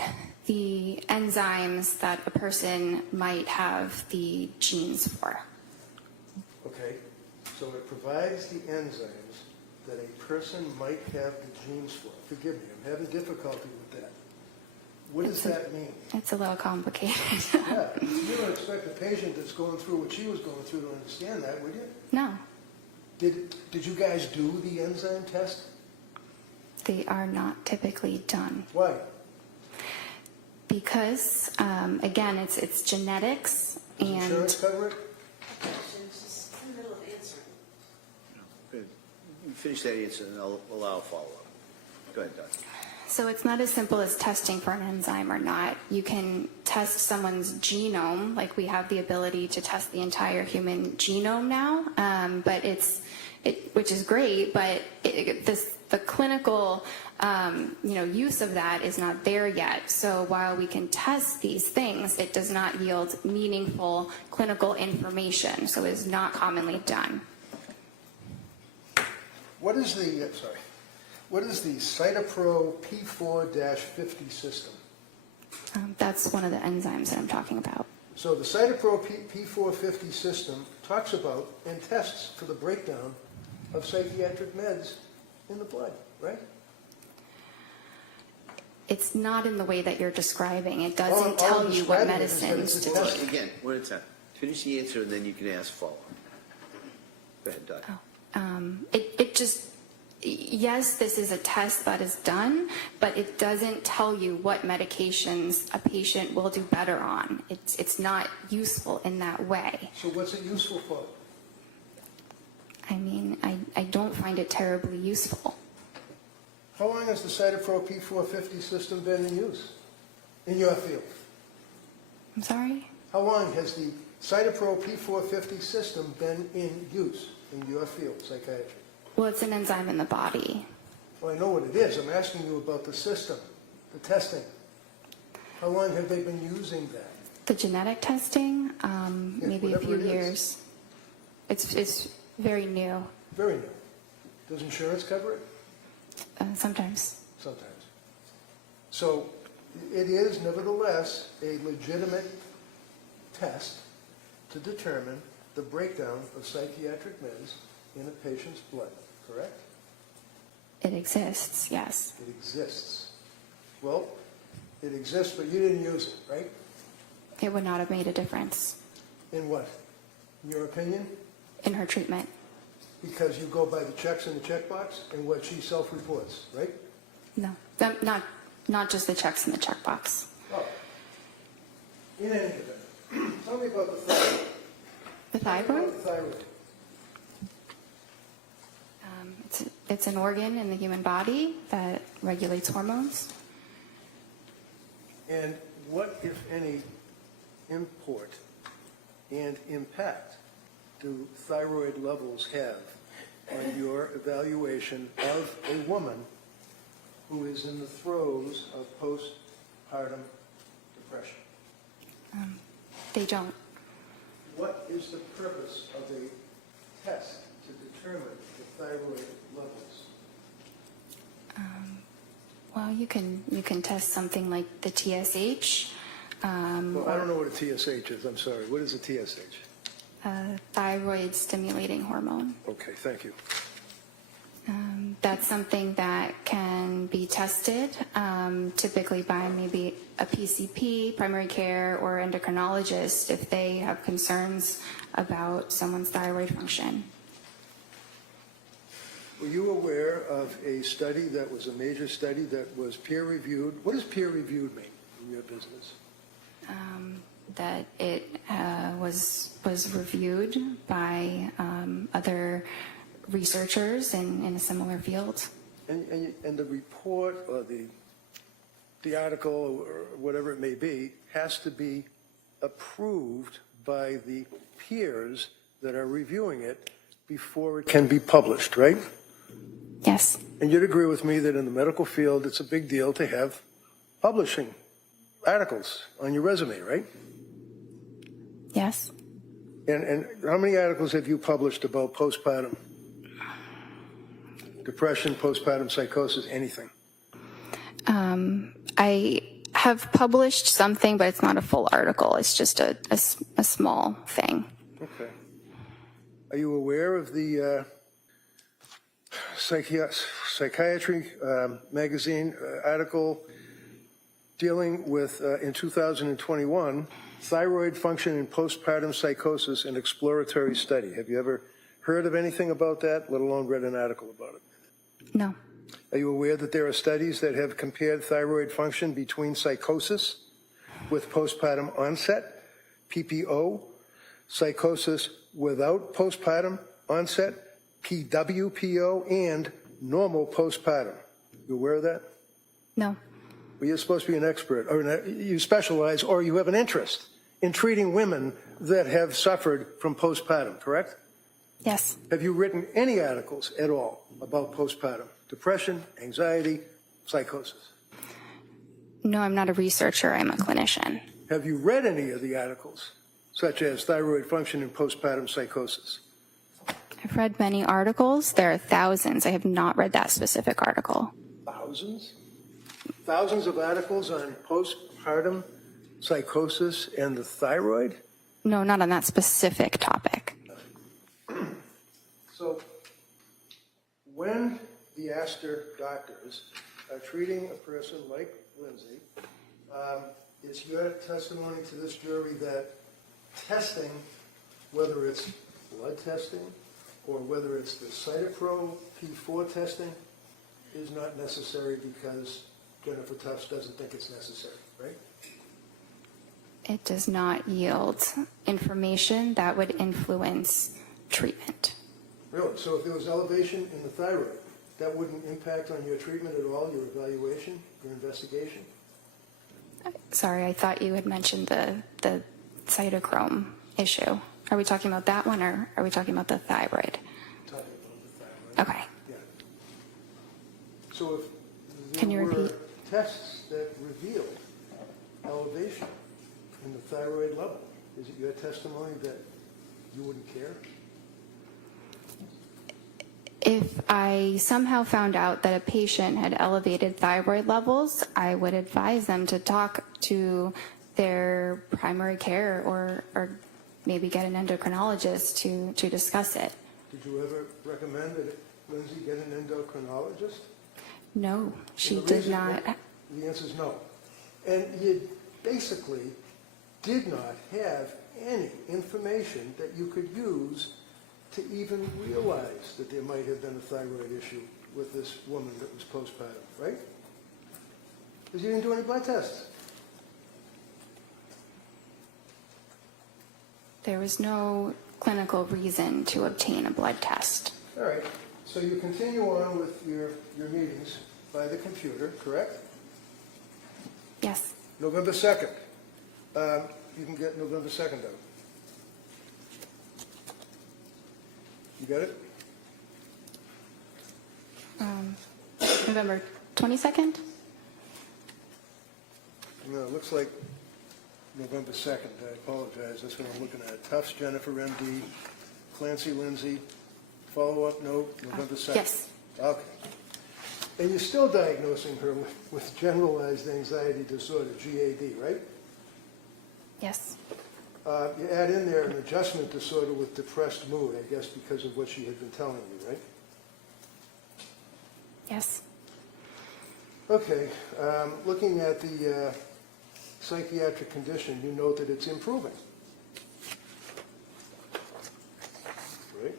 the enzymes that a person might have the genes for. Okay, so it provides the enzymes that a person might have the genes for. Forgive me, I'm having difficulty with that. What does that mean? It's a little complicated. Yeah, you don't expect a patient that's going through what she was going through to understand that, would you? No, Did you guys do the enzyme test? they are not typically done. Why? Because, again, it's genetics Does and insurance cover it? She's in the middle of answering. Good. You finish that answer and I'll allow a follow-up. Go ahead, Doctor. so it's not as simple as testing for an enzyme or not. You can test someone's genome, like we have the ability to test the entire human genome now, but which is great, but the clinical use of that is not there yet. So while we can test these things, it does not yield meaningful clinical information, so it is not commonly done. What is What is the Cytopro P4-50 system? That's one of the enzymes that I'm talking about. So the Cytopro P450 system talks about and tests for the breakdown of psychiatric meds in the blood, right? It's not in the way that you're describing. It doesn't tell you what medicines to Hold take. on, again, one at a time. Finish the answer and then you can ask follow-up. Go ahead, Doc. It just, yes, this is a test that is done, but it doesn't tell you what medications a patient will do better on. It's not useful in that way. So what's it useful for? I mean, I don't find it terribly useful. How long has the Cytopro P450 system been in use in your field? I'm sorry? How long has the Cytopro P450 system been in use in your field, psychiatry? Well, it's an enzyme in the body. Well, I know what it is. I'm asking you about the system, the testing. How long have they been using that? The genetic testing, maybe a whatever few it is. years. It's very new, Very new. Does insurance cover it? sometimes. Sometimes. So it is nevertheless a legitimate test to determine the breakdown of psychiatric meds in a patient's blood, correct? It exists, yes. It exists. Well, it exists, but you didn't use it, right? It would not have made a difference In what? In your opinion? in her treatment. Because you go by the checks in the checkbox and what she self-reports, right? No, not just the checks in the checkbox. Oh. In any event, tell me about the thyroid. The Tell me thyroid? about the thyroid. It's an organ in the human body that regulates hormones. And what, if any, import and impact do thyroid levels have on your evaluation of a woman who is in the throes of postpartum depression? They don't. What is the purpose of a test to determine the thyroid levels? Well, you can test something like the TSH. Well, I don't know what a TSH is. I'm sorry. What is a TSH? Thyroid stimulating hormone. Okay, thank you. That's something that can be tested typically by maybe a PCP, primary care, or endocrinologist if they have concerns about someone's thyroid function. Were you aware of a study that was a major study that was peer-reviewed? What does peer-reviewed mean in your business? That it was reviewed by other researchers in a similar field. And the report or the article or whatever it may be has to be approved by the peers that are reviewing it before it can be published, right? Yes. And you'd agree with me that in the medical field, it's a big deal to have publishing articles on your resume, right? Yes. And how many articles have you published about postpartum depression, postpartum psychosis, anything? I have published something, but it's not a full article. It's just a small thing. Okay. Are you aware of the Psychiatry magazine article dealing with, in 2021, thyroid function in postpartum psychosis, an exploratory study? Have you ever heard of anything about that, let alone read an article about it? No. Are you aware that there are studies that have compared thyroid function between psychosis with postpartum onset, PPO, psychosis without postpartum onset, PWPO, and normal postpartum? You aware of that? No. Well, you're supposed to be an expert, or you specialize, or you have an interest in treating women that have suffered from postpartum, correct? Yes. Have you written any articles at all about postpartum depression, anxiety, psychosis? No, I'm not a researcher. I'm a clinician. Have you read any of the articles, such as thyroid function in postpartum psychosis? I've read many articles. There are thousands. I have not read that specific article. Thousands? Thousands of articles on postpartum psychosis and the thyroid? No, not on that specific topic. So when the Astor doctors are treating a person like Lindsay, it's your testimony to this jury that testing, whether it's blood testing or whether it's the Cytopro P4 testing, is not necessary because Jennifer Tufts doesn't think it's necessary, right? It does not yield information that would influence treatment. Really? So if there was elevation in the thyroid, that wouldn't impact on your treatment at all, your evaluation, your investigation? Sorry, I thought you had mentioned the cytochrome issue. Are we talking about that one, or are we talking about the thyroid? Talking about the thyroid. Okay. Yeah. So if Can you there were repeat? tests that revealed elevation in the thyroid level, is it your testimony that you wouldn't care? If I somehow found out that a patient had elevated thyroid levels, I would advise them to talk to their primary care or maybe get an endocrinologist to discuss it. Did you ever recommend that Lindsay get an endocrinologist? No, she And the did reason- not. The answer is no. And you basically did not have any information that you could use to even realize that there might have been a thyroid issue with this woman that was postpartum, right? Because you didn't do any blood tests. There was no clinical reason to obtain a blood test. All right, so you continue on with your meetings by the computer, correct? Yes. November 2nd. You can get November 2nd out. You got it? November 22nd? No, it looks like November 2nd. I apologize. That's what I'm looking at. Tufts, Jennifer, MD, Clancy, Lindsay. Follow-up note, November 2nd. Yes. Okay. And you're still diagnosing her with generalized anxiety disorder, GAD, right? Yes. You add in there an adjustment disorder with depressed mood, I guess because of what she had been telling you, right? Yes. Okay. Looking at the psychiatric condition, you note that it's improving. Right?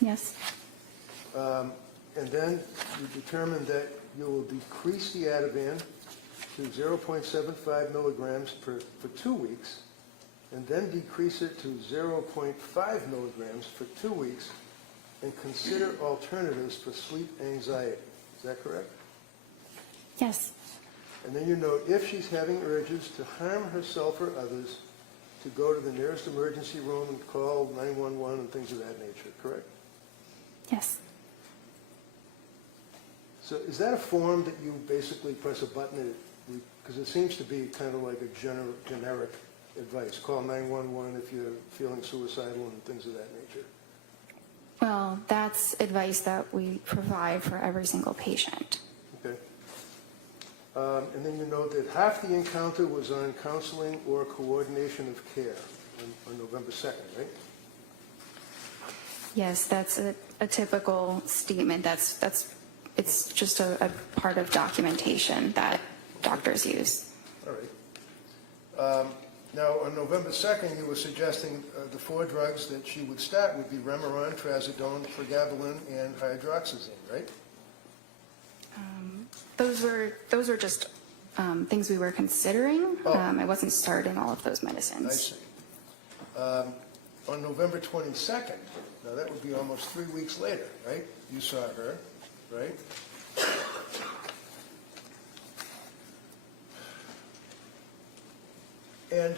Yes. And then you determine that you will decrease the Ativan to 0.75 milligrams for 2 weeks, and then decrease it to 0.5 milligrams for 2 weeks, and consider alternatives for sleep anxiety. Is that correct? Yes. And then you note, if she's having urges to harm herself or others, to go to the nearest emergency room and call 911 and things of that nature, correct? Yes. So is that a form that you basically press a button, because it seems to be kind of like a generic advice, call 911 if you're feeling suicidal and things of that nature? Well, that's advice that we provide for every single patient. Okay. And then you note that half the encounter was on counseling or coordination of care on November 2nd, right? Yes, that's a typical statement. It's just a part of documentation that doctors use. All right. Now, on November 2nd, you were suggesting the 4 drugs that she would start would be Remeron, Trazodone, Pregabalin, and hydroxyzine, right? Those were just things we were considering. Oh. I wasn't starting all of those medicines. I see. On November 22nd, now that would be almost 3 weeks later, right? You saw her, right? And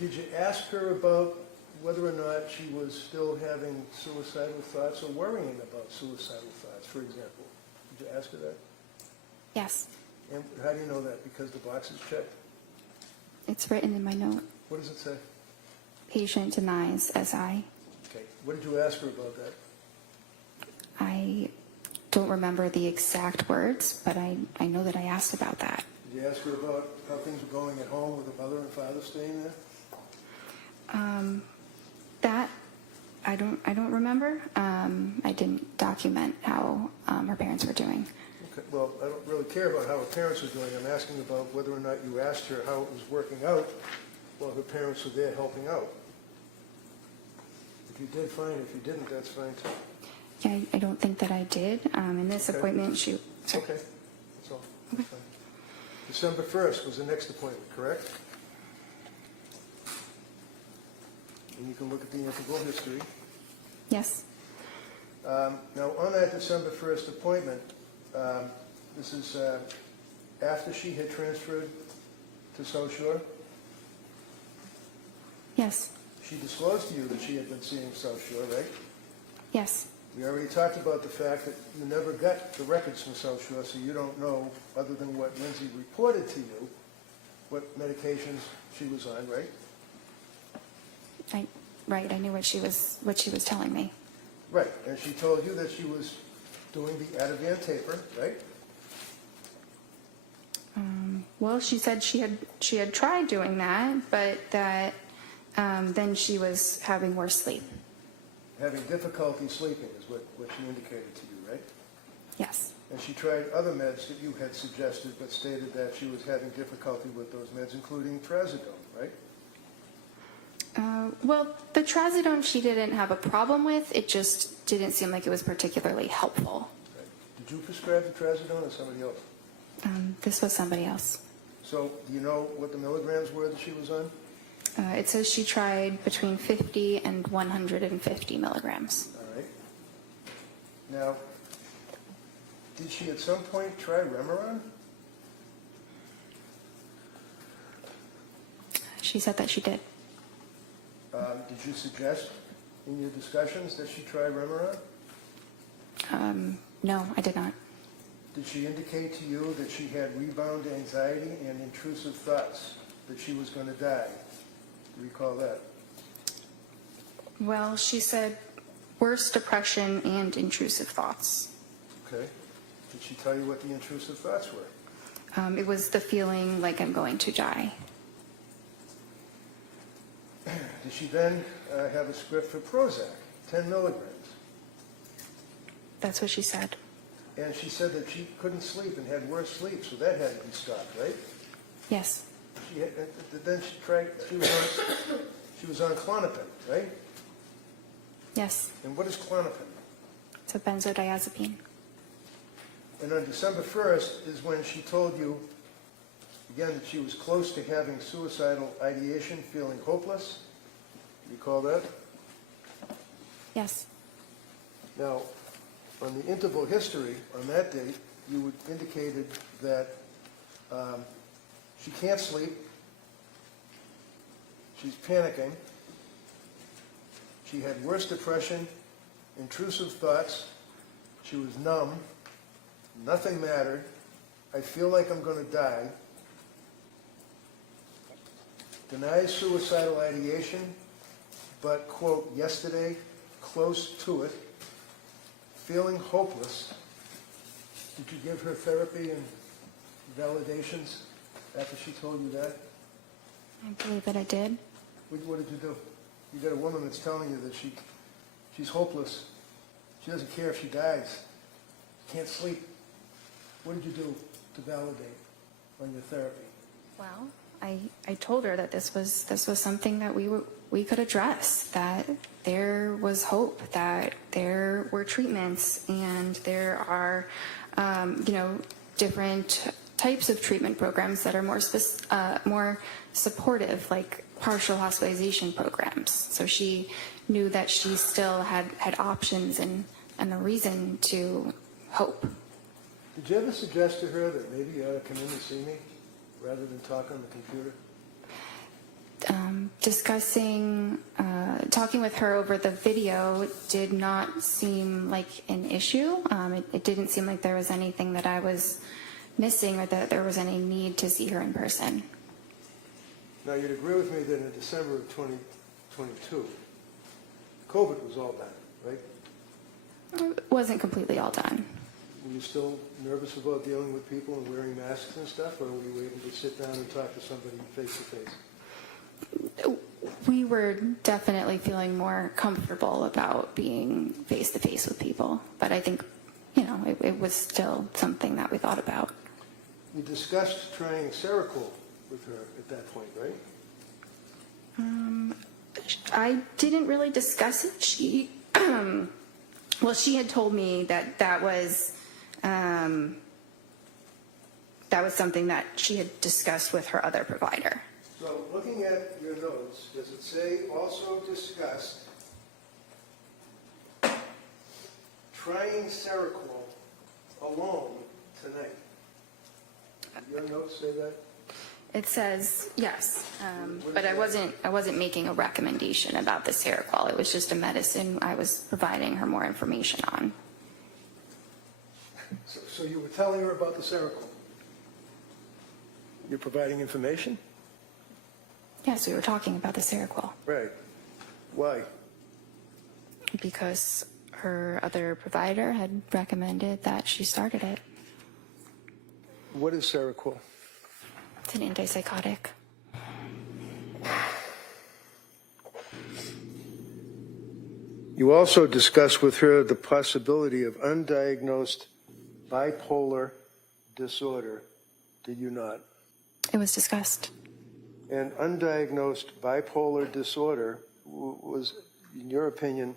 did you ask her about whether or not she was still having suicidal thoughts or worrying about suicidal thoughts, for example? Did you ask her that? Yes. And how do you know that? Because the box is checked? It's written in my note. What does it say? Patient denies SI. Okay. What did you ask her about that? I don't remember the exact words, but I know that I asked about that. Did you ask her about how things were going at home with the mother and father staying there? That I don't remember. I didn't document how her parents were doing. Okay. Well, I don't really care about how her parents were doing. I'm asking about whether or not you asked her how it was working out while her parents were there helping out. If you did, fine. If you didn't, that's fine too. Yeah, I don't think that I did. In this Okay. appointment, sorry. Okay, that's all. That's fine. December 1st was the next appointment, correct? And you can look at the interval history. Yes. Now, on that December 1st appointment, this is after she had transferred to South Shore. Yes. She disclosed to you that she had been seeing South Shore, right? Yes. We already talked about the fact that you never got the records from South Shore, so you don't know, other than what Lindsay reported to you, what medications she was on, right? Right. I knew what she was telling me. Right, and she told you that she was doing the Ativan taper, right? Well, she said she had tried doing that, but that then she was having worse sleep. Having difficulty sleeping is what she indicated to you, right? Yes. And she tried other meds that you had suggested, but stated that she was having difficulty with those meds, including Presiding, right? Well, the trazodone she didn't have a problem with. It just didn't seem like it was particularly helpful. Right. Did you prescribe the Trazodone or somebody else? This was somebody else. So do you know what the milligrams were that she was on? It says she tried between 50 and 150 milligrams. All right. Now, did she at some point try Remeron? She said that she did. Did you suggest in your discussions that she try Remeron? No, I did not. Did she indicate to you that she had rebound anxiety and intrusive thoughts, that she was going to die? Do you recall that? Well, she said worse depression and intrusive thoughts. Okay. Did she tell you what the intrusive thoughts were? It was the feeling like I'm going to die. Did she then have a script for Prozac, 10 milligrams? That's what she said. And she said that she couldn't sleep and had worse sleep, so that had to be stopped, right? Yes. Then she was on Klonopin, right? Yes. And what is Klonopin? It's a benzodiazepine. And on December 1st is when she told you, again, that she was close to having suicidal ideation, feeling hopeless. You recall that? Yes. Now, on the interval history, on that date, you indicated that she can't sleep, she's panicking, she had worse depression, intrusive thoughts, she was numb, nothing mattered, I feel like I'm going to die, denies suicidal ideation, but, quote, yesterday, close to it, feeling hopeless. Did you give her therapy and validations after she told you that? I believe that I did. What did you do? You got a woman that's telling you that she's hopeless. She doesn't care if she dies. Can't sleep. What did you do to validate on your therapy? Well, I told her that this was something that we could address, that there was hope, that there were treatments, and there are different types of treatment programs that are more supportive, like partial hospitalization programs. So she knew that she still had options and a reason to hope. Did you ever suggest to her that maybe you ought to come in and see me rather than talk on the computer? Talking with her over the video did not seem like an issue. It didn't seem like there was anything that I was missing or that there was any need to see her in person. Now, you'd agree with me that in December of 2022, COVID was all done, right? It wasn't completely all done. Were you still nervous about dealing with people and wearing masks and stuff, or were you able to sit down and talk to somebody face to face? We were definitely feeling more comfortable about being face to face with people, but I think, it was still something that we thought about. You discussed trying Seroquel with her at that point, right? I didn't really discuss it. She, well, she had told me that was something that she had discussed with her other provider. So looking at your notes, does it say also discussed trying Seroquel alone tonight? Did your notes say that? It says yes, but I wasn't making a recommendation about the Seroquel. It was just a medicine I was providing her more information on. So you were telling her about the Seroquel? You're providing information? Yes, we were talking about the Seroquel Right. Why? because her other provider had recommended that she started it. What is Seroquel? It's an antipsychotic. You also discussed with her the possibility of undiagnosed bipolar disorder, did you not? It was discussed. And undiagnosed bipolar disorder was, in your opinion,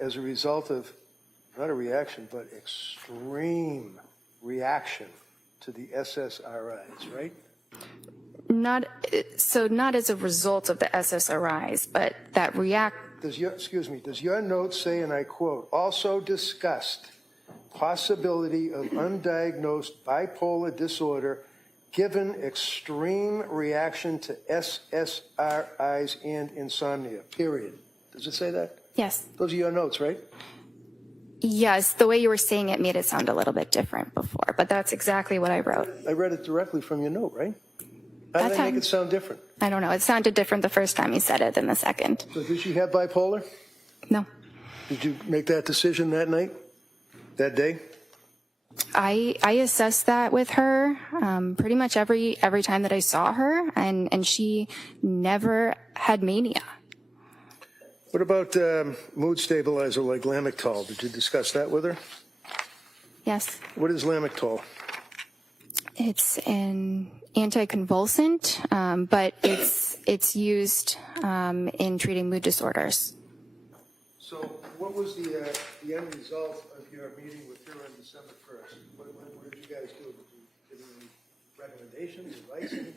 as a result of not a reaction, but extreme reaction to the SSRIs, right? Not as a result of the SSRIs, but that Does your note say, and I quote, also discussed possibility of undiagnosed bipolar disorder given extreme reaction to SSRIs and insomnia, period. Does it say that? Yes. Those are your notes, right? Yes, the way you were saying it made it sound a little bit different before, but that's exactly what I wrote. I read it directly from your note, right? How did I make it sound different? I don't know. It sounded different the first time you said it than the second. So did she have bipolar? No. Did you make that decision that night, that day? I assessed that with her pretty much every time that I saw her, and she never had mania. What about mood stabilizer like Lamictal? Did you discuss that with her? Yes. What is Lamictal? It's an anticonvulsant, but it's used in treating mood disorders. So what was the end result of your meeting with her on December 1st? What did you guys do? Did you give any recommendations, advice, anything?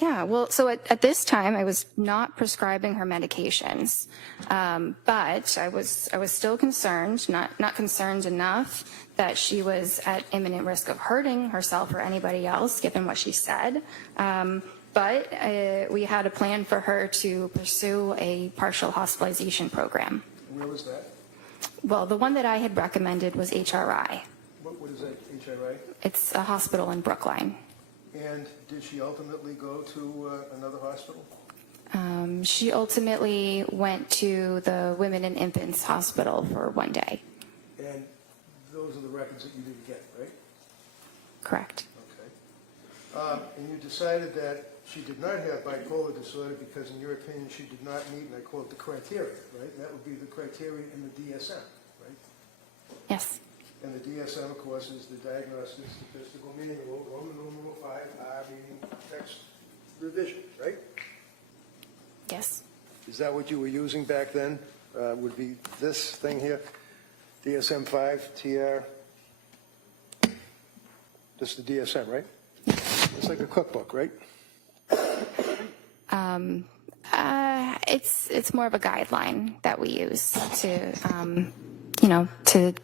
Yeah, well, so at this time, I was not prescribing her medications, but I was still concerned, not concerned enough that she was at imminent risk of hurting herself or anybody else, given what she said. But we had a plan for her to pursue a partial hospitalization program. Where was that? Well, the one that I had recommended was HRI. What is that, HRI? It's a hospital in Brookline. And did she ultimately go to another hospital? She ultimately went to the Women and Infants Hospital for one day. And those are the records that you didn't get, right? Correct. Okay. And you decided that she did not have bipolar disorder because, in your opinion, she did not meet, and I quote, the criteria, right? That would be the criteria in the DSM, right? Yes. And the DSM, of course, is the Diagnostic Statistical Manual, Roman numeral 5R, meaning text revision, right? Yes. Is that what you were using back then? Would be this thing here, DSM-5, TR? This is the DSM, right? It's like a cookbook, right? It's more of a guideline that we use to, to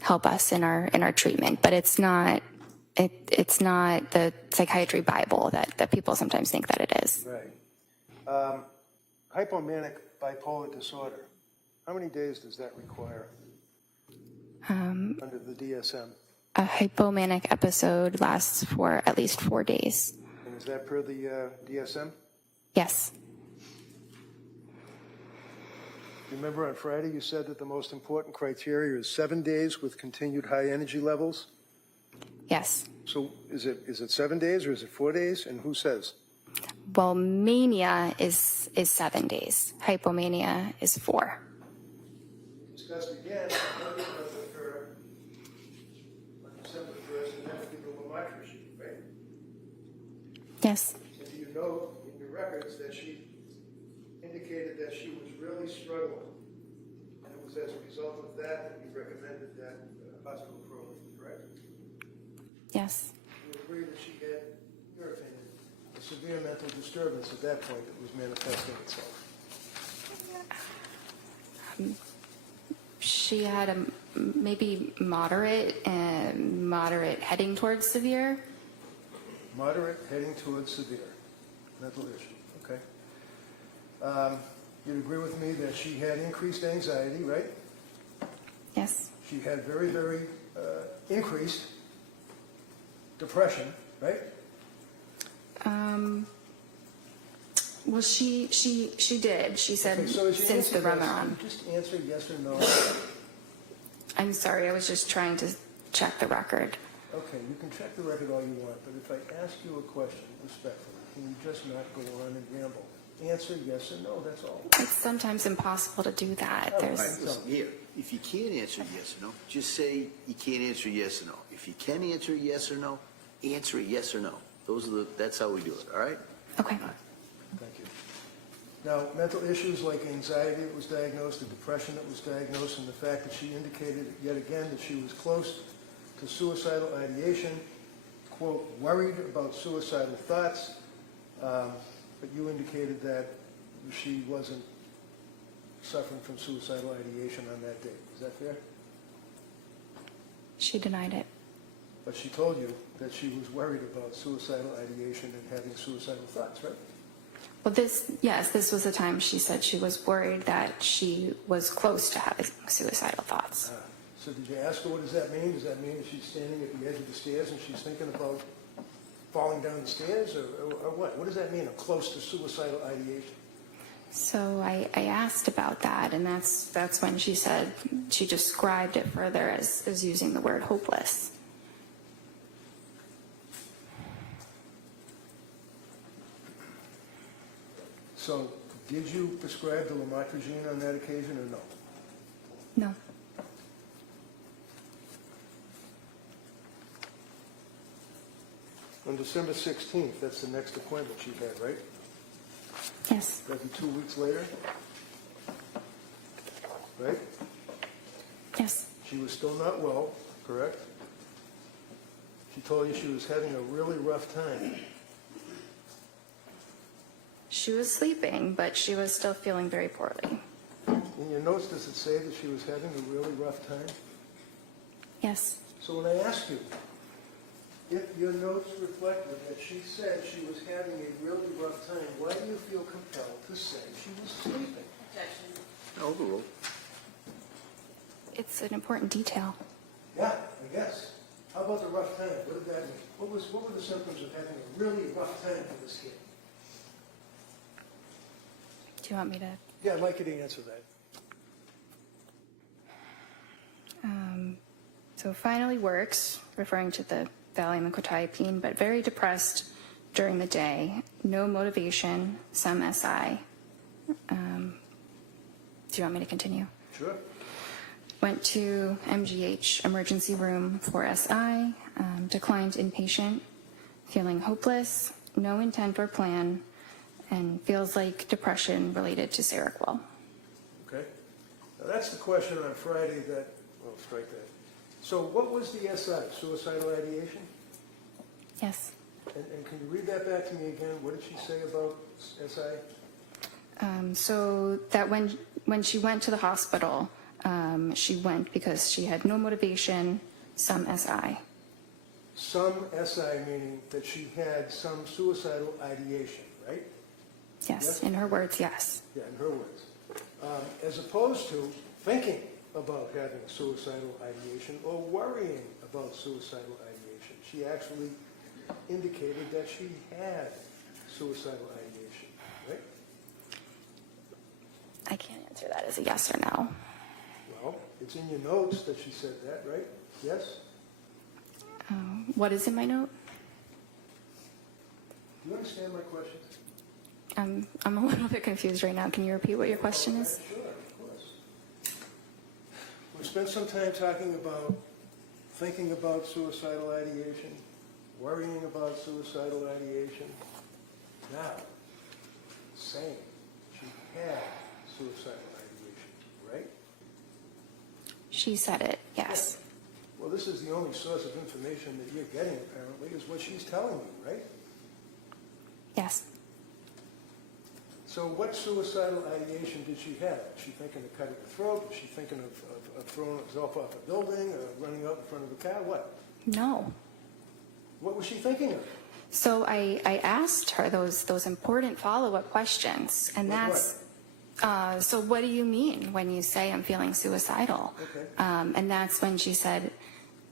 help us in our treatment, but it's not the psychiatry Bible that people sometimes think that it is. Right. Hypomanic bipolar disorder. How many days does that require under the DSM? A hypomanic episode lasts for at least 4 days. And is that per the DSM? Yes. Remember on Friday, you said that the most important criteria is 7 days with continued high energy levels? Yes. So is it 7 days or is it 4 days? And who says? Well, mania is 7 days. Hypomania is 4. Discussed again, with her on December 1st, and that's the Lamatra sheet, right? Yes. And do you know in your records that she indicated that she was really struggling? And it was as a result of that that you recommended that hospital program, correct? Yes. You agree that she had, in your opinion, a severe mental disturbance at that point that was manifesting itself? She had a maybe moderate heading towards severe. Moderate heading towards severe mental issue, okay. You'd agree with me that she had increased anxiety, right? Yes. She had very, very increased depression, right? Well, she did. She said Okay, so as you since the answer this, Ramadan. just answer yes or no. I'm sorry. I was just trying to check the record. Okay, you can check the record all you want, but if I ask you a question respectfully, can you just not go on and ramble? Answer yes or no, that's all. It's sometimes impossible to do that. Oh, There's All right, listen, here, if you can't answer yes or no, just say you can't answer yes or no. If you can answer yes or no, answer yes or no. That's how we do it, all right? okay. Thank you. Now, mental issues like anxiety that was diagnosed, the depression that was diagnosed, and the fact that she indicated yet again that she was close to suicidal ideation, quote, worried about suicidal thoughts, but you indicated that she wasn't suffering from suicidal ideation on that day. Is that fair? She denied it. But she told you that she was worried about suicidal ideation and having suicidal thoughts, right? Well, this was the time she said she was worried that she was close to having suicidal thoughts. So did you ask her what does that mean? Does that mean that she's standing at the edge of the stairs and she's thinking about falling down the stairs, or what? What does that mean, a close to suicidal ideation? So I asked about that, and that's when she said she described it further as using the word hopeless. So did you prescribe the lamotrigine on that occasion or no? No. On December 16th, that's the next appointment she had, right? Yes. That'd be 2 weeks later, right? Yes. She was still not well, correct? She told you she was having a really rough time. She was sleeping, but she was still feeling very poorly. In your notes, does it say that she was having a really rough time? Yes. So when I asked you, if your notes reflected that she said she was having a really rough time, why do you feel compelled to say she was sleeping? Objection. Overruled. It's an important detail. Yeah, I guess. How about the rough time? What did that mean? What were the symptoms of having a really rough time for this kid? Do you want me to? Yeah, I'd like you to answer that. So finally works, referring to the Valium and quetiapine, but very depressed during the day. No motivation, some SI. Do you want me to continue? Sure. Went to MGH emergency room for SI, declined inpatient, feeling hopeless, no intent or plan, and feels like depression related to Seroquel. Okay. Now that's the question on Friday that, well, strike that. So what was the SI, suicidal ideation? Yes. And can you read that back to me again? What did she say about SI? So that when she went to the hospital, she went because she had no motivation, some SI. Some SI meaning that she had some suicidal ideation, right? Yes, Yes? in her words, yes. Yeah, in her words. As opposed to thinking about having suicidal ideation or worrying about suicidal ideation. She actually indicated that she had suicidal ideation, right? I can't answer that as a yes or no. Well, it's in your notes that she said that, right? Yes? What is in my note? Do you understand my question? I'm a little bit confused right now. Can you repeat what your question is? Sure, of course. We spent some time talking about thinking about suicidal ideation, worrying about suicidal ideation. Now, saying she had suicidal ideation, right? She said it, yes. Well, this is the only source of information that you're getting, apparently, is what she's telling you, right? Yes. So what suicidal ideation did she have? Was she thinking of cutting her throat? Was she thinking of throwing herself off a building or running out in front of a car? What? No. What was she thinking of? So I asked her those important follow-up questions, and Like that's, so what do you mean when you say I'm feeling suicidal? Okay. And that's when she said,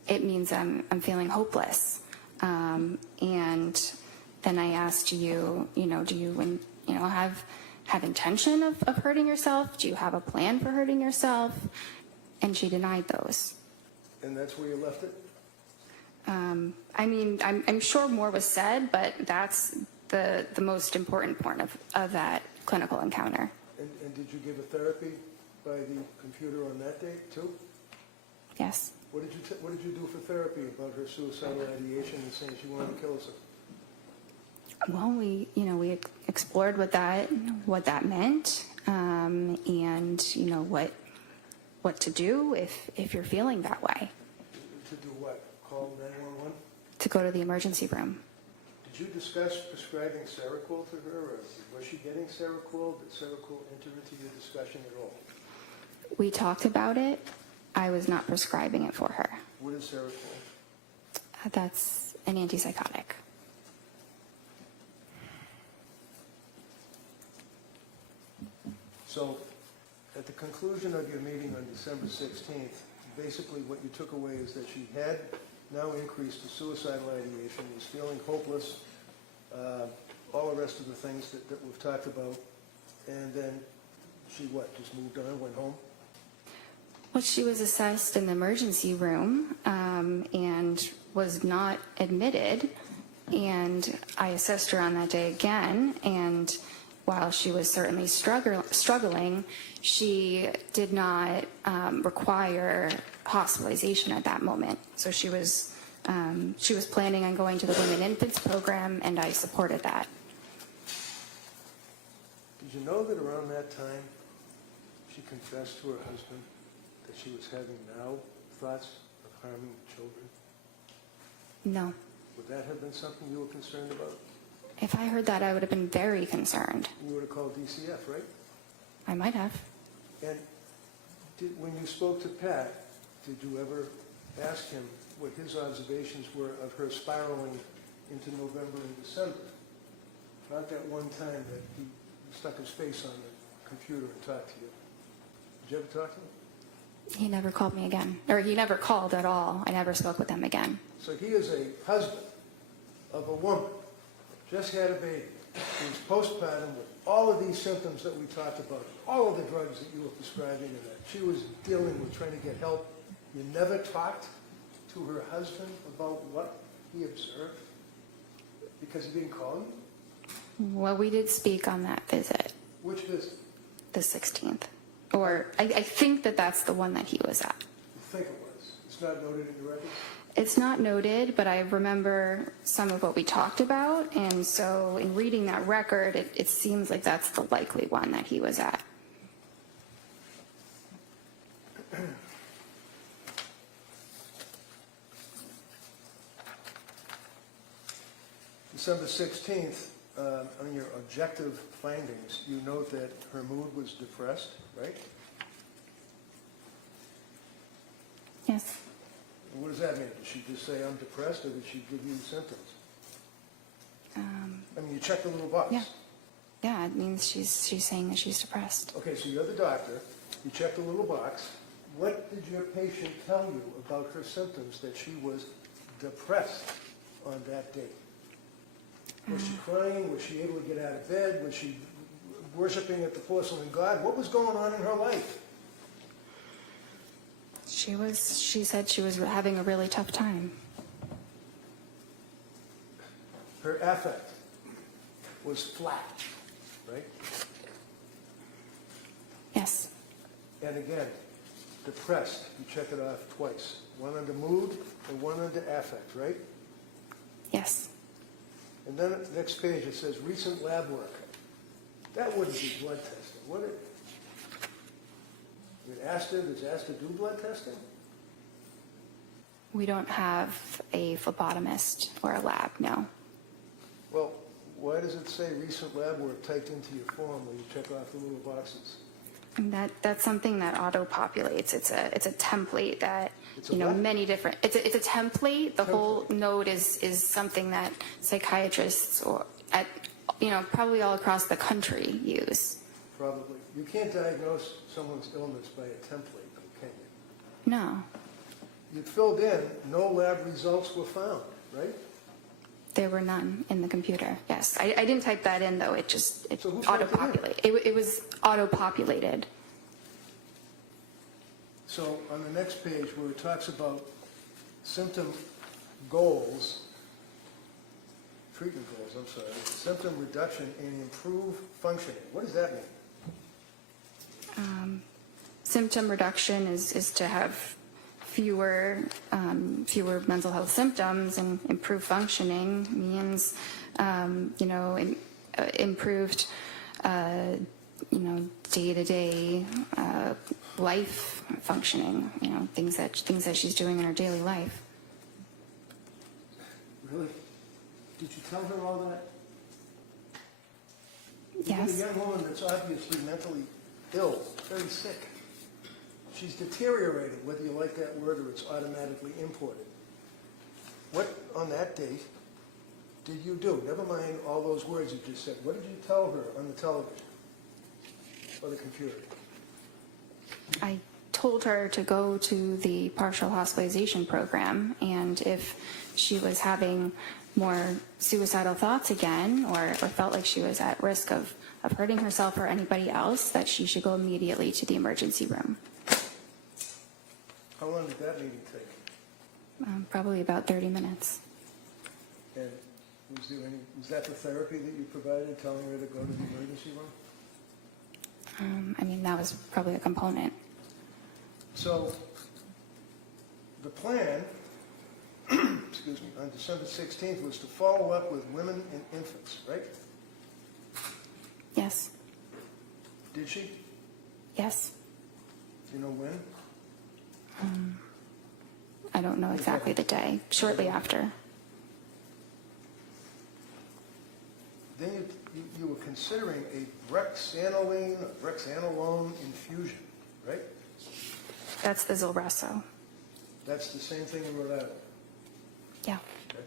it means I'm feeling hopeless. And then I asked you, do you, have intention of hurting yourself? Do you have a plan for hurting yourself? And she denied those. And that's where you left it? I'm sure more was said, but that's the most important part of that clinical encounter. And did you give a therapy by the computer on that date, too? Yes. What did you do for therapy about her suicidal ideation and saying she wanted to kill herself? Well, we explored what that meant, and what to do if you're feeling that way. To do what? Call 911? To go to the emergency room. Did you discuss prescribing Seroquel to her, or was she getting Seroquel? Did Seroquel enter into your discussion at all? We talked about it. I was not prescribing it for her. What is Seroquel? That's an antipsychotic. So, at the conclusion of your meeting on December 16th, basically what you took away is that she had now increased to suicidal ideation, was feeling hopeless, all the rest of the things that we've talked about, and then she just moved on, went home? Well, she was assessed in the emergency room and was not admitted, and I assessed her on that day again, and while she was certainly struggling, she did not require hospitalization at that moment. So she was planning on going to the Women and Infants program, and I supported that. Did you know that around that time she confessed to her husband that she was having now thoughts of harming children? No. Would that have been something you were concerned about? If I heard that, I would have been very concerned. You would have called DCF, right? I might have. And when you spoke to Pat, did you ever ask him what his observations were of her spiraling into November and December? Not that one time that he stuck his face on the computer and talked to you. Did you ever talk to him? He never called me again. Or he never called at all. I never spoke with him again. So he is a husband of a woman, just had a baby, who's postpartum with all of these symptoms that we talked about, all of the drugs that you were prescribing and that she was dealing with, trying to get help. You never talked to her husband about what he observed because he didn't call you? Well, we did speak on that visit, Which visit? the 16th. Or I think that's the one that he was at. You think it was? It's not noted in your record? It's not noted, but I remember some of what we talked about, and so in reading that record, it seems like that's the likely one that he was at. December 16th, on your objective findings, you note that her mood was depressed, right? Yes. What does that mean? Did she just say, I'm depressed, or did she give you symptoms? I mean, you checked the little box. Yeah. Yeah, it means she's saying that she's depressed. Okay, so you're the doctor. You checked the little box. What did your patient tell you about her symptoms that she was depressed on that date? Was she crying? Was she able to get out of bed? worshiping at the porcelain god. What was going on in her life? She said she was having a really tough time. Her affect was flat, right? Yes. And again, depressed, you check it off twice. One under mood and one under affect, right? Yes. And then at the next page it says recent lab work. That wouldn't be blood testing, would it? Does ASTA do blood testing? We don't have a phlebotomist or a lab, no. Well, why does it say recent lab work typed into your form when you check off the little boxes? And that's something that auto-populates. It's a template that, It's a you know, what? many different, it's a template. The whole node is something that psychiatrists or at, you know, probably all across the country use. Probably. You can't diagnose someone's illness by a template, can you? No, You filled in, no lab results were found, right? there were none in the computer. Yes, I didn't type that in though. It just So who typed it in? auto-populated. It was auto-populated. So on the next page where it talks about symptom goals, treatment goals, I'm sorry, symptom reduction and improve functioning. What does that mean? Symptom reduction is to have fewer mental health symptoms, and improved functioning means, you know, improved, you know, day-to-day life functioning. You know, things that she's doing in her daily life. Really? Did you tell her all that? Yes. You're a young woman that's obviously mentally ill, very sick. She's deteriorated, whether you like that word or it's automatically imported. What, on that date, did you do? Never mind all those words you just said. What did you tell her on the television or the computer? I told her to go to the partial hospitalization program, and if she was having more suicidal thoughts again, or felt like she was at risk of hurting herself or anybody else, that she should go immediately to the emergency room. How long did that meeting take? Probably about 30 minutes. And was that the therapy that you provided, telling her to go to the emergency room? I mean, that was probably a component. So the plan, excuse me, on December 16th was to follow up with women and infants, right? Yes. Did she? Yes. Do you know when? I don't know exactly the day. Shortly after. Then you were considering a brexanolone infusion, right? That's the Zulresso. That's the same thing in Rhode Island. Yeah. Okay.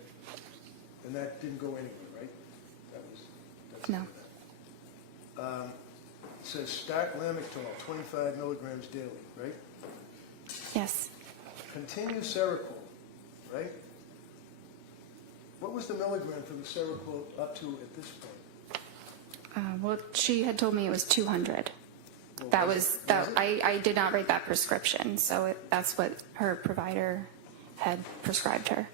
And that didn't go anywhere, right? That's No. It says start Lamictal, 25 milligrams daily, right? Yes. Continue Seroquel, right? What was the milligram for the Seroquel up to at this point? Well, she had told me it was 200. Well, That was was it? that. Was it? I did not write that prescription, so that's what her provider had prescribed her.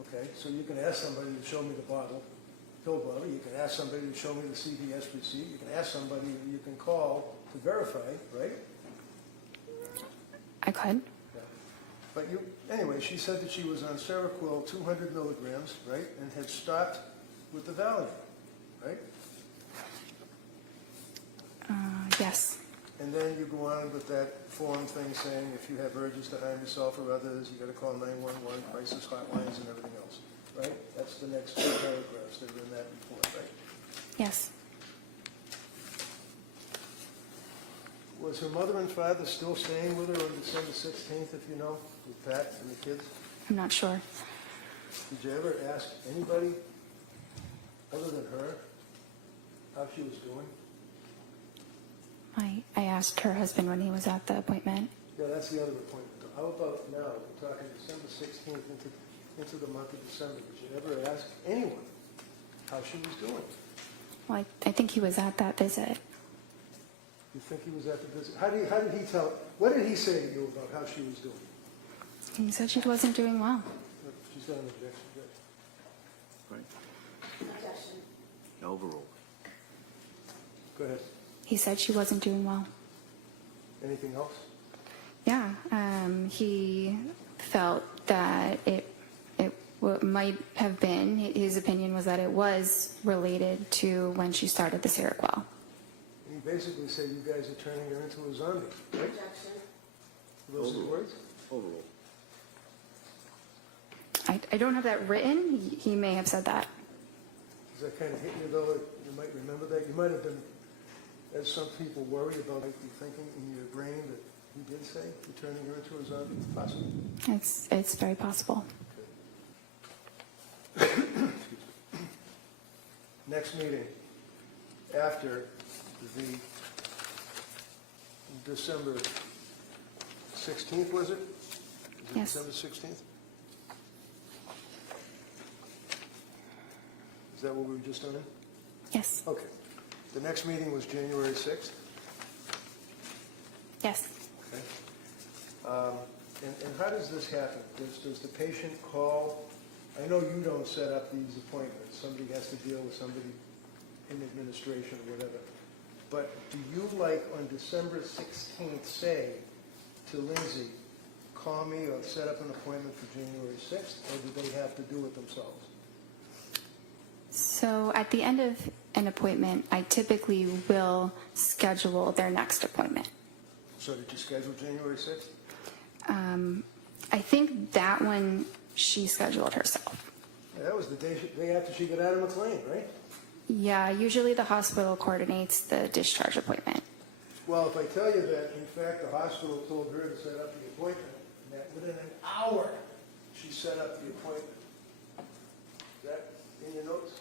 Okay, so you can ask somebody to show me the pill bottle. You can ask somebody to show me the CVS receipt. You can ask somebody you can call to verify, right? I could. Yeah. But anyway, she said that she was on Seroquel 200 milligrams, right, and had stopped with the Valium, right? Yes. And then you go on with that form thing saying if you have urges to harm yourself or others, you got to call 911, crisis hotlines, and everything else, right? That's the next two paragraphs that are in that report, right? Yes. Was her mother and father still staying with her on December 16th, if you know, with Pat and the kids? I'm not sure. Did you ever ask anybody other than her how she was doing? I asked her husband when he was at the appointment. Yeah, that's the other appointment. How about now? We're talking December 16th into the month of December. Did you ever ask anyone how she was doing? Well, I think he was at that visit. You think he was at the visit? How did he tell, what did he say to you about how she was doing? He said she wasn't doing well. She's got an objection, Judge. Right. Objection. Overruled. Go ahead. He said she wasn't doing well. Anything else? Yeah, he felt that it might have been, his opinion was that it was related to when she started the Seroquel. He basically said you guys are turning her into a zombie, right? Objection. Were those his words? Overruled. I don't have that written. He may have said that. Does that kind of hit you, though? You might remember that? You might have been, as some people worry about, might be thinking in your brain that he did say, you're turning her into a zombie? Possible. It's very possible. Next meeting, after the December 16th, was it? Yes. December 16th? Is that what we were just on? Yes. Okay. The next meeting was January 6th? Yes. Okay. And how does this happen? Does the patient call? I know you don't set up these appointments. Somebody has to deal with somebody in administration or whatever. But do you, like, on December 16th, say to Lindsay, call me or set up an appointment for January 6th, or do they have to do it themselves? So at the end of an appointment, I typically will schedule their next appointment. So did you schedule January 6th? I think that one she scheduled herself. Yeah, that was the day after she got out of McLean, right? Yeah, usually the hospital coordinates the discharge appointment. Well, if I tell you that, in fact, the hospital told her to set up the appointment, and that within an hour, she set up the appointment. Is that in your notes?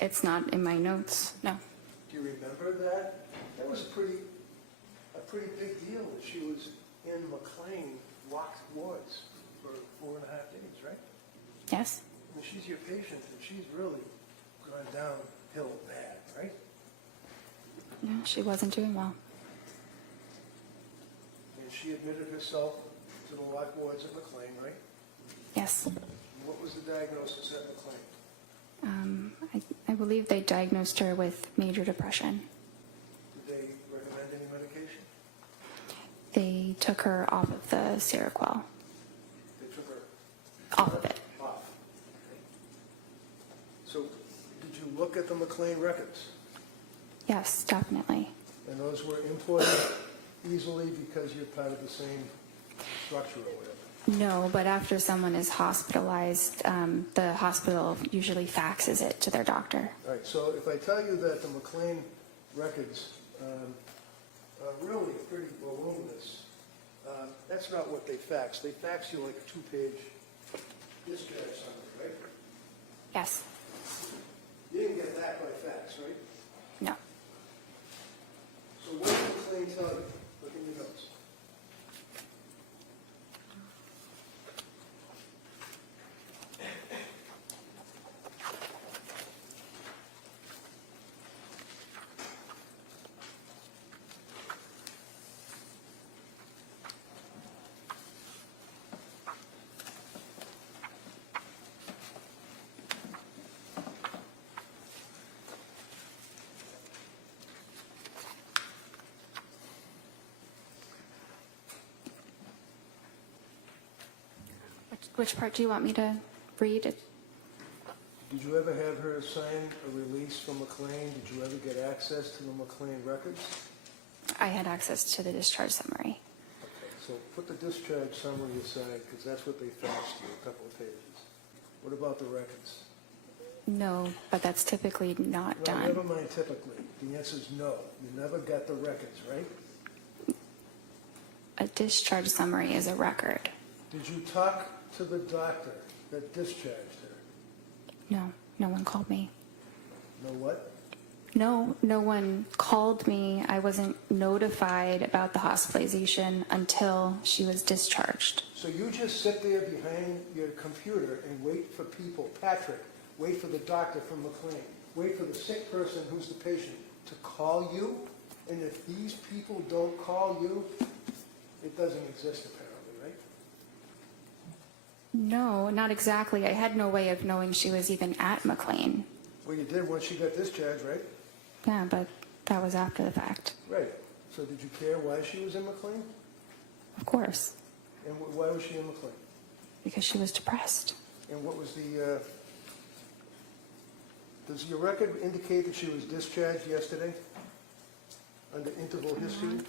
It's not in my notes, no. Do you remember that? That was a pretty big deal that she was in McLean locked wards for 4.5 days, right? Yes? I mean, she's your patient, and she's really gone downhill bad, right? No, she wasn't doing well. And she admitted herself to the locked wards at McLean, right? Yes. And what was the diagnosis at McLean? I believe they diagnosed her with major depression. Did they recommend any medication? They took her off of the Seroquel. They took her Off of it. off. Okay. So did you look at the McLean records? Yes, definitely. And those were imported easily because you're part of the same structure or whatever? No, but after someone is hospitalized, the hospital usually faxes it to their doctor. All right, so if I tell you that the McLean records are really pretty voluminous, that's not what they fax. They fax you like a 2-page discharge summary, right? Yes. You didn't get that by fax, right? No. So what did McLean tell you? Look in your notes. Which part do you want me to read? Did you ever have her sign a release from McLean? Did you ever get access to the McLean records? I had access to the discharge summary. Okay, so put the discharge summary aside, because that's what they faxed you, a couple of pages. What about the records? No, but that's typically not No, done. never mind typically. The answer is no. You never got the records, right? A discharge summary is a record. Did you talk to the doctor that discharged her? No, no one called me. No what? No one called me. I wasn't notified about the hospitalization until she was discharged. So you just sit there behind your computer and wait for people, Patrick, wait for the doctor from McLean, wait for the sick person who's the patient to call you? And if these people don't call you, it doesn't exist apparently, right? No, not exactly. I had no way of knowing she was even at McLean. Well, you did once she got discharged, right? Yeah, but that was after the fact. Right. So did you care why she was in McLean? Of course, And why was she in McLean? because she was depressed. And what was the, does your record indicate that she was discharged yesterday under interval history?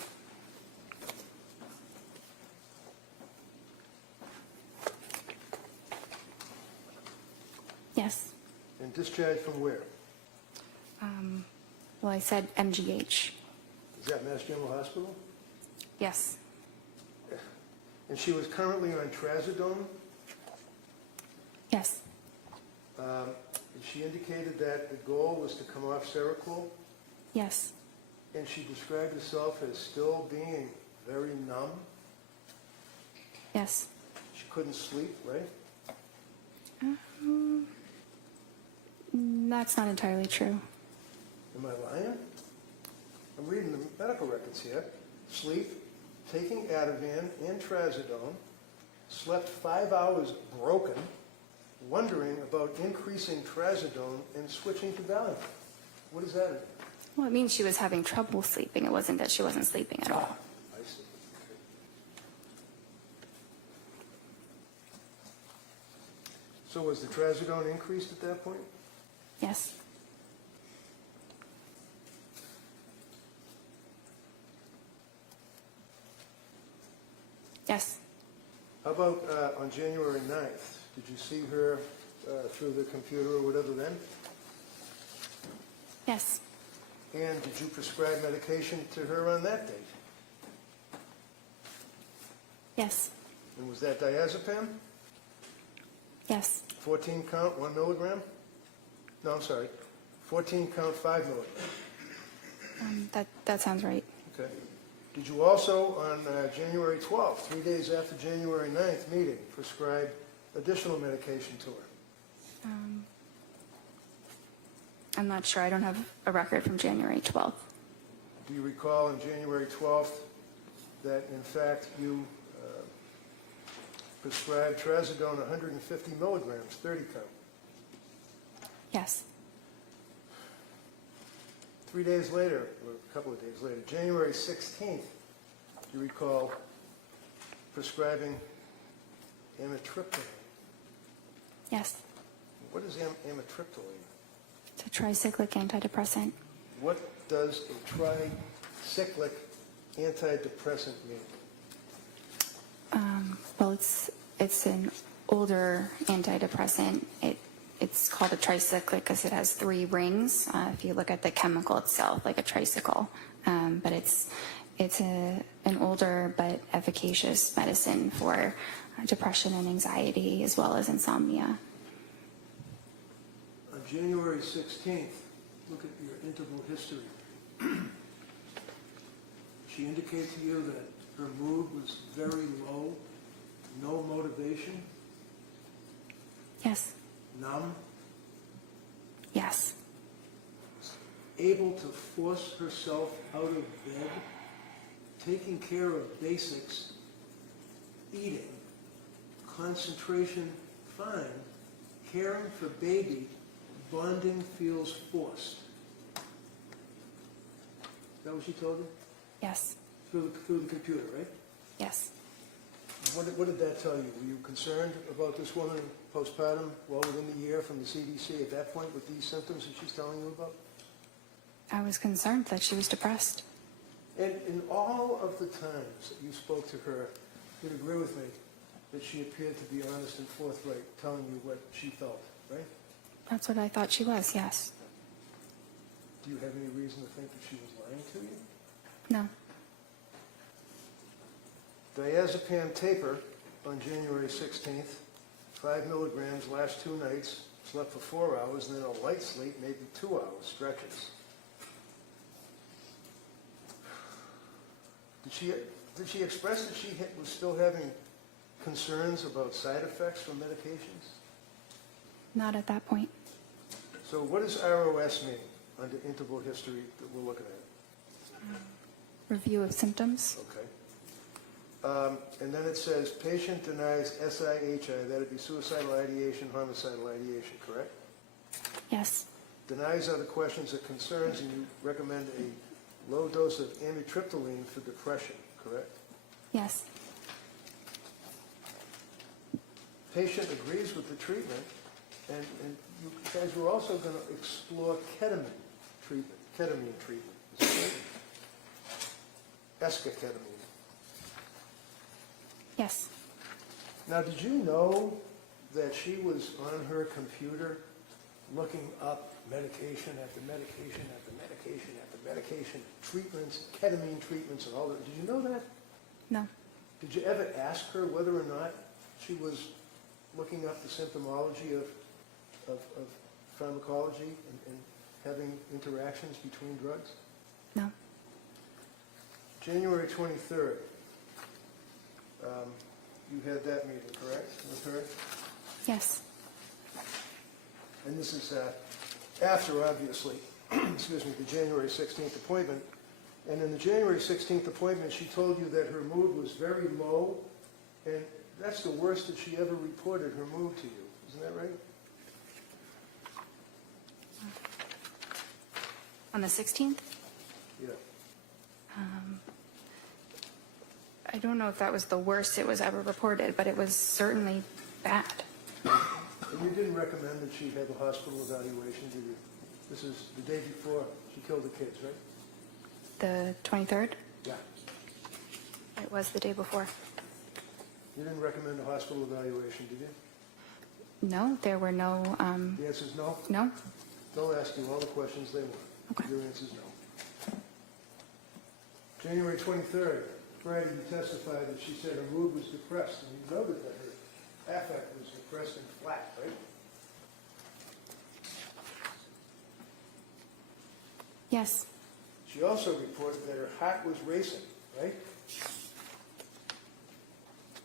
Yes. And discharged from where? Well, I said MGH. Is that Mass General Hospital? Yes. And she was currently on trazodone? Yes. And she indicated that the goal was to come off Seroquel, Yes. and she described herself as still being very numb. Yes. She couldn't sleep, right? That's not entirely true. Am I lying? I'm reading the medical records here. Sleep, taking Ativan and trazodone, slept 5 hours broken, wondering about increasing trazodone and switching to Valium. What does that mean? Well, it means she was having trouble sleeping. It wasn't that she wasn't sleeping at all. I see. Okay. So was the trazodone increased at that point? Yes. Yes. How about on January 9th? Did you see her through the computer or whatever then? Yes. And did you prescribe medication to her on that date? Yes. And was that diazepam? Yes. 14 count, 1 milligram? No, I'm sorry. 14 count, 5 milligram. That sounds right. Okay. Did you also, on January 12th, 3 days after January 9th meeting, prescribe additional medication to her? I'm not sure. I don't have a record from January 12th. Do you recall on January 12th that, in fact, you prescribed trazodone 150 milligrams, 30 count? Yes. 3 days later, or a couple of days later, January 16th, do you recall prescribing amitriptyline? Yes. What is amitriptyline? It's a tricyclic antidepressant. What does a tricyclic antidepressant mean? Well, it's an older antidepressant. It's called a tricyclic because it has 3 rings. If you look at the chemical itself, like a tricycle, but it's an older but efficacious medicine for depression and anxiety as well as insomnia. On January 16th, look at your interval history. She indicated to you that her mood was very low, no motivation, Yes. numb, Yes. able to force herself out of bed, taking care of basics, eating, concentration fine, caring for baby, bonding feels forced. Is that what she told you? Yes. Through the computer, right? Yes. What did that tell you? Were you concerned about this woman postpartum well within the year from the CDC at that point with these symptoms that she's telling you about? I was concerned that she was depressed. And in all of the times that you spoke to her, you'd agree with me that she appeared to be honest and forthright, telling you what she felt, right? That's what I thought she was, yes. Do you have any reason to think that she was lying to you? No. Diazepam taper on January 16th, 5 milligrams last 2 nights, slept for 4 hours, and then a light sleep, maybe 2 hours, stretches. Did she express that she was still having concerns about side effects from medications? Not at that point. So what does ROS mean under interval history that we're looking at? Review of symptoms. Okay. And then it says, patient denies SIHI, that'd be suicidal ideation, homicidal ideation, correct? Yes. Denies other questions or concerns, and you recommend a low dose of amitriptyline for depression, correct? Yes. Patient agrees with the treatment, and you guys were also going to explore ketamine treatment. Is that right? Esketamine. Yes. Now, did you know that she was on her computer looking up medication after medication after medication after medication, treatments, ketamine treatments, and all that? Did you know that? No. Did you ever ask her whether or not she was looking up the symptomology of pharmacology and having interactions between drugs? No. January 23rd, you had that meeting, correct, with her? Yes. And this is after, obviously, excuse me, the January 16th appointment. And in the January 16th appointment, she told you that her mood was very low, and that's the worst that she ever reported her mood to you. Isn't that right? On the 16th? Yeah. I don't know if that was the worst it was ever reported, but it was certainly bad. And you didn't recommend that she have a hospital evaluation, did you? This is the day before she killed the kids, right? The 23rd? Yeah. It was the day before. You didn't recommend a hospital evaluation, did you? No, there were no, The answer is no? no? They'll ask you all the questions they want. Okay. Your answer is no. January 23rd, Friday, you testified that she said her mood was depressed, and you noted that her affect was depressed and flat, right? Yes. She also reported that her heart was racing, right?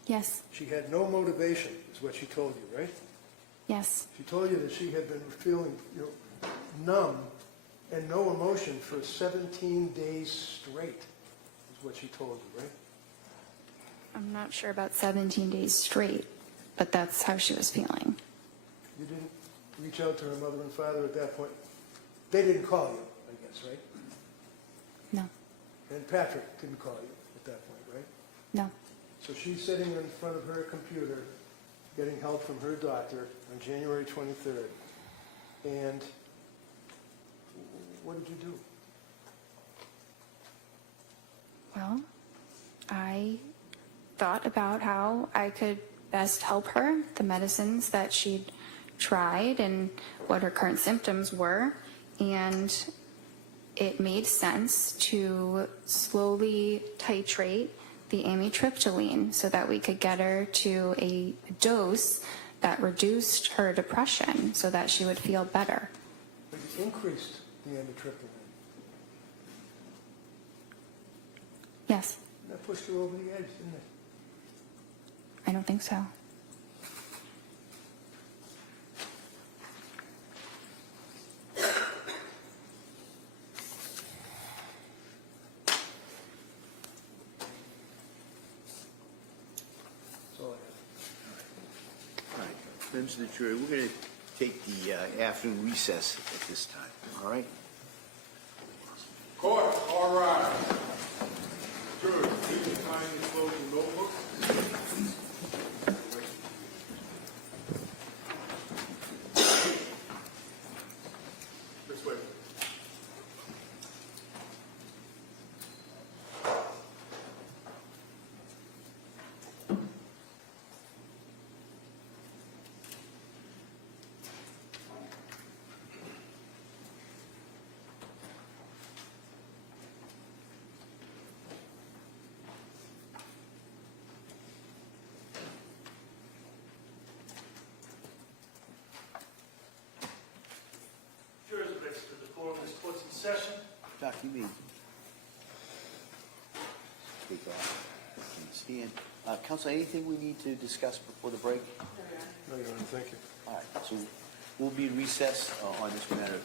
Yes. She had no motivation, is what she told you, right? Yes. She told you that she had been feeling numb and no emotion for 17 days straight, is what she told you, right? I'm not sure about 17 days straight, but that's how she was feeling. You didn't reach out to her mother and father at that point? They didn't call you, I guess, right? No. And Patrick didn't call you at that point, right? No. So she's sitting in front of her computer getting help from her doctor on January 23rd. And what did you do? Well, I thought about how I could best help her, the medicines that she'd tried and what her current symptoms were. And it made sense to slowly titrate the amitriptyline so that we could get her to a dose that reduced her depression so that she would feel better. But you increased the amitriptyline. Yes. That pushed her over the edge, didn't it? I don't think so. That's all I have. All right, members of the jury, we're going to take the afternoon recess at this time, all right? Court, all right. Jurors, please kindly close your notebook. This way. Jurors are registered to the floor. This court's in session. Doc, you may take off and stand. Counsel, anything we need to discuss before the break? No, Your Honor, thank you. All right, so we'll be in recess on this matter.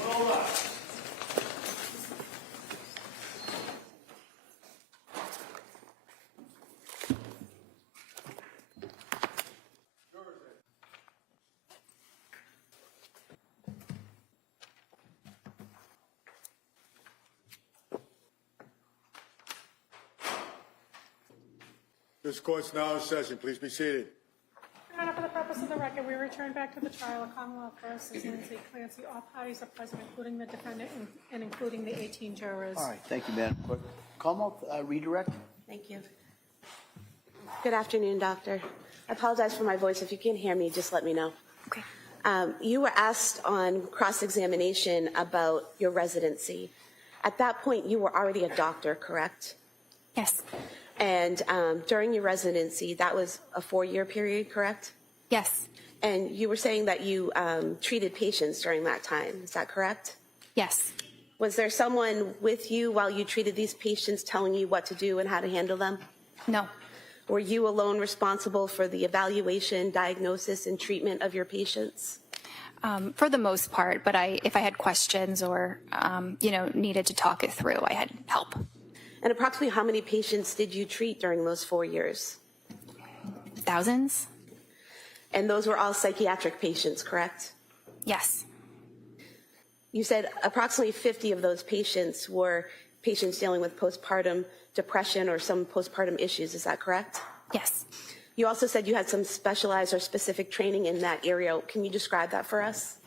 Hold on. This court's now in session. Please be seated. Your Honor, for the purpose of the record, we return back to the trial of Commonwealth versus Lindsay Clancy. All parties are present, including the defendant and including the 18 jurors. All right, thank you, Madam Clerk. Commonwealth, redirect. Thank you. Good afternoon, Doctor. I apologize for my voice. If you can't hear me, just let me know. Okay. You were asked on cross-examination about your residency. At that point, you were already a doctor, correct? Yes. And during your residency, that was a 4-year period, correct? Yes. And you were saying that you treated patients during that time. Is that correct? Yes. Was there someone with you while you treated these patients telling you what to do and how to handle them? No. Were you alone responsible for the evaluation, diagnosis, and treatment of your patients? For the most part, but if I had questions or, needed to talk it through, I had help. And approximately how many patients did you treat during those 4 years? Thousands? And those were all psychiatric patients, correct? Yes. You said approximately 50 of those patients were patients dealing with postpartum depression or some postpartum issues. Is that correct? Yes. You also said you had some specialized or specific training in that area. Can you describe that for us?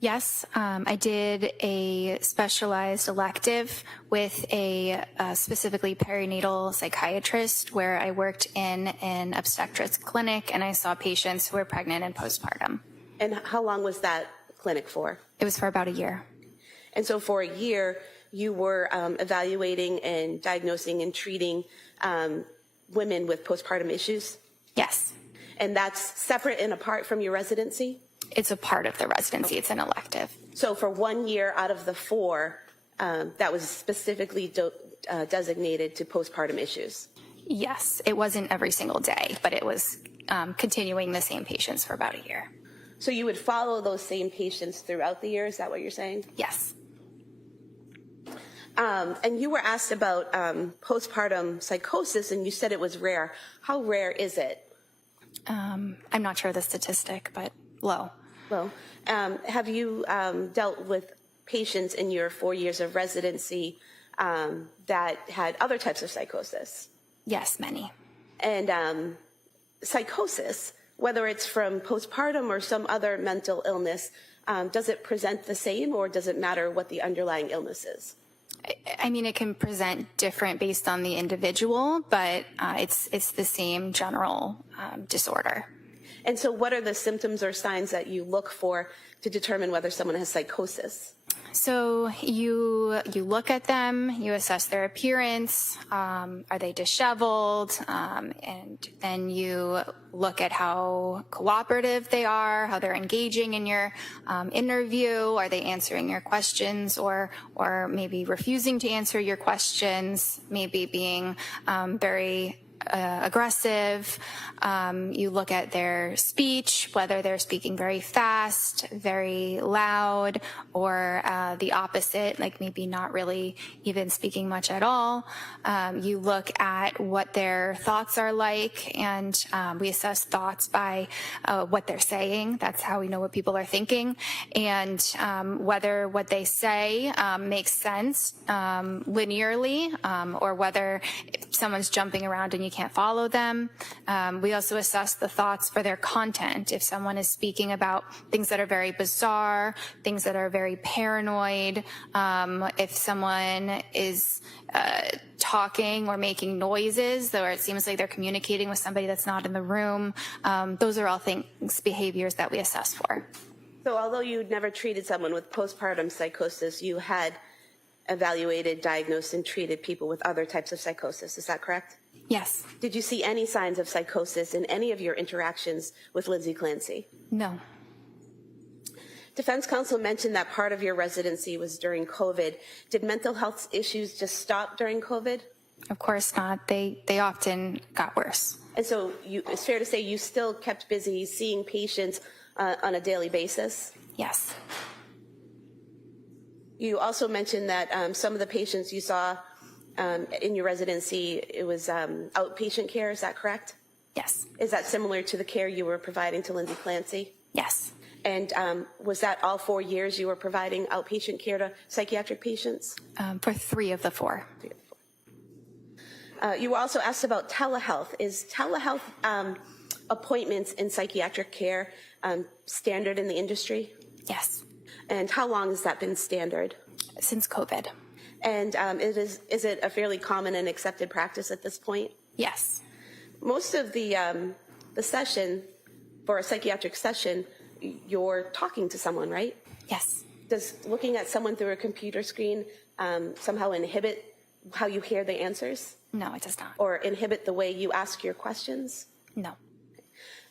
Yes, I did a specialized elective with a specifically perinatal psychiatrist where I worked in an obstetrics clinic and I saw patients who were pregnant and postpartum. And how long was that clinic for? It was for about a year. And so for a year, you were evaluating and diagnosing and treating women with postpartum issues? Yes. And that's separate and apart from your residency? It's a part of the residency. It's an elective. So for 1 year out of the 4, that was specifically designated to postpartum issues? Yes. It wasn't every single day, but it was continuing the same patients for about a year. So you would follow those same patients throughout the year? Is that what you're saying? Yes. And you were asked about postpartum psychosis, and you said it was rare. How rare is it? I'm not sure of the statistic, but low. Low. Have you dealt with patients in your 4 years of residency that had other types of psychosis? Yes, many. And psychosis, whether it's from postpartum or some other mental illness, does it present the same, or does it matter what the underlying illness is? I mean, it can present different based on the individual, but it's the same general disorder. And so what are the symptoms or signs that you look for to determine whether someone has psychosis? So you look at them, you assess their appearance, are they disheveled, and then you look at how cooperative they are, how they're engaging in your interview, are they answering your questions or maybe refusing to answer your questions, maybe being very aggressive. You look at their speech, whether they're speaking very fast, very loud, or the opposite, like maybe not really even speaking much at all. You look at what their thoughts are like, and we assess thoughts by what they're saying. That's how we know what people are thinking, and whether what they say makes sense linearly, or whether someone's jumping around and you can't follow them. We also assess the thoughts for their content. If someone is speaking about things that are very bizarre, things that are very paranoid, if someone is talking or making noises, or it seems like they're communicating with somebody that's not in the room, those are all things, behaviors that we assess for. So although you'd never treated someone with postpartum psychosis, you had evaluated, diagnosed, and treated people with other types of psychosis. Is that correct? Yes. Did you see any signs of psychosis in any of your interactions with Lindsay Clancy? No. Defense counsel mentioned that part of your residency was during COVID. Did mental health issues just stop during COVID? Of course not. They often got worse. And so it's fair to say you still kept busy seeing patients on a daily basis? Yes. You also mentioned that some of the patients you saw in your residency, it was outpatient care. Is that correct? Yes. Is that similar to the care you were providing to Lindsay Clancy? Yes. And was that all 4 years you were providing outpatient care to psychiatric patients? For 3 of the 4. You were also asked about telehealth. Is telehealth appointments in psychiatric care standard in the industry? Yes, And how long has that been standard? since COVID. And is it a fairly common and accepted practice at this point? Yes, Most of the session, for a psychiatric session, you're talking to someone, right? yes, Does looking at someone through a computer screen somehow inhibit how you hear the answers no, it does not. or inhibit the way you ask your questions? No,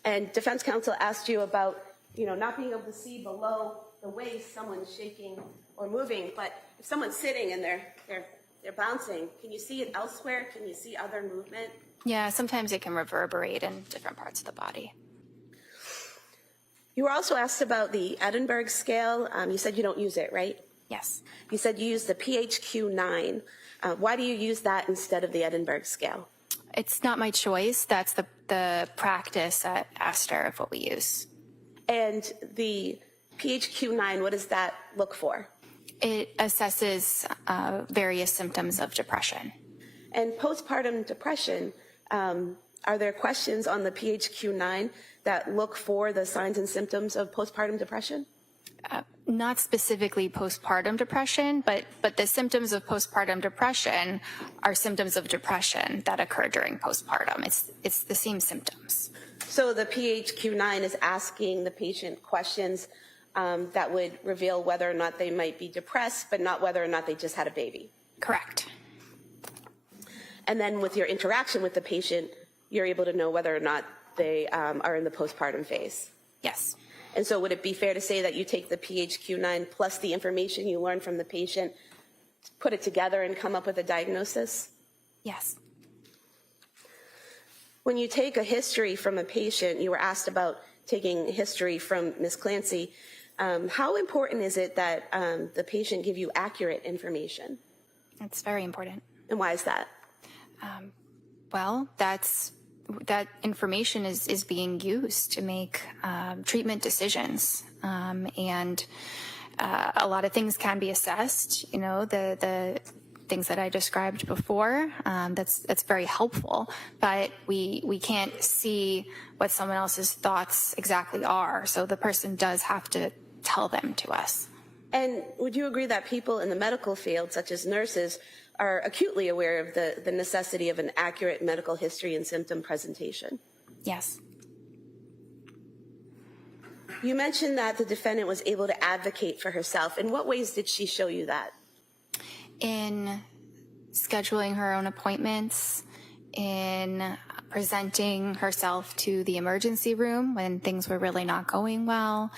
And defense counsel asked you about, not being able to see below the waist someone's shaking or moving, but if someone's sitting and they're bouncing, can you see it elsewhere? Can you see other movement? yeah, sometimes it can reverberate in different parts of the body. You were also asked about the Edinburgh scale. You said you don't use it, right? Yes. You said you use the PHQ-9. Why do you use that instead of the Edinburgh scale? It's not my choice. That's the practice at Astor of what we use. And the PHQ-9, what does that look for? It assesses various symptoms of depression. And postpartum depression, are there questions on the PHQ-9 that look for the signs and symptoms of postpartum depression? Not specifically postpartum depression, but the symptoms of postpartum depression are symptoms of depression that occur during postpartum. It's the same symptoms. So the PHQ-9 is asking the patient questions that would reveal whether or not they might be depressed, but not whether or not they just had a baby. Correct. And then with your interaction with the patient, you're able to know whether or not they are in the postpartum phase. Yes. And so would it be fair to say that you take the PHQ-9 plus the information you learn from the patient, put it together and come up with a diagnosis? Yes. When you take a history from a patient, you were asked about taking history from Ms. Clancy. How important is it that the patient give you accurate information? It's very important. And why is that? Well, that information is being used to make treatment decisions. And a lot of things can be assessed, the things that I described before. That's very helpful, but we can't see what someone else's thoughts exactly are. So the person does have to tell them to us. And would you agree that people in the medical field, such as nurses, are acutely aware of the necessity of an accurate medical history and symptom presentation? Yes. You mentioned that the defendant was able to advocate for herself. In what ways did she show you that? In scheduling her own appointments, in presenting herself to the emergency room when things were really not going well,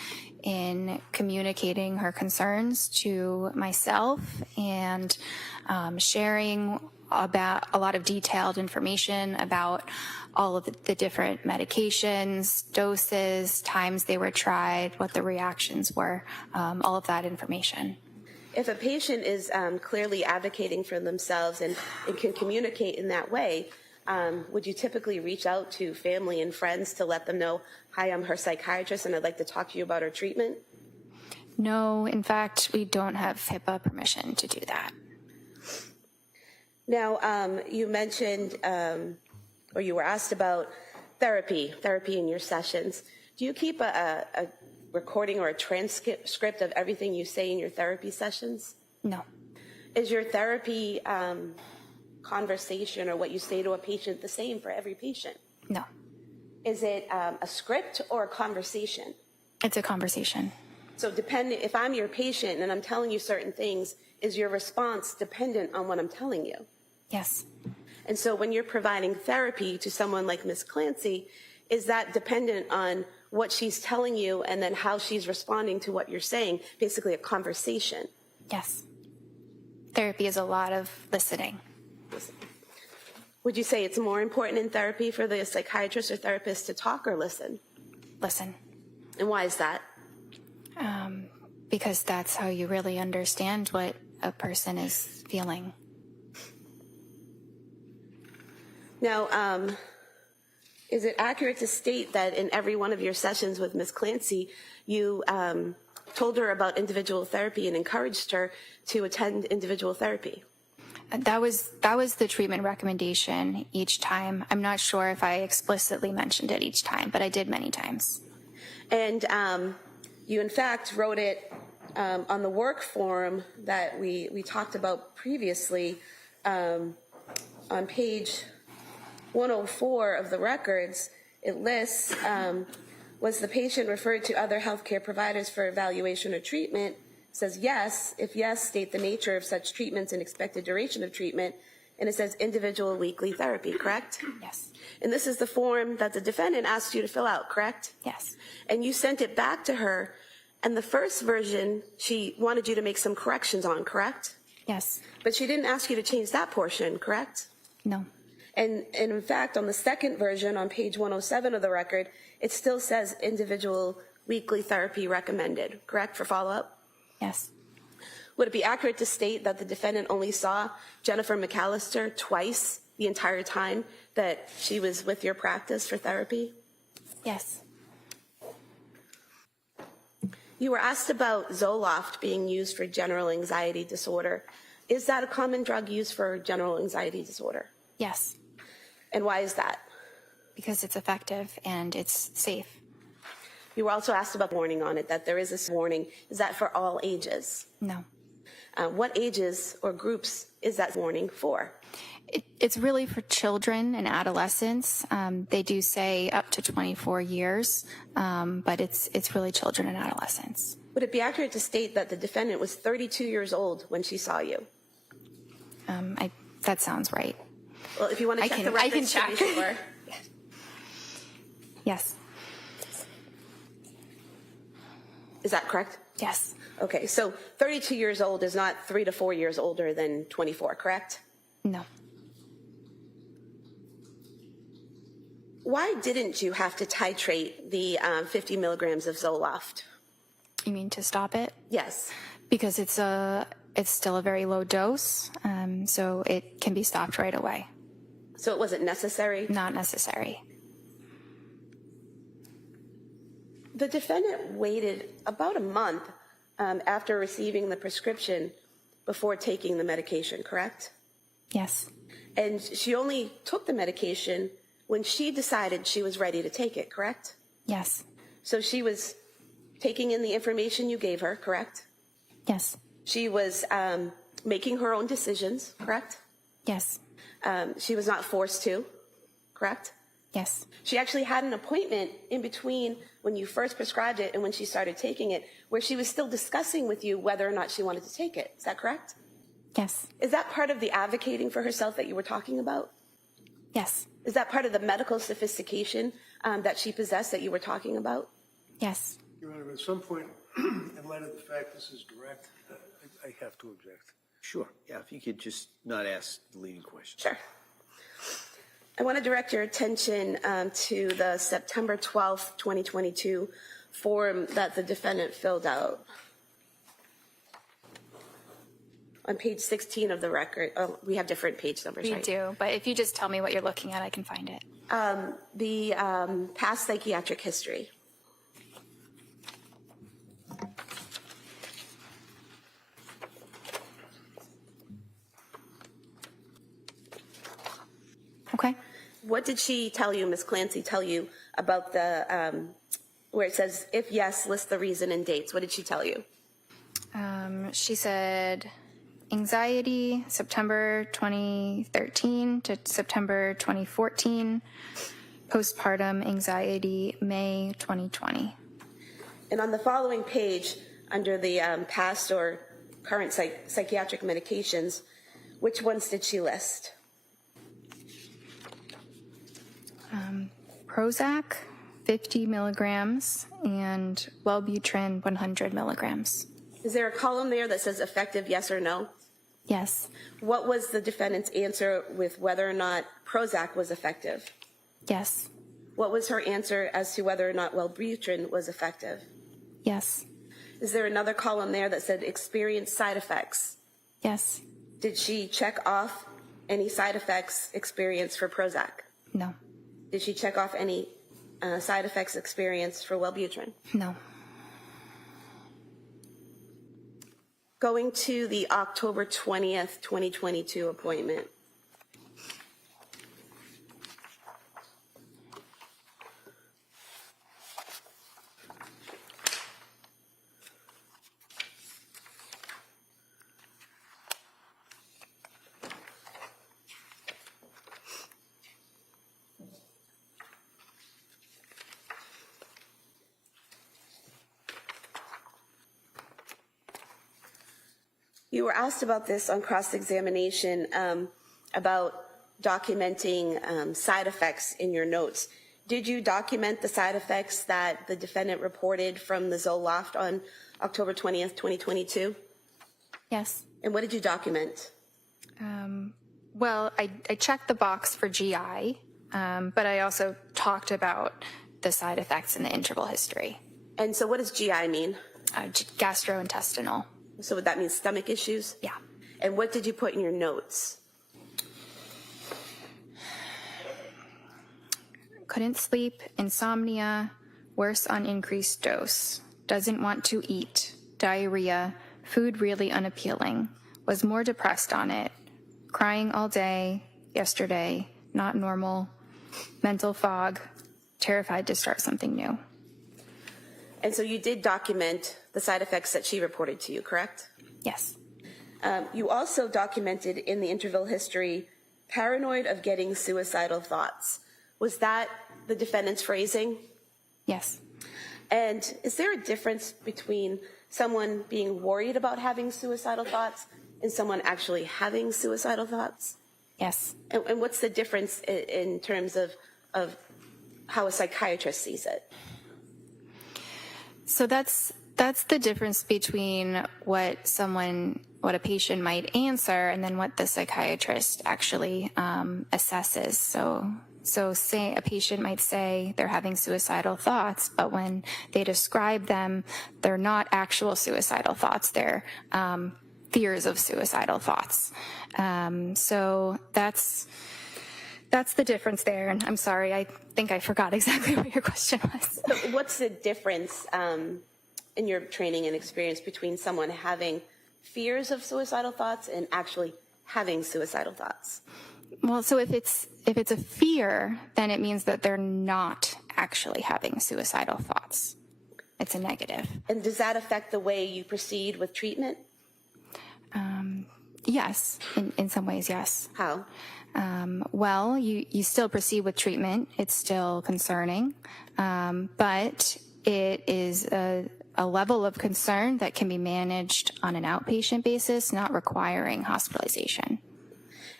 in communicating her concerns to myself, and sharing about a lot of detailed information about all of the different medications, doses, times they were tried, what the reactions were, all of that information. If a patient is clearly advocating for themselves and can communicate in that way, would you typically reach out to family and friends to let them know, hi, I'm her psychiatrist and I'd like to talk to you about her treatment? No, in fact, we don't have HIPAA permission to do that. Now, you mentioned, or you were asked about therapy in your sessions. Do you keep a recording or a transcript of everything you say in your therapy sessions? No. Is your therapy conversation or what you say to a patient the same for every patient? No. Is it a script or a conversation? It's a conversation. So depending, if I'm your patient and I'm telling you certain things, is your response dependent on what I'm telling you? Yes. And so when you're providing therapy to someone like Ms. Clancy, is that dependent on what she's telling you and then how she's responding to what you're saying, basically a conversation? Yes. Therapy is a lot of listening. Would you say it's more important in therapy for the psychiatrist or therapist to talk or listen? Listen. And why is that? Because that's how you really understand what a person is feeling. Now, is it accurate to state that in every one of your sessions with Ms. Clancy, you told her about individual therapy and encouraged her to attend individual therapy? That was the treatment recommendation each time. I'm not sure if I explicitly mentioned it each time, but I did many times. And you, in fact, wrote it on the work form that we talked about previously on page 104 of the records. It lists, was the patient referred to other healthcare providers for evaluation or treatment? It says yes. If yes, state the nature of such treatments and expected duration of treatment. And it says individual weekly therapy, correct? Yes. And this is the form that the defendant asked you to fill out, correct? Yes. And you sent it back to her, and the first version she wanted you to make some corrections on, correct? Yes. But she didn't ask you to change that portion, correct? No. And in fact, on the second version, on page 107 of the record, it still says individual weekly therapy recommended, correct, for follow-up? Yes. Would it be accurate to state that the defendant only saw Jennifer McAllister twice the entire time that she was with your practice for therapy? Yes. You were asked about Zoloft being used for general anxiety disorder. Is that a common drug used for general anxiety disorder? Yes. And why is that? Because it's effective and it's safe. You were also asked about the warning on it, that there is this warning. Is that for all ages? No. What ages or groups is that warning for? It's really for children and adolescents. They do say up to 24 years, but it's really children and adolescents. Would it be accurate to state that the defendant was 32 years old when she saw you? That sounds right. Well, if you want to check the records, I can check. to be sure. Yes. Is that correct? Yes. Okay, so 32 years old is not 3 to 4 years older than 24, correct? No. Why didn't you have to titrate the 50 milligrams of Zoloft? You mean to stop it? Yes. Because it's still a very low dose, so it can be stopped right away. So it wasn't necessary? Not necessary. The defendant waited about a month after receiving the prescription before taking the medication, correct? Yes. And she only took the medication when she decided she was ready to take it, correct? Yes. So she was taking in the information you gave her, correct? Yes. She was making her own decisions, correct? Yes. She was not forced to, correct? Yes. She actually had an appointment in between when you first prescribed it and when she started taking it, where she was still discussing with you whether or not she wanted to take it. Is that correct? Yes. Is that part of the advocating for herself that you were talking about? Yes. Is that part of the medical sophistication that she possessed that you were talking about? Yes. Your Honor, at some point, in light of the fact this is direct, I have to object. Sure, yeah, if you could just not ask the leading question. Sure. I want to direct your attention to the September 12th, 2022 form that the defendant filled out. On page 16 of the record, oh, we have different page numbers, We right? do, but if you just tell me what you're looking at, I can find it. The past psychiatric history. Okay. What did she tell you, Ms. Clancy, tell you about the, where it says, if yes, list the reason and dates? What did she tell you? She said anxiety, September 2013 to September 2014, postpartum anxiety, May 2020. And on the following page, under the past or current psychiatric medications, which ones did she list? Prozac, 50 milligrams, and Wellbutrin, 100 milligrams. Is there a column there that says effective, yes or no? Yes. What was the defendant's answer with whether or not Prozac was effective? Yes. What was her answer as to whether or not Wellbutrin was effective? Yes. Is there another column there that said experienced side effects? Yes. Did she check off any side effects experienced for Prozac? No. Did she check off any side effects experienced for Wellbutrin? No. Going to the October 20th, 2022 appointment. You were asked about this on cross-examination about documenting side effects in your notes. Did you document the side effects that the defendant reported from the Zoloft on October 20th, 2022? Yes. And what did you document? Well, I checked the box for GI, but I also talked about the side effects in the interval history. And so what does GI mean? Gastrointestinal. So would that mean stomach issues? Yeah. And what did you put in your notes? Couldn't sleep, insomnia, worse on increased dose, doesn't want to eat, diarrhea, food really unappealing, was more depressed on it, crying all day, yesterday, not normal, mental fog, terrified to start something new. And so you did document the side effects that she reported to you, correct? Yes. You also documented in the interval history, paranoid of getting suicidal thoughts. Was that the defendant's phrasing? Yes. And is there a difference between someone being worried about having suicidal thoughts and someone actually having suicidal thoughts? Yes. And what's the difference in terms of how a psychiatrist sees it? So that's the difference between what a patient might answer and then what the psychiatrist actually assesses. So say a patient might say they're having suicidal thoughts, but when they describe them, they're not actual suicidal thoughts. They're fears of suicidal thoughts. So that's the difference there. And I'm sorry, I think I forgot exactly what your question was. So what's the difference in your training and experience between someone having fears of suicidal thoughts and actually having suicidal thoughts? Well, so if it's a fear, then it means that they're not actually having suicidal thoughts. It's a negative. And does that affect the way you proceed with treatment? Yes, in some ways, yes. How? Well, you still proceed with treatment. It's still concerning, but it is a level of concern that can be managed on an outpatient basis, not requiring hospitalization.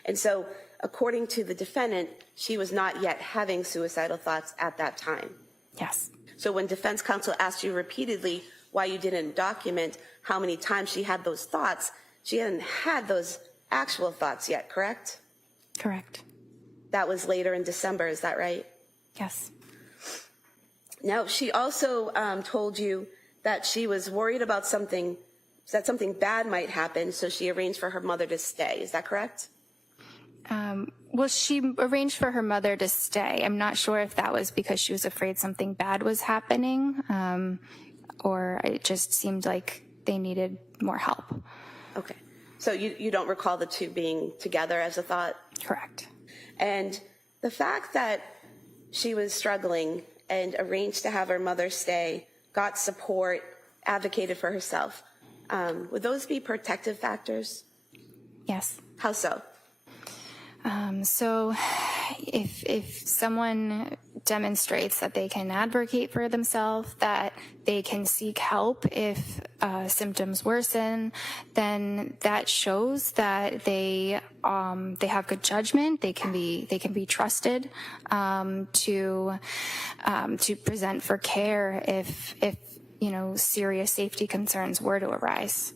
And so, according to the defendant, she was not yet having suicidal thoughts at that time. Yes. So when defense counsel asked you repeatedly why you didn't document how many times she had those thoughts, she hadn't had those actual thoughts yet, correct? Correct. That was later in December, is that right? Yes. Now, she also told you that she was worried about that something bad might happen, so she arranged for her mother to stay. Is that correct? Well, she arranged for her mother to stay. I'm not sure if that was because she was afraid something bad was happening, or it just seemed like they needed more help. Okay. So you don't recall the two being together as a thought? Correct. And the fact that she was struggling and arranged to have her mother stay, got support, advocated for herself, would those be protective factors? Yes. How so? So if someone demonstrates that they can advocate for themselves, that they can seek help if symptoms worsen, then that shows that they have good judgment. They can be trusted to present for care if serious safety concerns were to arise.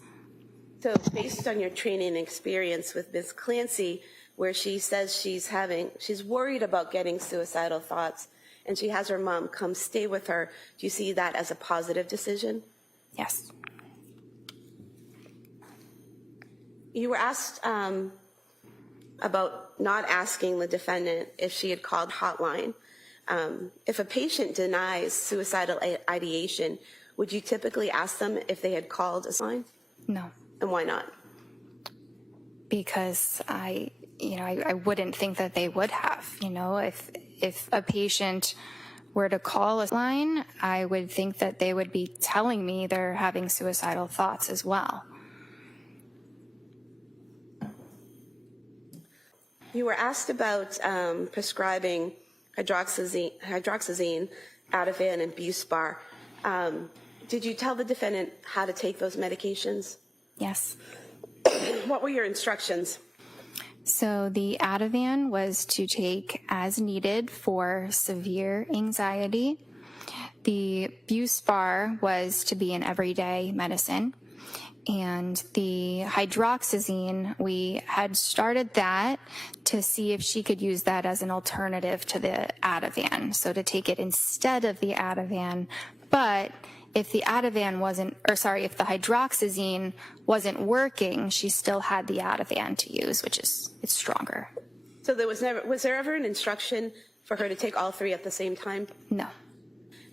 So based on your training and experience with Ms. Clancy, where she says she's worried about getting suicidal thoughts, and she has her mom come stay with her, do you see that as a positive decision? Yes. You were asked about not asking the defendant if she had called hotline. If a patient denies suicidal ideation, would you typically ask them if they had called a line? No. And why not? Because I wouldn't think that they would have. If a patient were to call a line, I would think that they would be telling me they're having suicidal thoughts as well. You were asked about prescribing hydroxyzine, Ativan, and Buspar. Did you tell the defendant how to take those medications? Yes. What were your instructions? So the Ativan was to take as needed for severe anxiety. The Buspar was to be an everyday medicine. And the hydroxyzine, we had started that to see if she could use that as an alternative to the Ativan. So to take it instead of the Ativan. But if the if the hydroxyzine wasn't working, she still had the Ativan to use, it's stronger. So was there ever an instruction for her to take all three at the same time? No.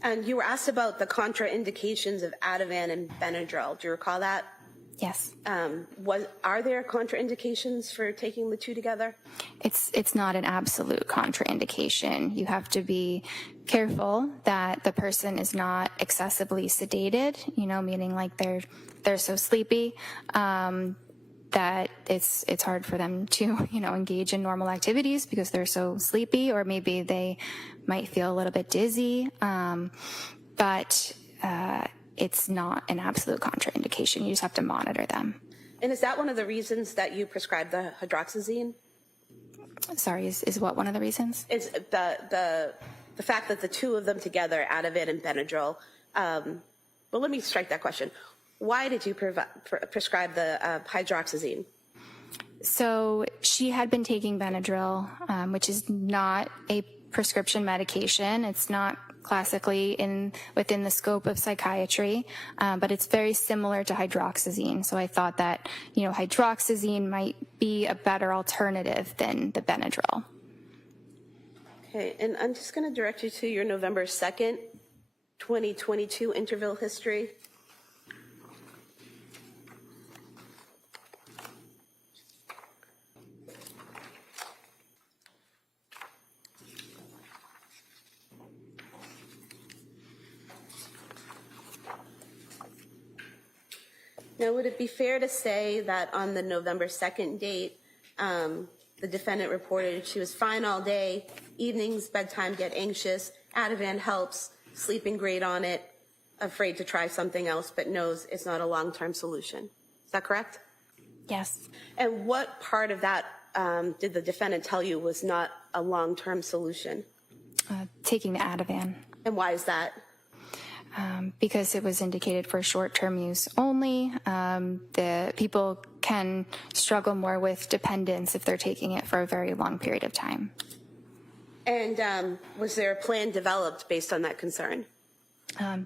And you were asked about the contraindications of Ativan and Benadryl. Do you recall that? Yes. Are there contraindications for taking the two together? It's not an absolute contraindication. You have to be careful that the person is not excessively sedated, meaning like they're so sleepy that it's hard for them to, engage in normal activities because they're so sleepy, or maybe they might feel a little bit dizzy. But it's not an absolute contraindication. You just have to monitor them. And is that one of the reasons that you prescribed the hydroxyzine? Sorry, is what one of the reasons? It's the fact that the two of them together, Ativan and Benadryl. Well, let me strike that question. Why did you prescribe the hydroxyzine? So she had been taking Benadryl, which is not a prescription medication. It's not classically within the scope of psychiatry, but it's very similar to hydroxyzine. So I thought that, hydroxyzine might be a better alternative than the Benadryl. Okay, and I'm just going to direct you to your November 2nd, 2022 interval history. Now, would it be fair to say that on the November 2nd date, the defendant reported she was fine all day, evenings, bedtime, get anxious, Ativan helps, sleeping great on it, afraid to try something else, but knows it's not a long-term solution. Is that correct? Yes. And what part of that did the defendant tell you was not a long-term solution? Taking the Ativan. And why is that? Because it was indicated for short-term use only. The people can struggle more with dependence if they're taking it for a very long period of time. And was there a plan developed based on that concern?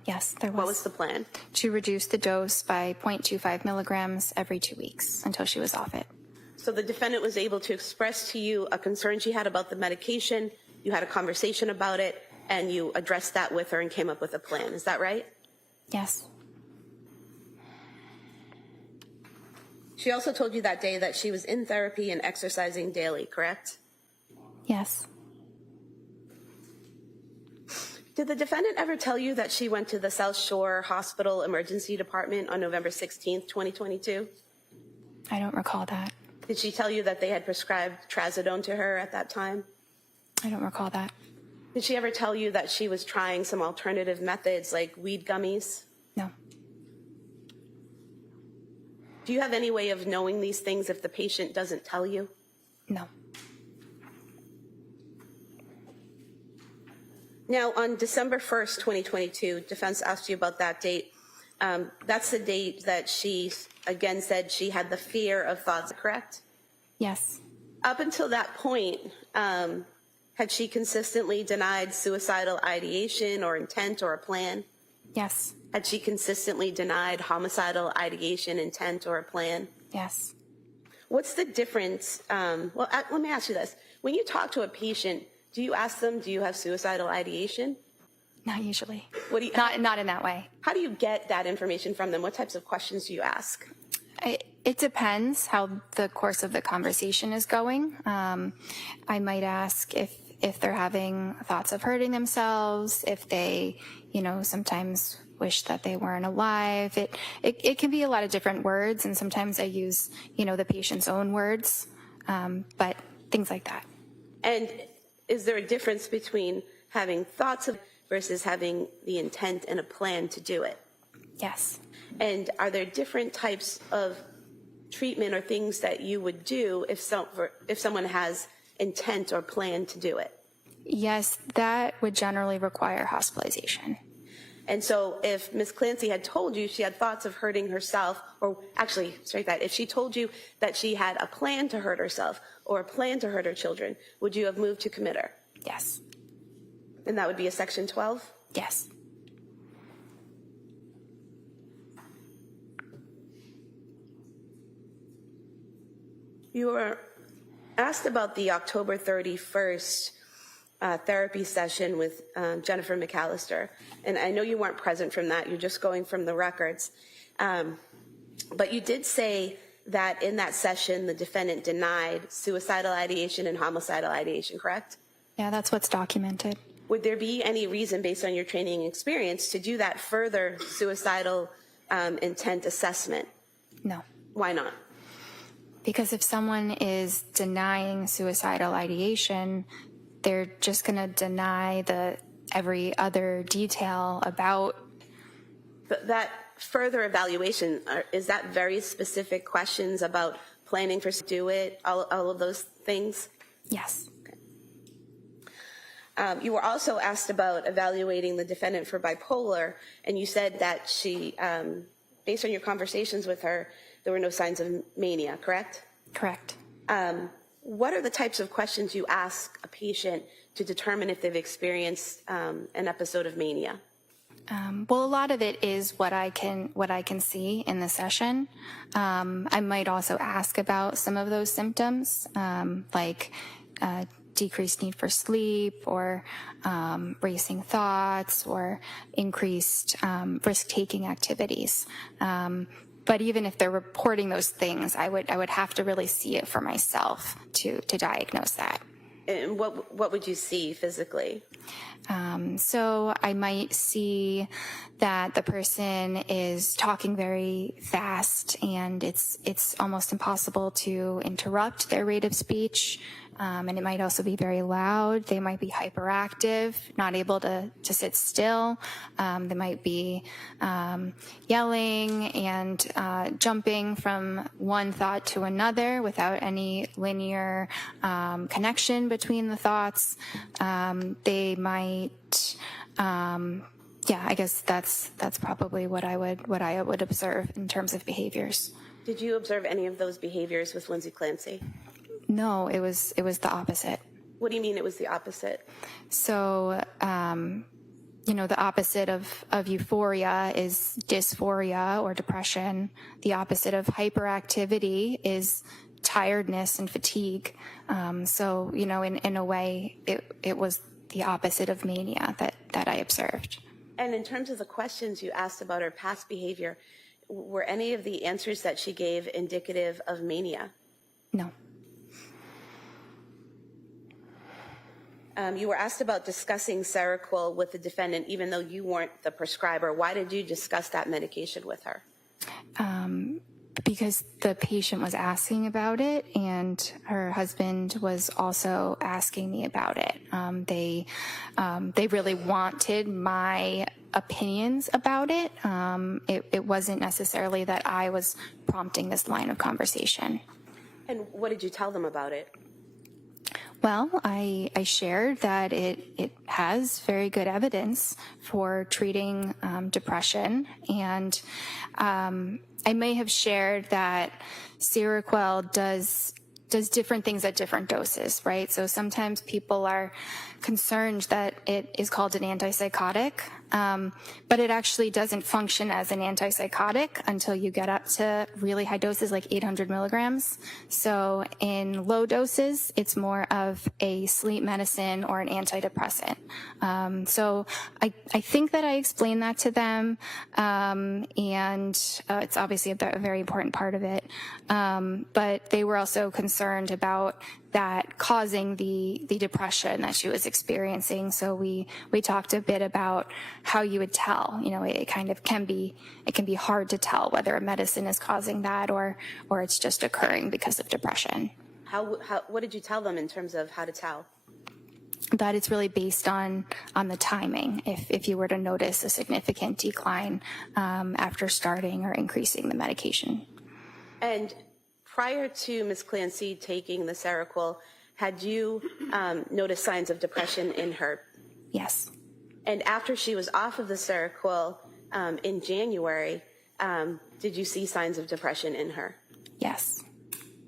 Yes, there was. What was the plan? To reduce the dose by 0.25 milligrams every 2 weeks until she was off it. So the defendant was able to express to you a concern she had about the medication, you had a conversation about it, and you addressed that with her and came up with a plan. Is that right? Yes. She also told you that day that she was in therapy and exercising daily, correct? Yes. Did the defendant ever tell you that she went to the South Shore Hospital Emergency Department on November 16th, 2022? I don't recall that. Did she tell you that they had prescribed trazodone to her at that time? I don't recall that. Did she ever tell you that she was trying some alternative methods like weed gummies? No. Do you have any way of knowing these things if the patient doesn't tell you? No. Now, on December 1st, 2022, defense asked you about that date. That's the date that she, again, said she had the fear of thoughts, correct? Yes. Up until that point, had she consistently denied suicidal ideation or intent or a plan? Yes. Had she consistently denied homicidal ideation, intent, or a plan? Yes. What's the difference? Let me ask you this. When you talk to a patient, do you ask them, do you have suicidal ideation? Not usually. What do you, Not in that way. how do you get that information from them? What types of questions do you ask? It depends how the course of the conversation is going. I might ask if they're having thoughts of hurting themselves, if they, sometimes wish that they weren't alive. It can be a lot of different words, and sometimes I use, the patient's own words, but things like that. And is there a difference between having thoughts of versus having the intent and a plan to do it? Yes. And are there different types of treatment or things that you would do if someone has intent or plan to do it? Yes, that would generally require hospitalization. And so if Ms. Clancy had told you she had thoughts of hurting herself, or actually, straight that, if she told you that she had a plan to hurt herself or a plan to hurt her children, would you have moved to commit her? Yes. And that would be a Section 12? Yes. You were asked about the October 31st therapy session with Jennifer McAllister, and I know you weren't present from that, you're just going from the records, but you did say that in that session the defendant denied suicidal ideation and homicidal ideation, correct? Yeah, that's what's documented. Would there be any reason, based on your training and experience, to do that further suicidal intent assessment? No. Why not? Because if someone is denying suicidal ideation, they're just going to deny every other detail about. But that further evaluation, is that very specific questions about planning for do it, all of those things? Yes. Okay. You were also asked about evaluating the defendant for bipolar, and you said that she, based on your conversations with her, there were no signs of mania, correct? Correct. What are the types of questions you ask a patient to determine if they've experienced an episode of mania? Well, a lot of it is what I can see in the session. I might also ask about some of those symptoms, like decreased need for sleep, or racing thoughts, or increased risk-taking activities. But even if they're reporting those things, I would have to really see it for myself to diagnose that. And what would you see physically? So I might see that the person is talking very fast, and it's almost impossible to interrupt their rate of speech. And it might also be very loud. They might be hyperactive, not able to sit still. They might be yelling and jumping from one thought to another without any linear connection between the thoughts. They might, I guess that's probably what I would observe in terms of behaviors. Did you observe any of those behaviors with Lindsay Clancy? No, it was the opposite. What do you mean it was the opposite? So, the opposite of euphoria is dysphoria or depression. The opposite of hyperactivity is tiredness and fatigue. So, in a way, it was the opposite of mania that I observed. And in terms of the questions you asked about her past behavior, were any of the answers that she gave indicative of mania? No. You were asked about discussing Seroquel with the defendant, even though you weren't the prescriber. Why did you discuss that medication with her? Because the patient was asking about it, and her husband was also asking me about it. They really wanted my opinions about it. It wasn't necessarily that I was prompting this line of conversation. And what did you tell them about it? Well, I shared that it has very good evidence for treating depression, and I may have shared that Seroquel does different things at different doses, right? So sometimes people are concerned that it is called an antipsychotic, but it actually doesn't function as an antipsychotic until you get up to really high doses, like 800 milligrams. So in low doses, it's more of a sleep medicine or an antidepressant. So I think that I explained that to them, and it's obviously a very important part of it. But they were also concerned about that causing the depression that she was experiencing. So we talked a bit about how you would tell. You know, it can be hard to tell whether a medicine is causing that or it's just occurring because of depression. What did you tell them in terms of how to tell? That it's really based on the timing. If you were to notice a significant decline after starting or increasing the medication. And prior to Ms. Clancy taking the Seroquel, had you noticed signs of depression in her? Yes. And after she was off of the Seroquel in January, did you see signs of depression in her? Yes.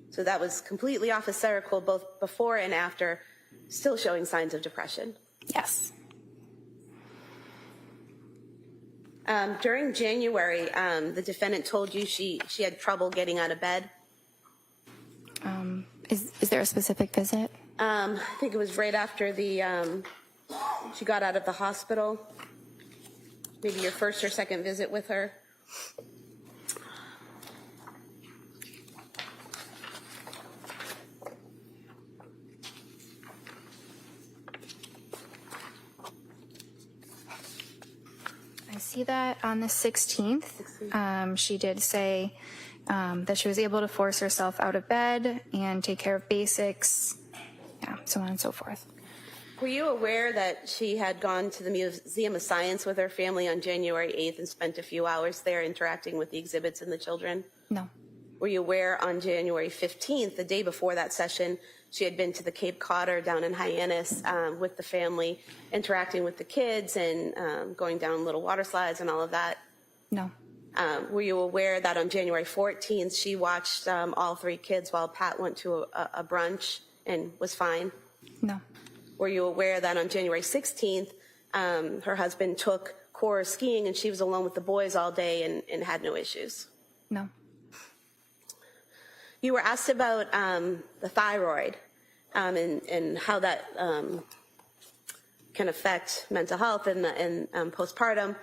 So that was completely off of Seroquel, both before and after, still showing signs of depression? Yes. During January, the defendant told you she had trouble getting out of bed? Is there a specific visit? I think it was right after she got out of the hospital. Maybe your first or second visit with her. I see that on the 16th, she did say that she was able to force herself out of bed and take care of basics, so on and so forth. Were you aware that she had gone to the Museum of Science with her family on January 8th and spent a few hours there interacting with the exhibits and the children? No. Were you aware on January 15th, the day before that session, she had been to the Cape Codder down in Hyannis with the family, interacting with the kids and going down little water slides and all of that? No. Were you aware that on January 14th, she watched all three kids while Pat went to a brunch and was fine? No. Were you aware that on January 16th, her husband took Cora skiing and she was alone with the boys all day and had no issues? No. You were asked about the thyroid and how that can affect mental health and postpartum.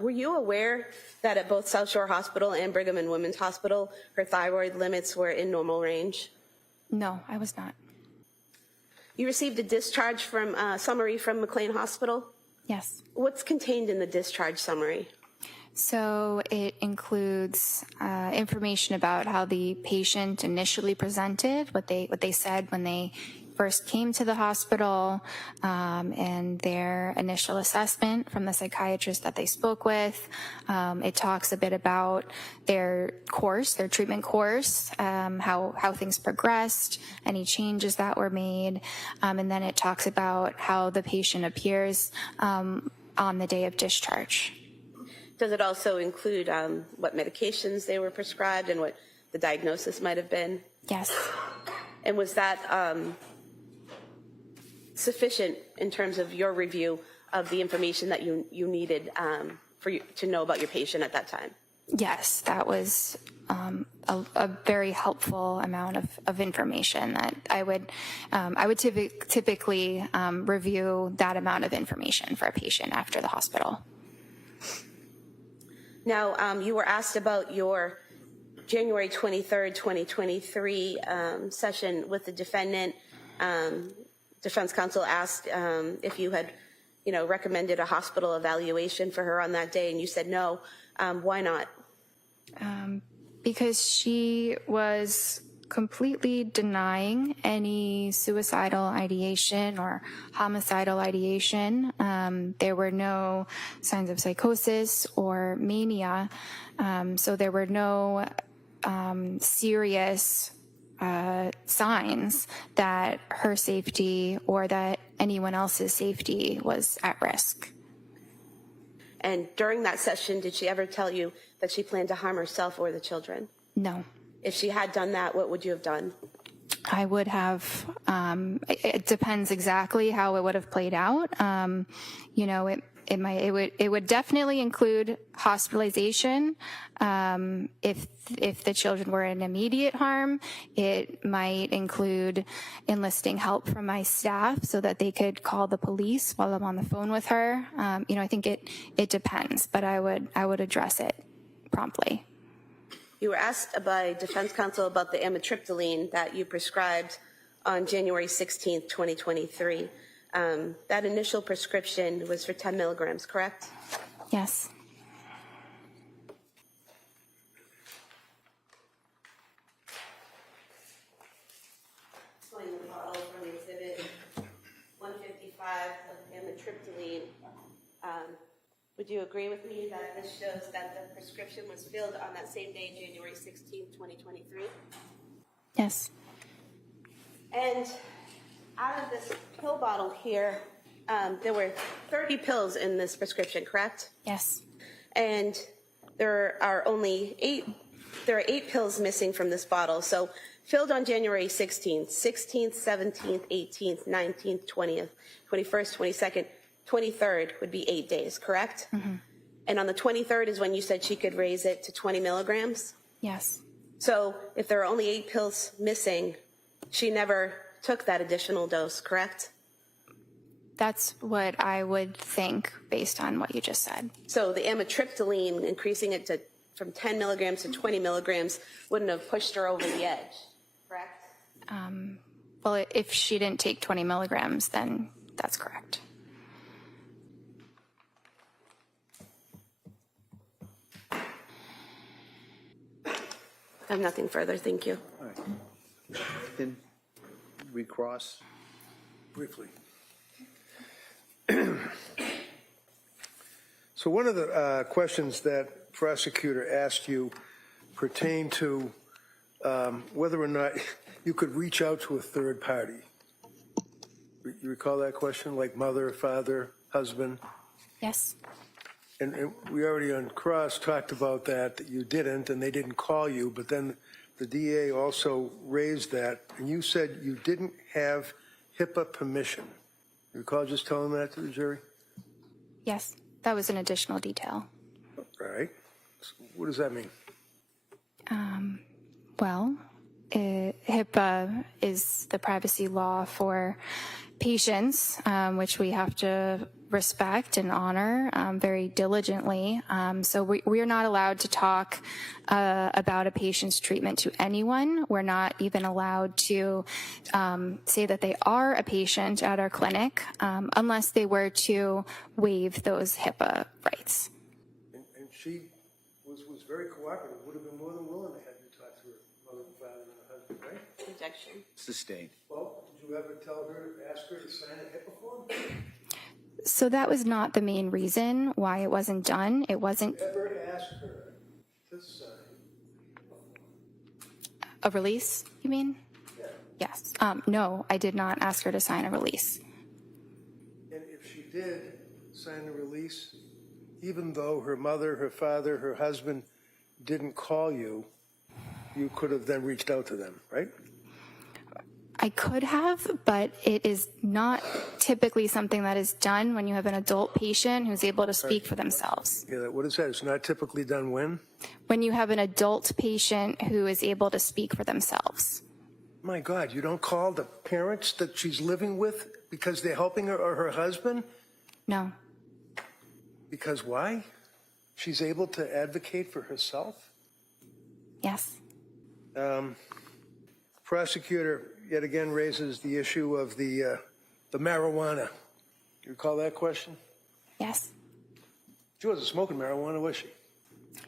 Were you aware that at both South Shore Hospital and Brigham and Women's Hospital, her thyroid limits were in normal range? No, I was not. You received a discharge summary from McLean Hospital? Yes. What's contained in the discharge summary? So it includes information about how the patient initially presented, what they said when they first came to the hospital, and their initial assessment from the psychiatrist that they spoke with. It talks a bit about their treatment course, how things progressed, any changes that were made, and then it talks about how the patient appears on the day of discharge. Does it also include what medications they were prescribed and what the diagnosis might have been? Yes. And was that sufficient in terms of your review of the information that you needed for you to know about your patient at that time? Yes, that was a very helpful amount of information that I would typically review that amount of information for a patient after the hospital. Now, you were asked about your January 23rd, 2023 session with the defendant. Defense counsel asked if you had, recommended a hospital evaluation for her on that day, and you said no. Why not? Because she was completely denying any suicidal ideation or homicidal ideation. There were no signs of psychosis or mania, so there were no serious signs that her safety or that anyone else's safety was at risk. And during that session, did she ever tell you that she planned to harm herself or the children? No. If she had done that, what would you have done? I would have, it depends exactly how it would have played out. It would definitely include hospitalization. If the children were in immediate harm, it might include enlisting help from my staff so that they could call the police while I'm on the phone with her. I think it depends, but I would address it promptly. You were asked by defense counsel about the amitriptyline that you prescribed on January 16th, 2023. That initial prescription was for 10 milligrams, correct? Yes. Pulling the bottle from exhibit 155 of amitriptyline. Would you agree with me that this shows that the prescription was filled on that same day, January 16th, 2023? Yes. And out of this pill bottle here, there were 30 pills in this prescription, correct? Yes. And there are 8 pills missing from this bottle. So filled on January 16th, 16th, 17th, 18th, 19th, 20th, 21st, 22nd, 23rd would be 8 days, correct? Mm-hmm. And on the 23rd is when you said she could raise it to 20 milligrams? Yes. So if there are only 8 pills missing, she never took that additional dose, correct? That's what I would think based on what you just said. So the amitriptyline, increasing it from 10 milligrams to 20 milligrams, wouldn't have pushed her over the edge, correct? Well, if she didn't take 20 milligrams, then that's correct. I have nothing further, thank you. All right. Then recross. Briefly. So one of the questions that prosecutor asked you pertained to whether or not you could reach out to a third party. You recall that question, like mother, father, husband? Yes. And we already on cross talked about that you didn't, and they didn't call you, but then the DA also raised that, and you said you didn't have HIPAA permission. You recall just telling that to the jury? Yes. That was an additional detail. All right. So what does that mean? Well, HIPAA is the privacy law for patients, which we have to respect and honor very diligently. So we are not allowed to talk about a patient's treatment to anyone. We're not even allowed to say that they are a patient at our clinic unless they were to waive those HIPAA rights. And she was very cooperative, would have been more than willing to have you talk to her mother and father and her husband, right? Objection. Sustained. Well, did you ever tell her, ask her to sign a HIPAA form? So that was not the main reason why it wasn't done. It wasn't Ever ask her to sign a release, you mean? Yeah. Yes. No, I did not ask her to sign a release. And if she did sign a release, even though her mother, her father, her husband didn't call you, you could have then reached out to them, right? I could have, but it is not typically something that is done when you have an adult patient who's able to speak for themselves. Yeah, what is that? It's not typically done when? When you have an adult patient who is able to speak for themselves. My God, you don't call the parents that she's living with because they're helping her or her husband? No. Because why? She's able to advocate for herself? Yes. Prosecutor yet again raises the issue of the marijuana. You recall that question? Yes. She wasn't smoking marijuana, was she?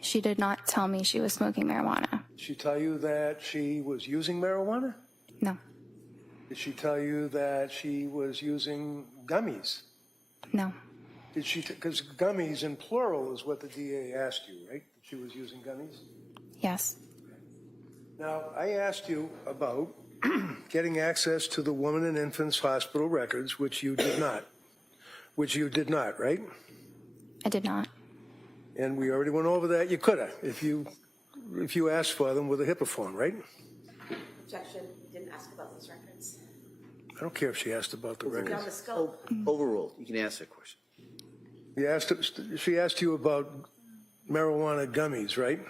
She did not tell me she was smoking marijuana. Did she tell you that she was using marijuana? No. Did she tell you that she was using gummies? No. Did she, because gummies in plural is what the DA asked you, right? That she was using gummies? Yes. Now, I asked you about getting access to the Women and Infants Hospital records, which you did not. Which you did not, right? I did not. And we already went over that. You could have, if you asked for them with a HIPAA form, right? Objection. Didn't ask about those records. I don't care if she asked about the Beyond records. the scope. Overruled. You can ask that question. She asked you about marijuana gummies, right?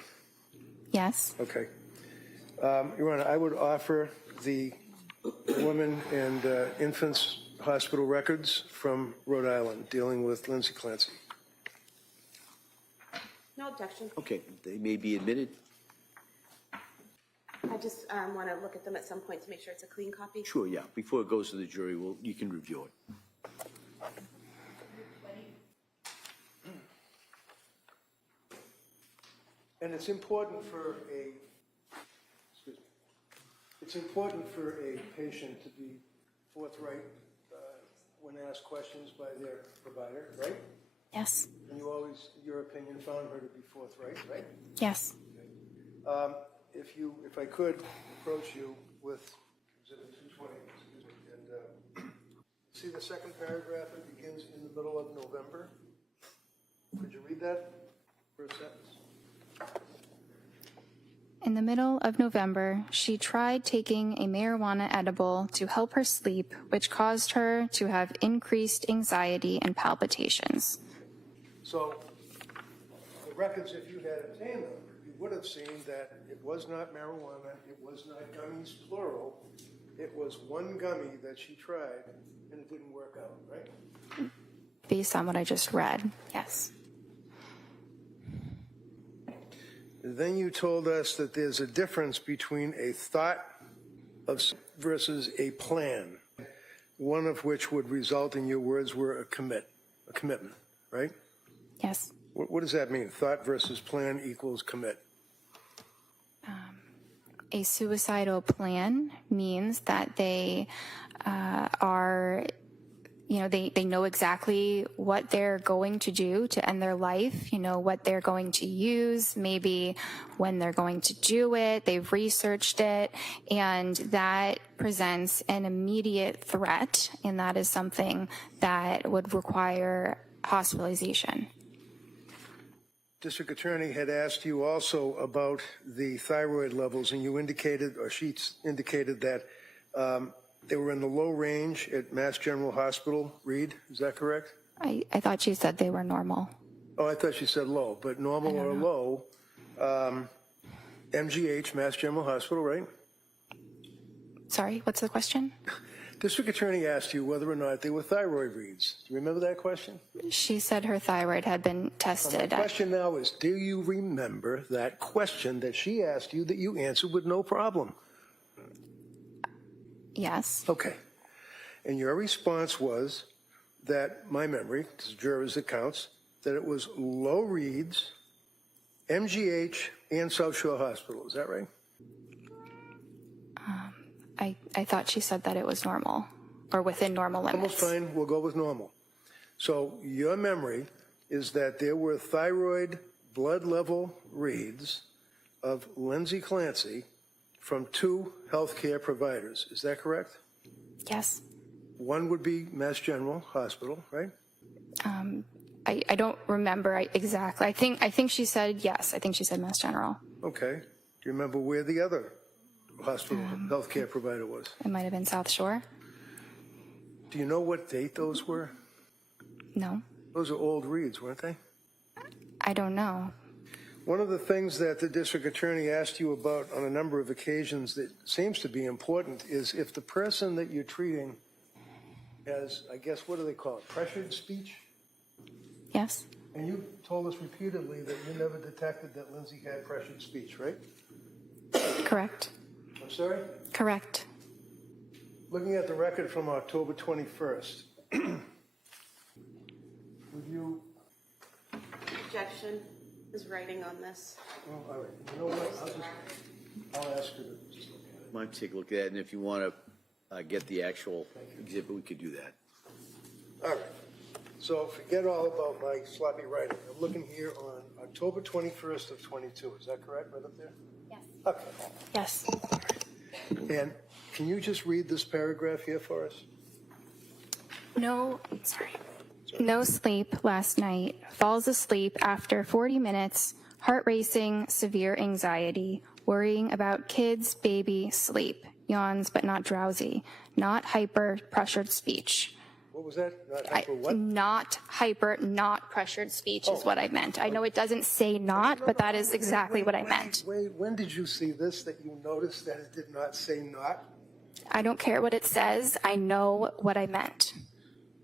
Yes. Okay. Your Honor, I would offer the Women and Infants Hospital records from Rhode Island dealing with Lindsay Clancy. No objection. Okay, they may be admitted. I just want to look at them at some point to make sure it's a clean copy. Sure, yeah. Before it goes to the jury, you can review it. And it's important for a patient to be forthright when asked questions by their provider, right? Yes. And you always, your opinion, found her to be forthright, right? Yes. If I could approach you with Exhibit 220, and see the second paragraph, it begins in the middle of November. Could you read that for a sentence? In the middle of November, she tried taking a marijuana edible to help her sleep, which caused her to have increased anxiety and palpitations. So, the records, if you had obtained them, you would have seen that it was not marijuana, it was not gummies, plural. It was one gummy that she tried, and it didn't work out, right? Based on what I just read, yes. Then you told us that there's a difference between a thought of versus a plan, one of which would result, in your words, were a commitment, right? Yes. What does that mean? Thought versus plan equals commit. A suicidal plan means that they are, they know exactly what they're going to do to end their life, what they're going to use, maybe when they're going to do it, they've researched it, and that presents an immediate threat, and that is something that would require hospitalization. District Attorney had asked you also about the thyroid levels, and you indicated, or she indicated that they were in the low range at Mass General Hospital, Reed, is that correct? I thought she said they were normal. Oh, I thought she said low, but normal or low, MGH, Mass General Hospital, right? Sorry, what's the question? District Attorney asked you whether or not they were thyroid reads. Do you remember that question? She said her thyroid had been tested. The question now is, do you remember that question that she asked you that you answered with no problem? Yes. Okay. And your response was that, my memory, because jurors it counts, that it was low reads, MGH, and South Shore Hospital. Is that right? I thought she said that it was normal, or within normal limits. Almost fine. We'll go with normal. So your memory is that there were thyroid blood level reads of Lindsay Clancy from 2 healthcare providers. Is that correct? Yes. One would be Mass General Hospital, right? I don't remember exactly. I think she said yes. I think she said Mass General. Okay. Do you remember where the other hospital healthcare provider was? It might have been South Shore. Do you know what date those were? No. Those are old reads, weren't they? I don't know. One of the things that the district attorney asked you about on a number of occasions that seems to be important is if the person that you're treating has, I guess, what do they call it, pressured speech? Yes. And you told us repeatedly that you never detected that Lindsay had pressured speech, right? Correct. I'm sorry? Correct. Looking at the record from October 21st, would you... Objection is writing on this. Oh, all right. You know what? I'll ask her to just look at it. Might take a look at it, and if you want to get the actual exhibit, we could do that. All right. So forget all about my sloppy writing. I'm looking here on October 21st of 22. Is that correct, right up there? Yes. Okay. Yes. And can you just read this paragraph here for us? No sleep last night. Falls asleep after 40 minutes. Heart racing, severe anxiety. Worrying about kids, baby, sleep. Yawns but not drowsy. Not hyper, pressured speech. What was that? Not hyper what? Not hyper, not pressured speech is what I meant. I know it doesn't say not, but that is exactly what I meant. Wait, when did you see this that you noticed that it did not say not? I don't care what it says. I know what I meant.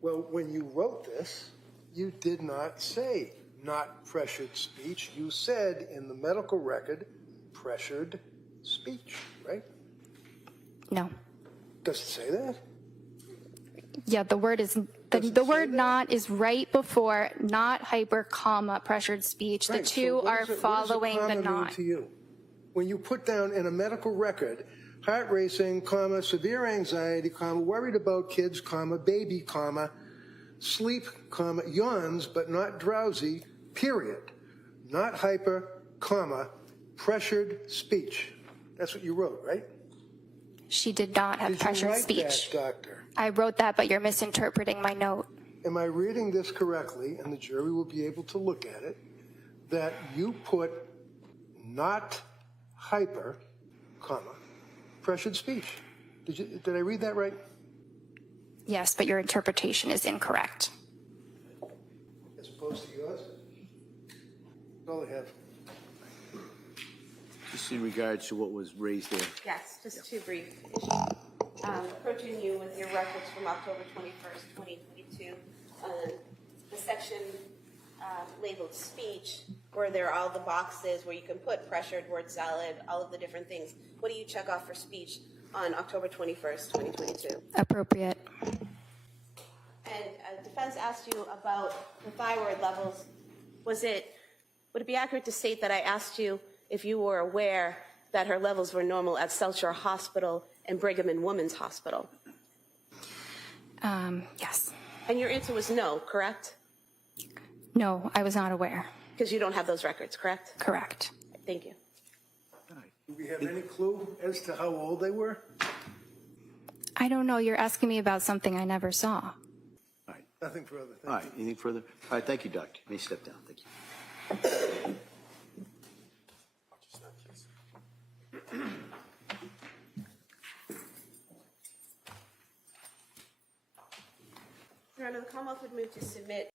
Well, when you wrote this, you did not say not pressured speech. You said in the medical record, pressured speech, right? No. Does it say that? Yeah, the word is, the word not is right before not hyper, comma, pressured speech. The Right, so two what are does it- following what the does a comma mean not. to you? When you put down in a medical record, heart racing, comma, severe anxiety, comma, worried about kids, comma, baby, comma, sleep, comma, yawns but not drowsy, period. Not hyper, comma, pressured speech. That's what you wrote, right? She did not have Did you pressured write speech. that, doctor? I wrote that, but you're misinterpreting my note. Am I reading this correctly, and the jury will be able to look at it, that you put not hyper, comma, pressured speech? Did I read that right? Yes, but your interpretation is incorrect. As opposed to yours? That's all I have. Just in regards to what was raised there. Yes, just two brief issues. Approaching you with your records from October 21st, 2022, the section labeled speech, where there are all the boxes where you can put pressured, word salad, all of the different things. What do you check off for speech on October 21st, 2022? Appropriate. And defense asked you about the thyroid levels. Would it be accurate to state that I asked you if you were aware that her levels were normal at South Shore Hospital and Brigham and Women's Hospital? Yes. And your answer was no, correct? No, I was not aware. Because you don't have those records, correct? Correct. Thank you. Do we have any clue as to how old they were? I don't know. You're asking me about something I never saw. All right. Nothing further. Thank All right. Anything further? All right. Thank you, Doctor. You may step down. Thank you. Your Honor, the Commonwealth would move to submit